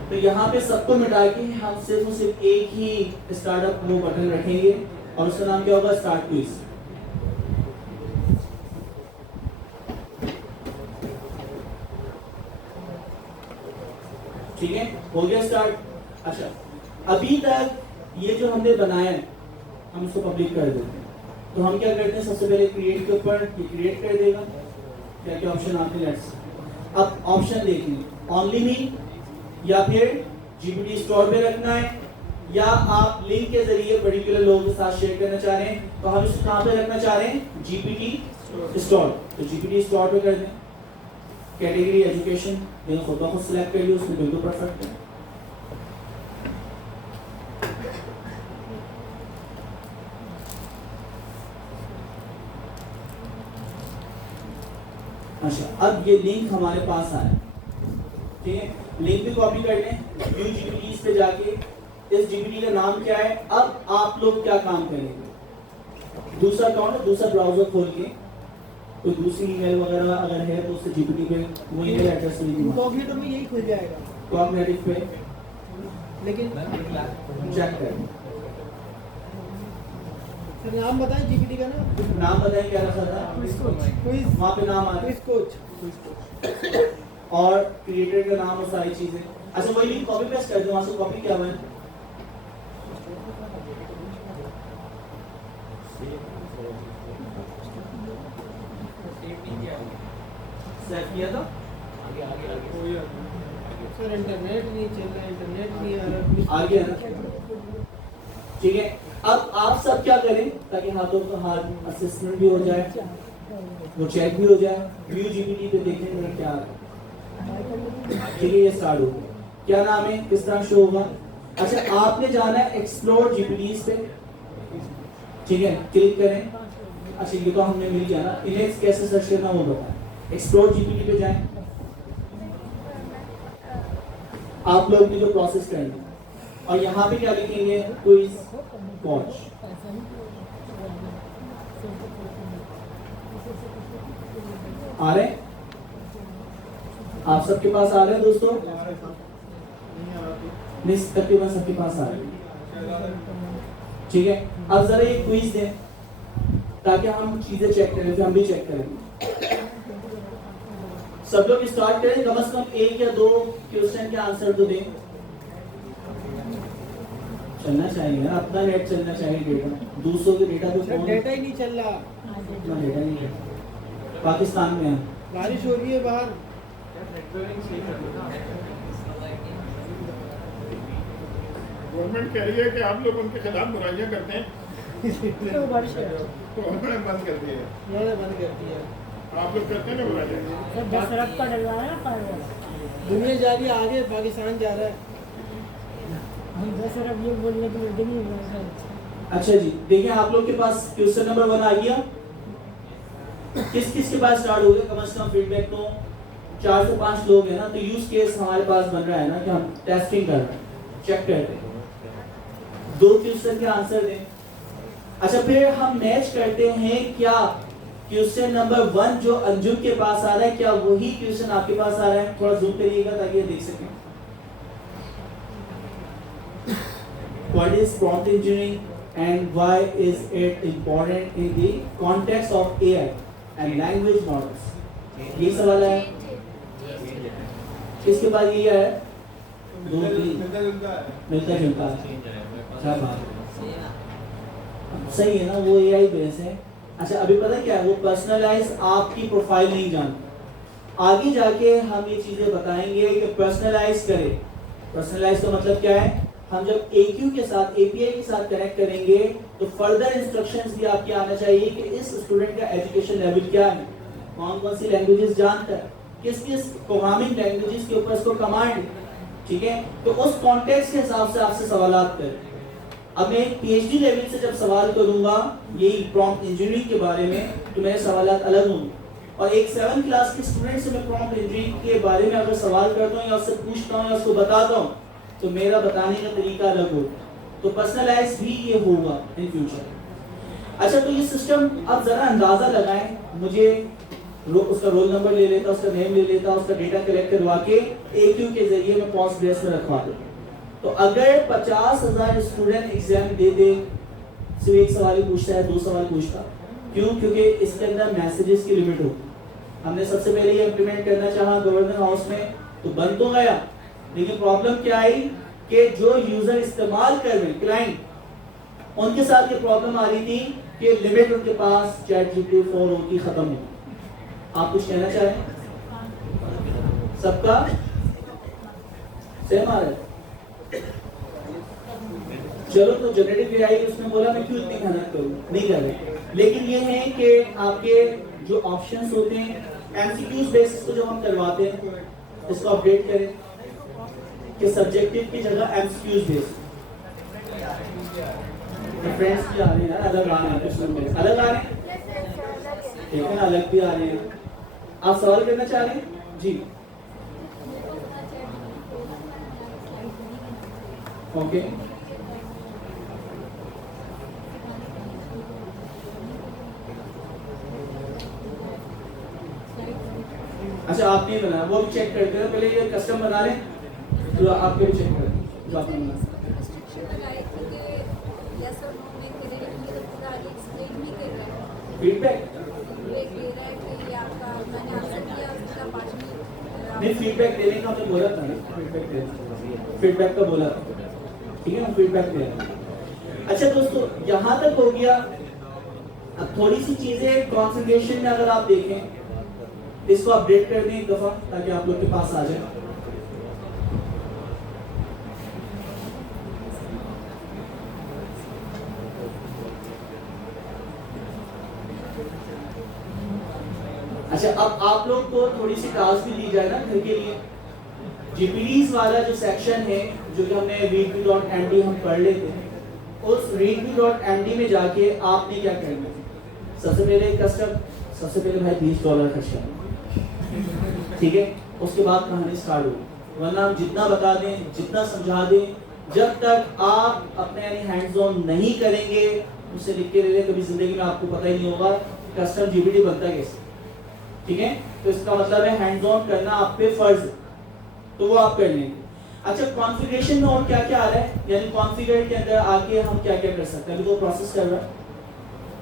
तो यहाँ पे सबको मिटा के हम सिर्फ और सिर्फ एक ही स्टार्टअप वो बटन रखेंगे और उसका नाम क्या होगा, स्टार्ट क्विज। ठीक है, हो गया स्टार्ट। अच्छा, अभी तक ये जो हमने बनाया है हम इसको पब्लिक कर देते हैं, तो हम क्या करते हैं सबसे पहले क्रिएट के ऊपर ये क्रिएट कर देगा, क्या क्या ऑप्शन आते हैं लेट्स। अब ऑप्शन देखिए, ओनली मी या फिर जीपीटी स्टोर पे रखना है, या आप लिंक के जरिए पर्टिकुलर लोगों के साथ शेयर करना चाह रहे हैं, तो हम इसको कहाँ पे रखना चाह रहे हैं, जीपीटी स्टोर। तो जीपीटी स्टोर पे कर दें। कैटेगरी एजुकेशन मैंने खुद ब खुद सिलेक्ट कर लिया, उसमें बिल्कुल परफेक्ट है। अच्छा, अब ये लिंक हमारे पास आया, ठीक है, लिंक भी कॉपी कर लें, व्यू जीपीटी पे जाके इस जीपीटी का नाम क्या है। अब आप लोग क्या काम करेंगे, दूसरा अकाउंट, दूसरा ब्राउजर खोल के कोई दूसरी ईमेल वगैरह अगर है तो उससे जीपीटी पे वो ईमेल एड्रेस नहीं दूंगा, कॉग्निटो में यही खुल जाएगा, कॉग्निटिव पे लेकिन चेक करें। सर नाम बताएं जीपीटी का नाम बताएं क्या रखा था, क्विज वहाँ पे नाम आ रहा है कोच और क्रिएटर का नाम और सारी चीजें। अच्छा, वही लिंक कॉपी पेस्ट कर दो, वहाँ से कॉपी क्या हुआ है, सेट किया था? सर इंटरनेट नहीं चल रहा, इंटरनेट नहीं आ रहा, आ गया ना? ठीक है, अब आप सब क्या करें ताकि हाथों का हाथ असेसमेंट भी हो जाए, वो चेक भी हो जाए, व्यू जीपीटी पे देखें मेरा क्या आ रहा है। ठीक है, ये स्टार्ट हो गया। क्या नाम है, किस तरह शो होगा? अच्छा, आपने जाना है एक्सप्लोर जीपीटीज पे। ठीक है, क्लिक करें। अच्छा, ये तो हमने मिल गया ना। इमेज कैसे सर्च करना वो बताएं। एक्सप्लोर जीपीटी पे जाएं। आप लोग ने जो प्रोसेस करेंगे और यहाँ पे क्या लिखेंगे, क्विज वॉच। आ रहे हैं? आप सबके पास आ रहे हैं दोस्तों? तकरीबन सबके पास आ रहे हैं। ठीक है, अब जरा ये क्विज दें ताकि हम चीजें चेक करें, फिर हम भी चेक करेंगे। सब लोग स्टार्ट करें, कम से कम 1 या 2 क्वेश्चन के आंसर तो दें। चलना चाहिए ना, अपना नेट चलना चाहिए, डेटा दूसरों के डेटा पे कौन डेटा ही नहीं चल रहा, अपना डेटा नहीं है। पाकिस्तान में है। बारिश हो रही है बाहर। गवर्नमेंट कह रही है कि आप लोग उनके खिलाफ बुराइयां करते हैं तो वर्ष है। तो उन्होंने बंद कर दिए हैं। उन्होंने बंद कर दिया। आप लोग करते हैं ना बुराइयां? सब 10 अरब का डलवाया ना पर दुनिया जा रही है आगे, पाकिस्तान जा रहा है। हम 10 अरब ये बोल रहे तो नहीं बोल रहे। अच्छा जी, देखिए आप लोग के पास क्वेश्चन नंबर 1 आ गया। किस किस के पास स्टार्ट हो गया? कम से कम फीडबैक तो 4 से 5 लोग हैं ना, तो यूज केस हमारे पास बन रहा है ना कि हम टेस्टिंग कर रहे हैं, चेक कर रहे हैं। 2 क्वेश्चन के आंसर दें। अच्छा, फिर हम मैच करते हैं क्या क्वेश्चन नंबर 1 जो अंजुम के पास आ रहा है, क्या वही क्वेश्चन आपके पास आ रहा है? थोड़ा जूम करिएगा ताकि ये देख सकें। What is prompt engineering and why is it important in the context of AI and language models? ये सवाल है। किसके पास ये है? 2 3 मिलता जुलता क्या बात सही है ना, वो AI बेस है। अच्छा, अभी पता क्या है, वो पर्सनलाइज आपकी प्रोफाइल नहीं जानता। आगे जाके हम ये चीजें बताएंगे कि पर्सनलाइज करें। पर्सनलाइज का मतलब क्या है? हम जब AQ के साथ API के साथ कनेक्ट करेंगे तो फर्दर इंस्ट्रक्शंस भी आपके आना चाहिए कि इस स्टूडेंट का एजुकेशन लेवल क्या है, कौन कौन सी लैंग्वेजेस जानता है, किस किस प्रोग्रामिंग लैंग्वेजेस के ऊपर इसको कमांड। ठीक है, तो उस कॉन्टेक्स्ट के हिसाब से आपसे सवालात करें। अब मैं PhD लेवल से जब सवाल करूंगा यही प्रॉम्प्ट इंजीनियरिंग के बारे में, तो मेरे सवालात अलग होंगे। और एक 7th क्लास के स्टूडेंट से मैं प्रॉम्प्ट इंजीनियरिंग के बारे में अगर सवाल करता हूँ या उससे पूछता हूँ या उसको बताता हूँ तो मेरा बताने का तरीका अलग होगा। तो पर्सनलाइज भी ये होगा इन फ्यूचर। अच्छा, तो ये सिस्टम अब जरा अंदाजा लगाएं। मुझे उसका रोल नंबर ले लेता, उसका नेम ले लेता, उसका डेटा कलेक्ट करवा के AQ के जरिए मैं पोस्ट ग्रेस में रखवा दूँ। तो अगर 50,000 स्टूडेंट एग्जाम दे दे, सिर्फ एक सवाल ही पूछता है, 2 सवाल पूछता, क्यों? क्योंकि इसके अंदर मैसेजेस की लिमिट होगी। हमने सबसे पहले ये इम्प्लीमेंट करना चाहा गवर्नर हाउस में, तो बन तो गया, लेकिन प्रॉब्लम क्या आई कि जो यूजर इस्तेमाल कर रहे हैं क्लाइंट, उनके साथ ये प्रॉब्लम आ रही थी कि लिमिट उनके पास ChatGPT 4 की खत्म हो। आप कुछ कहना चाहें? सबका सेम आ रहा है। चलो, तो जनरेटिव AI उसने बोला मैं क्यों इतनी मेहनत करूं, नहीं कर रहे। लेकिन ये है कि आपके जो ऑप्शंस होते हैं MCQs बेसिस को जब हम करवाते हैं, इसको अपडेट करें कि सब्जेक्टिव की जगह MCQs बेस। फ्रेंड्स भी आ रहे हैं, अलग आ रहे हैं, कुछ अलग आ रहे हैं, ठीक है ना, अलग भी आ रहे हैं। आप सवाल करना चाह रहे हैं जी? ओके, अच्छा आप नहीं बनाया, वो भी चेक करते हैं। पहले ये कस्टम बना लें, तो आपके भी चेक करें जो आपने बनाया। फीडबैक नहीं, फीडबैक देने का हमने बोला था ना, फीडबैक का बोला था, ठीक है ना, फीडबैक देना। अच्छा दोस्तों, यहाँ तक हो गया। अब थोड़ी सी चीजें कॉन्सेंट्रेशन में अगर आप देखें, इसको अपडेट कर दें एक दफा ताकि आप लोग के पास आ जाए। अच्छा, अब आप लोग को थोड़ी सी टास्क भी दी जाए ना घर के लिए। जीपीडीज वाला जो सेक्शन है जो कि हमने readme.md हम पढ़ लेते हैं, उस readme.md में जाके आपने क्या करना है, सबसे पहले भाई $20 खर्च करना, ठीक है। उसके बाद कहानी स्टार्ट होगी, वरना हम जितना बता दें जितना समझा दें, जब तक आप अपने यानी हैंड्स ऑन नहीं करेंगे, मुझसे लिख के ले लें, कभी जिंदगी में आपको पता ही नहीं होगा कस्टम जीपीडी बनता कैसे, ठीक है। तो इसका मतलब है हैंड्स ऑन करना आप पे फर्ज है, तो वो आप कर लेंगे। अच्छा, कॉन्फ़िगरेशन में और क्या क्या आ रहा है, यानी कॉन्फ़िगर के अंदर आके हम क्या क्या कर सकते हैं। अभी वो प्रोसेस कर रहा है,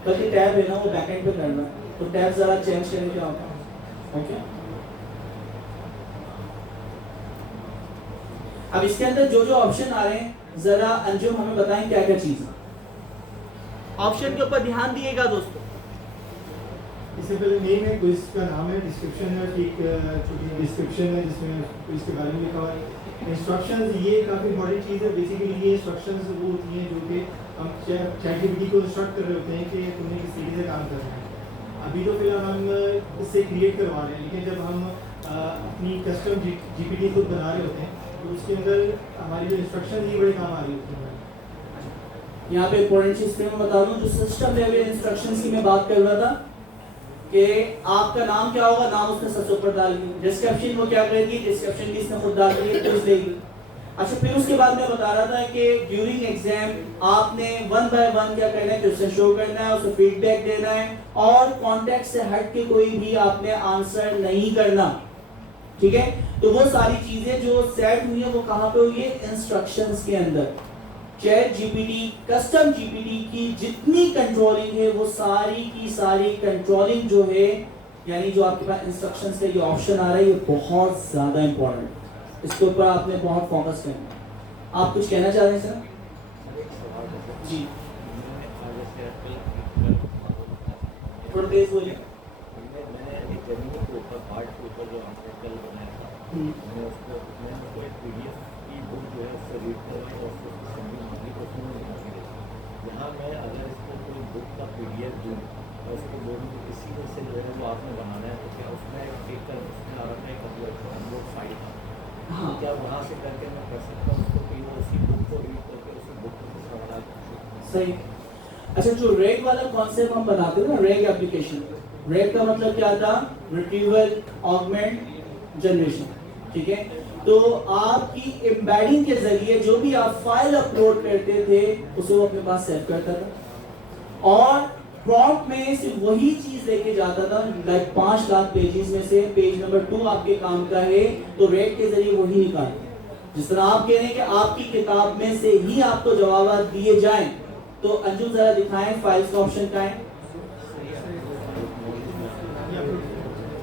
बल्कि टैब है ना वो बैकएंड पे कर रहा है, तो टैब जरा चेंज करें क्या होता है। ओके, अब इसके अंदर जो जो ऑप्शन आ रहे हैं जरा अंजुम हमें बताएं क्या क्या चीज है। ऑप्शन के ऊपर ध्यान दिएगा दोस्तों। इससे पहले नेम है, क्विज का नाम है, डिस्क्रिप्शन है, एक छोटी डिस्क्रिप्शन है जिसमें क्विज के बारे में लिखा हुआ है। इंस्ट्रक्शंस, ये काफ़ी इंपॉर्टेंट चीज़ है। बेसिकली ये इंस्ट्रक्शंस वो होती हैं जो कि हम चैटजीपीटी को इंस्ट्रक्ट कर रहे होते हैं कि तुमने किस तरीके से काम करना है। अभी तो फिलहाल हम इससे क्रिएट करवा रहे हैं, लेकिन जब हम अपनी कस्टम जीपीटी खुद बना रहे होते हैं तो उसके अंदर हमारी जो इंस्ट्रक्शन ये बड़े काम आ रही होती है। यहाँ पे इंपॉर्टेंट चीज मैं बता दूं, जो सिस्टम लेवल इंस्ट्रक्शंस की मैं बात कर रहा था कि आपका नाम क्या होगा, नाम उसने सबसे ऊपर डाल दिया, डिस्क्रिप्शन वो क्या करेगी, डिस्क्रिप्शन भी इसने खुद डाल दी, क्विज लेगी। अच्छा, फिर उसके बाद मैं बता रहा था कि ड्यूरिंग एग्जाम आपने 1 बाय 1 क्या करना है, क्वेश्चन शो करना है, उसको फीडबैक देना है और कॉन्टेक्स्ट से हट के कोई भी आपने आंसर नहीं करना, ठीक है। तो वो सारी चीजें जो सेट हुई है वो कहाँ पे हुई है, इंस्ट्रक्शंस के अंदर। चैट जीपीटी, कस्टम जीपीटी की जितनी कंट्रोलिंग है वो सारी की सारी कंट्रोलिंग जो है, यानी जो आपके पास इंस्ट्रक्शंस का ये ऑप्शन आ रहा है, ये बहुत ज्यादा इंपॉर्टेंट है, इसके ऊपर आपने बहुत फोकस करना। आप कुछ कहना चाह रहे हैं सर? जी थोड़ा तेज बोलिए। यहाँ मैं अगर इसको कोई बुक का PDF दूँ और उसको बोलूँ कि इसी में से जो है वो आपने बनाना है, तो क्या उसमें एक कर उसमें आ रहा है अपलोड फाइल का, हाँ, क्या वहाँ से करके मैं कर सकता हूँ उसको, कि वो उसी बुक को रीड करके उसी बुक को दूसरा बना सकता। सही। अच्छा, जो रेग वाला कॉन्सेप्ट हम बनाते थे ना, रेग एप्लीकेशन, रेग का मतलब क्या था, रिट्रीवल ऑगमेंट जनरेशन, ठीक है। तो आपकी एम्बेडिंग के जरिए जो भी आप फाइल अपलोड करते थे उसे वो अपने पास सेव करता था और प्रॉम्प्ट में सिर्फ वही चीज लेके जाता था। लाइक 5 लाख पेजेस में से पेज नंबर 2 आपके काम का है, तो रेग के जरिए वही निकालते। जिस तरह आप कह रहे हैं कि आपकी किताब में से ही आपको जवाब दिए जाएं, तो अंजुम जरा दिखाएं फाइल्स का ऑप्शन का है।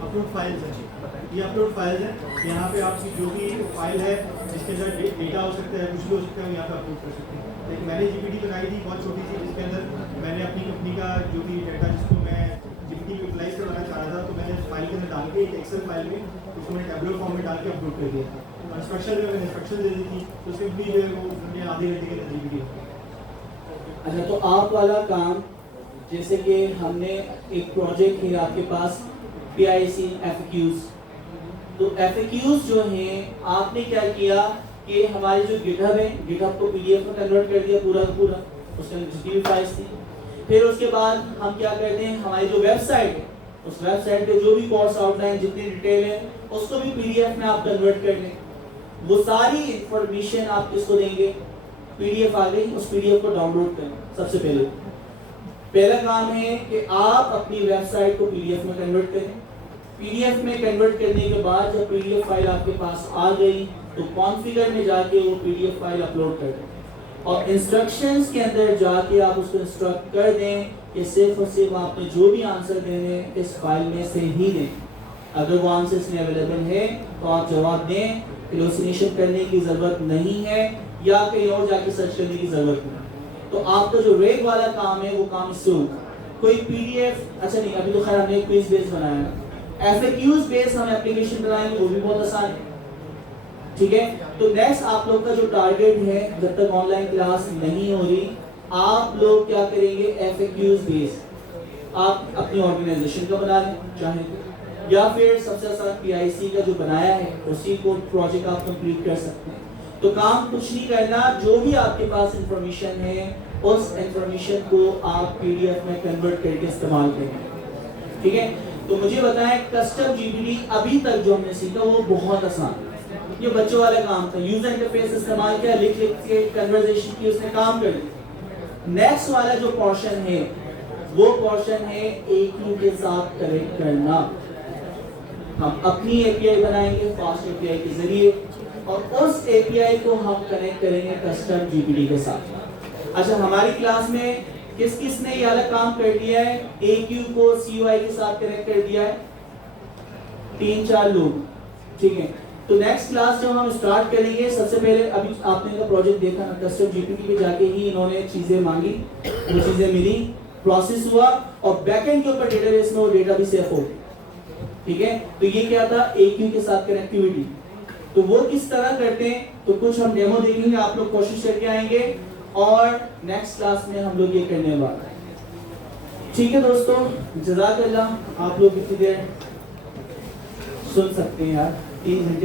अपलोड फाइल्स है, ये अपलोड फाइल्स है। यहाँ पे आपकी जो भी फाइल है जिसके अंदर डेटा हो सकता है, कुछ भी हो सकता है, यहाँ पे अपलोड कर सकते हैं। एक मैंने जीपीटी बनाई थी बहुत छोटी सी, जिसके अंदर मैंने अपनी कंपनी का जो भी डाटा जिसको मैं जीपीटी यूटिलाइज करवाना चाह रहा था, तो मैंने फाइल के अंदर डाल के एक एक्सेल फाइल में उसको मैंने टैबलो फॉर्म में डाल के अपलोड कर दिया था। इंस्ट्रक्शन में मैंने इंस्ट्रक्शन दे दी थी, तो सिंपली जो है वो मैंने आधे घंटे के अंदर जीपीटी। अच्छा, तो आप वाला काम, जैसे कि हमने एक प्रोजेक्ट है आपके पास PIC FAQs, तो FAQs जो हैं आपने क्या किया कि हमारे जो गिटहब है, गिटहब को PDF में कन्वर्ट कर दिया पूरा का पूरा, उसके अंदर जितनी भी फाइल्स थी। फिर उसके बाद हम क्या करते हैं, हमारी जो वेबसाइट है उस वेबसाइट पे जो भी कोर्स आउटलाइन जितनी डिटेल है उसको भी PDF में आप कन्वर्ट कर लें। वो सारी इंफॉर्मेशन आप किसको देंगे, PDF आ गई, उस PDF को डाउनलोड करें। सबसे पहला काम है कि आप अपनी वेबसाइट को PDF में कन्वर्ट करें। PDF में कन्वर्ट करने के बाद जब PDF फाइल आपके पास आ गई तो कॉन्फ़िगर में जाके वो PDF फाइल अपलोड कर दें और इंस्ट्रक्शंस के अंदर जाके आप उसको इंस्ट्रक्ट कर दें कि सिर्फ और सिर्फ आपने जो भी आंसर देने इस फाइल में से ही दें। अगर वो आंसर इसमें अवेलेबल है तो आप जवाब दें, हेलुसिनेशन करने की ज़रूरत नहीं है या कहीं और जाके सर्च करने की ज़रूरत नहीं। तो आपका जो रेग वाला काम है वो काम इससे होगा। कोई PDF, अच्छा नहीं, अभी तो खैर हमने एक क्विज बेस बनाया है, FAQs बेस हम एप्लीकेशन बनाएंगे, वो भी बहुत आसान है, ठीक है। तो नेक्स्ट आप लोग का जो टारगेट है, जब तक ऑनलाइन क्लास नहीं हो रही, आप लोग क्या करेंगे, FAQs बेस आप अपनी ऑर्गेनाइजेशन का बना लें चाहे तो, या फिर सबसे आसान PIC का जो बनाया है उसी को प्रोजेक्ट आप कंप्लीट कर सकते हैं। तो काम कुछ नहीं करना, जो भी आपके पास इंफॉर्मेशन है उस इंफॉर्मेशन को आप PDF में कन्वर्ट करके इस्तेमाल करें, ठीक है। तो मुझे बताएं, कस्टम GPT अभी तक जो हमने सीखा वो बहुत आसान है, ये बच्चों वाला काम था, यूजर इंटरफेस इस्तेमाल किया, लिख लिख के कन्वर्सेशन की, उसने काम कर लिया। नेक्स्ट वाला जो पोर्शन है वो पोर्शन है AQ के साथ कनेक्ट करना। हम अपनी API बनाएंगे फास्ट API के जरिए और उस API को हम कनेक्ट करेंगे कस्टम GPT के साथ। अच्छा, हमारी क्लास में किस किस ने ये वाला काम कर दिया है, AQ को CUI के साथ कनेक्ट कर दिया है? 3-4 लोग, ठीक है। तो नेक्स्ट क्लास जब हम स्टार्ट करेंगे, सबसे पहले अभी आपने इनका प्रोजेक्ट देखा ना, कस्टम GPT पे जाके ही इन्होंने चीजें मांगी, वो चीजें मिली, प्रोसेस हुआ और बैकएंड के ऊपर डेटाबेस में वो डेटा भी सेव हो गया, ठीक है। तो ये क्या था, AQ के साथ कनेक्टिविटी। तो वो किस तरह करते हैं, तो कुछ हम डेमो देखेंगे, आप लोग कोशिश करके आएंगे और नेक्स्ट क्लास में हम लोग ये करने वाले हैं, ठीक है दोस्तों। जज़ाकल्लाह, आप लोग इतनी देर सुन सकते हैं यार, 3 घंटे